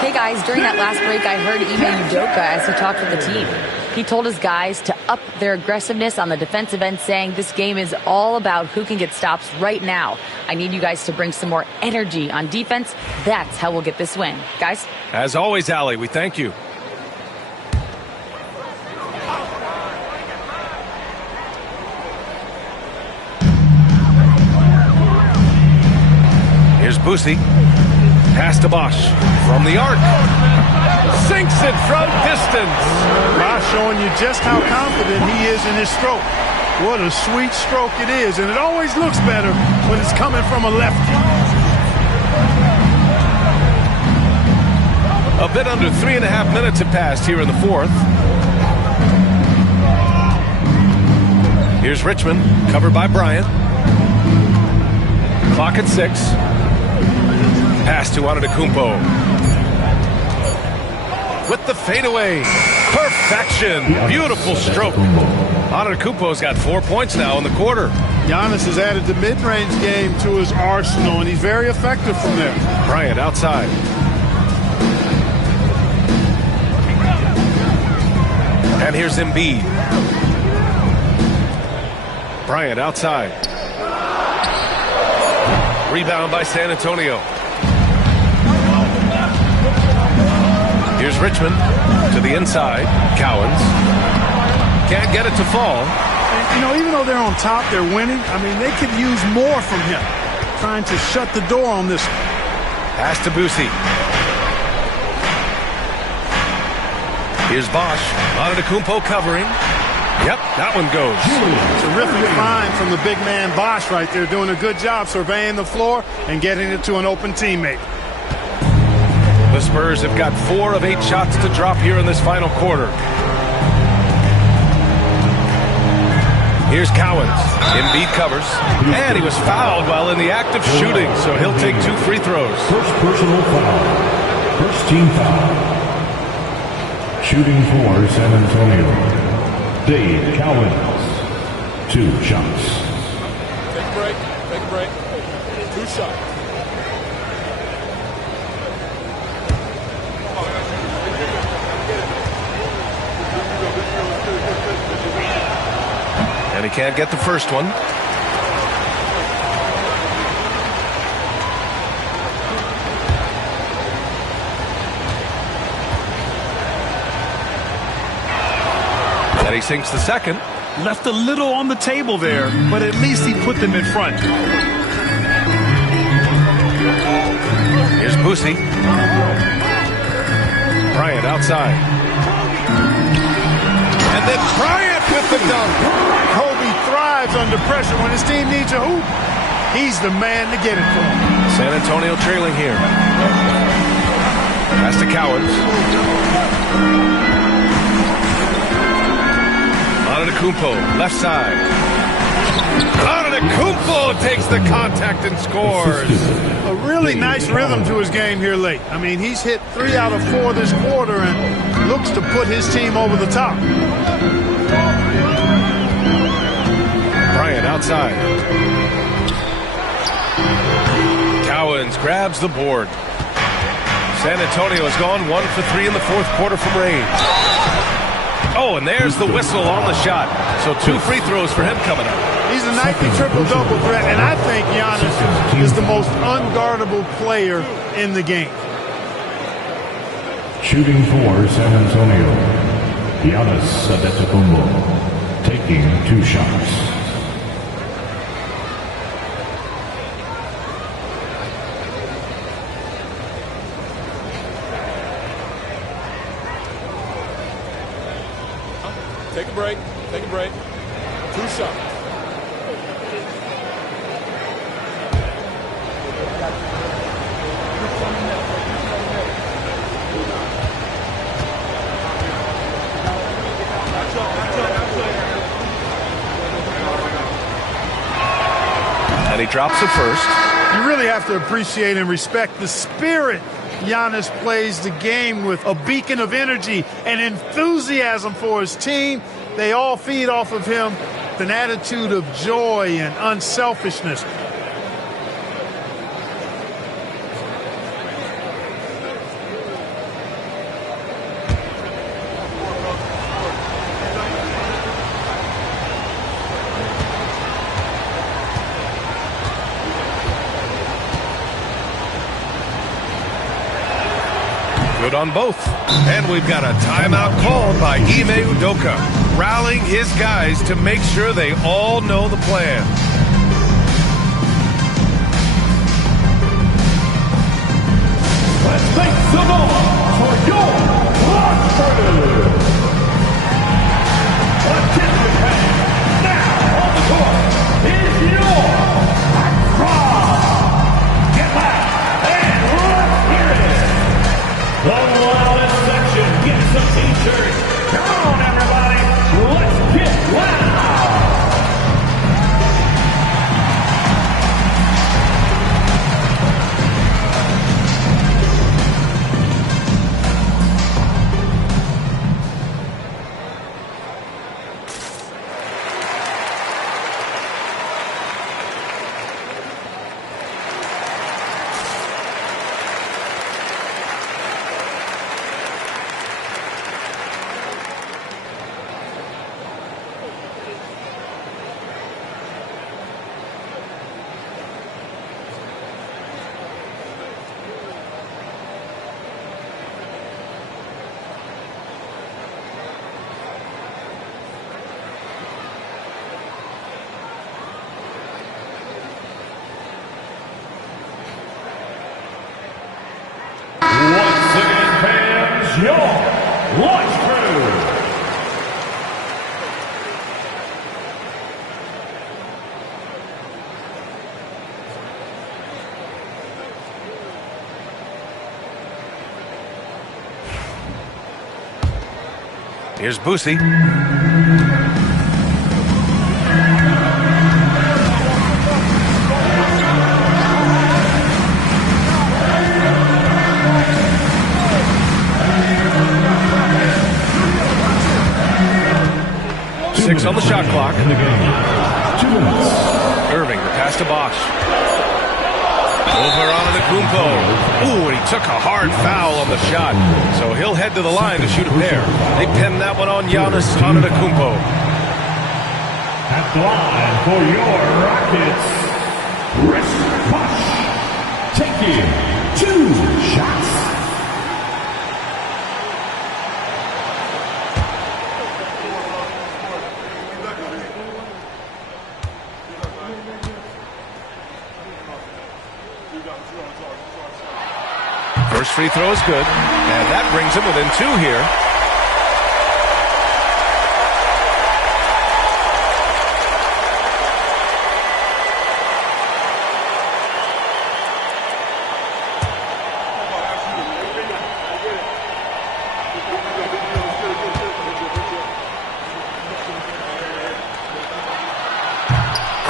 Hey guys, during that last break, I heard Ime Udoka as he talked with the team. He told his guys to up their aggressiveness on the defensive end, saying this game is all about who can get stops right now. I need you guys to bring some more energy on defense. That's how we'll get this win. Guys? As always, Allie, we thank you. Here's Boosie. Pass to Bosch from the arc. Sinks it from distance. Bosch showing you just how confident he is in his stroke. What a sweet stroke it is. And it always looks better when it's coming from a lefty. A bit under 3.5 minutes have passed here in the fourth. Here's Richmond, covered by Bryant. Clock at 6. Pass to Antetokounmpo. With the fadeaway. Perfection. Beautiful stroke. Antetokounmpo's got 4 points now in the quarter. Giannis has added the mid-range game to his arsenal, and he's very effective from there. Bryant outside. And here's Embiid. Bryant outside. Rebound by San Antonio. Here's Richmond to the inside. Cowens can't get it to fall. And, you know, even though they're on top, they're winning. I mean, they could use more from him. Trying to shut the door on this one. Pass to Boosie. Here's Bosch. Antetokounmpo covering. Yep, that one goes. Terrific find from the big man Bosch right there, doing a good job surveying the floor and getting it to an open teammate. The Spurs have got 4 of 8 shots to drop here in this final quarter. Here's Cowens. Embiid covers. And he was fouled while in the act of shooting, so he'll take 2 free throws. First personal foul. First team foul. Shooting for San Antonio. Dave Cowens. 2 shots. Take a break. Take a break. 2 shots. And he can't get the first one. And he sinks the second. Left a little on the table there, but at least he put them in front. Here's Boosie. Bryant outside. And then Bryant with the dunk. Kobe thrives under pressure when his team needs a hoop. He's the man to get it for him. San Antonio trailing here. Pass to Cowens. Antetokounmpo, left side. Antetokounmpo takes the contact and scores. A really nice rhythm to his game here late. I mean, he's hit 3 out of 4 this quarter and looks to put his team over the top. Bryant outside. Cowens grabs the board. San Antonio has gone 1 for 3 in the fourth quarter from range. Oh, and there's the whistle on the shot. So 2 free throws for him coming up. He's a nightly triple-double threat, and I think Giannis is the most unguardable player in the game. Shooting for San Antonio. Giannis Antetokounmpo taking 2 shots. Take a break. Take a break. 2 shots. And he drops it first. You really have to appreciate and respect the spirit Giannis plays the game with, a beacon of energy and enthusiasm for his team. They all feed off of him with an attitude of joy and unselfishness. Good on both. And we've got a timeout called by Ime Udoka, rallying his guys to make sure they all know the plan. Let's make some noise for your Rock Crew. Participant now on the court is your Rock. Get back and let's hear it. The loudest section gets some t-shirts. Come on, everybody. Let's get loud. Your Launch Crew. Here's Boosie. 6 on the shot clock. In the game. 2 minutes. Irving, the pass to Bosch. Over on Antetokounmpo. Ooh, and he took a hard foul on the shot. So he'll head to the line to shoot a pair. They pinned that one on Giannis Antetokounmpo. At the line for your Rockets, Chris Bosh, taking 2 shots. First free throw is good, and that brings him within 2 here.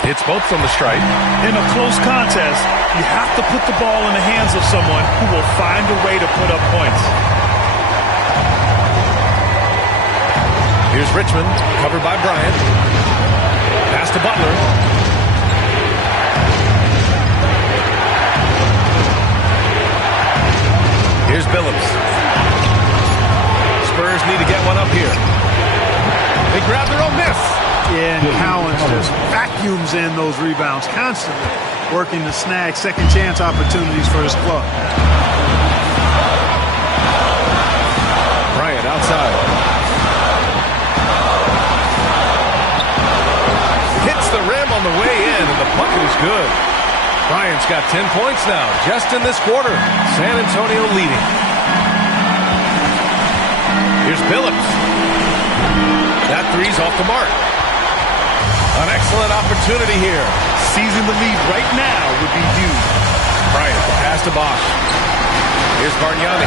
Hits both from the stripe. In a close contest, you have to put the ball in the hands of someone who will find a way to put up points. Here's Richmond, covered by Bryant. Pass to Butler. Here's Billups. Spurs need to get one up here. They grab their own miss. Yeah, and Cowens just vacuums in those rebounds constantly, working to snag second chance opportunities for his club. Bryant outside. Hits the rim on the way in, and the bucket is good. Bryant's got 10 points now, just in this quarter. San Antonio leading. Here's Billups. That three's off the mark. An excellent opportunity here. Seizing the lead right now would be huge. Bryant, the pass to Bosch. Here's Bargnani.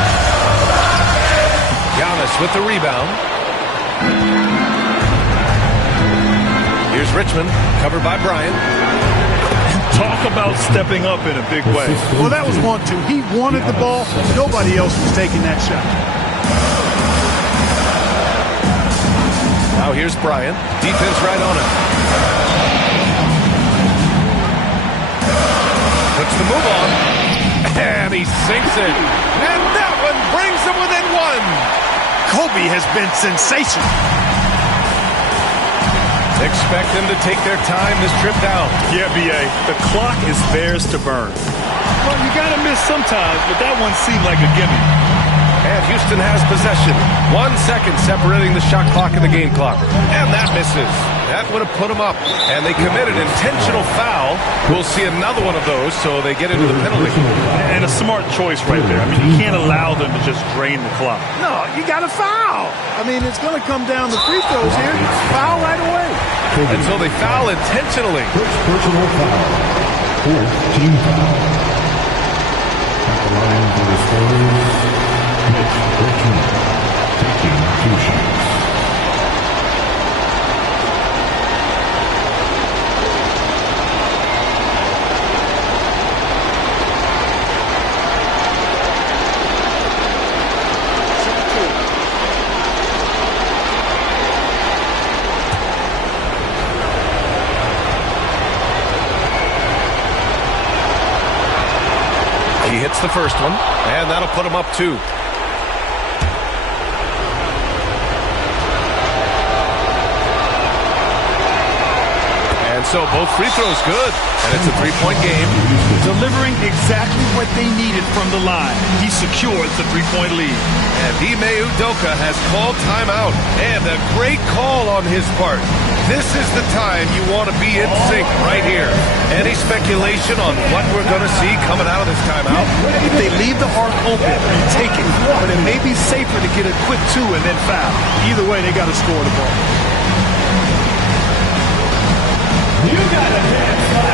Giannis with the rebound. Here's Richmond, covered by Bryant. Talk about stepping up in a big way. Well, that was 1-2. He wanted the ball. Nobody else was taking that shot. Now here's Bryant. Defense right on him. Puts the move on. And he sinks it. And that one brings him within 1. Kobe has been sensational. Expect them to take their time this trip down. Yeah, B.A., the clock is theirs to burn. Well, you got to miss sometimes, but that one seemed like a gimme. And Houston has possession. 1 second separating the shot clock and the game clock. And that misses. That would have put them up. And they committed intentional foul. We'll see another one of those, so they get into the penalty. And a smart choice right there. I mean, you can't allow them to just drain the clock. No, you got to foul. I mean, it's going to come down to free throws here. Foul right away. And so they foul intentionally. First personal foul. Fourth team foul. At the line for the Spurs, Mitch Richmond taking 2 shots. He hits the first one, and that'll put him up 2. And so both free throws good, and it's a 3-point game. Delivering exactly what they needed from the line. He secured the 3-point lead. And Ime Udoka has called timeout, and a great call on his part. This is the time you want to be in sync right here. Any speculation on what we're going to see coming out of this timeout? If they leave the arc open, you take it. But it may be safer to get a quick 2 and then foul. Either way, they got to score the ball. You got a chance.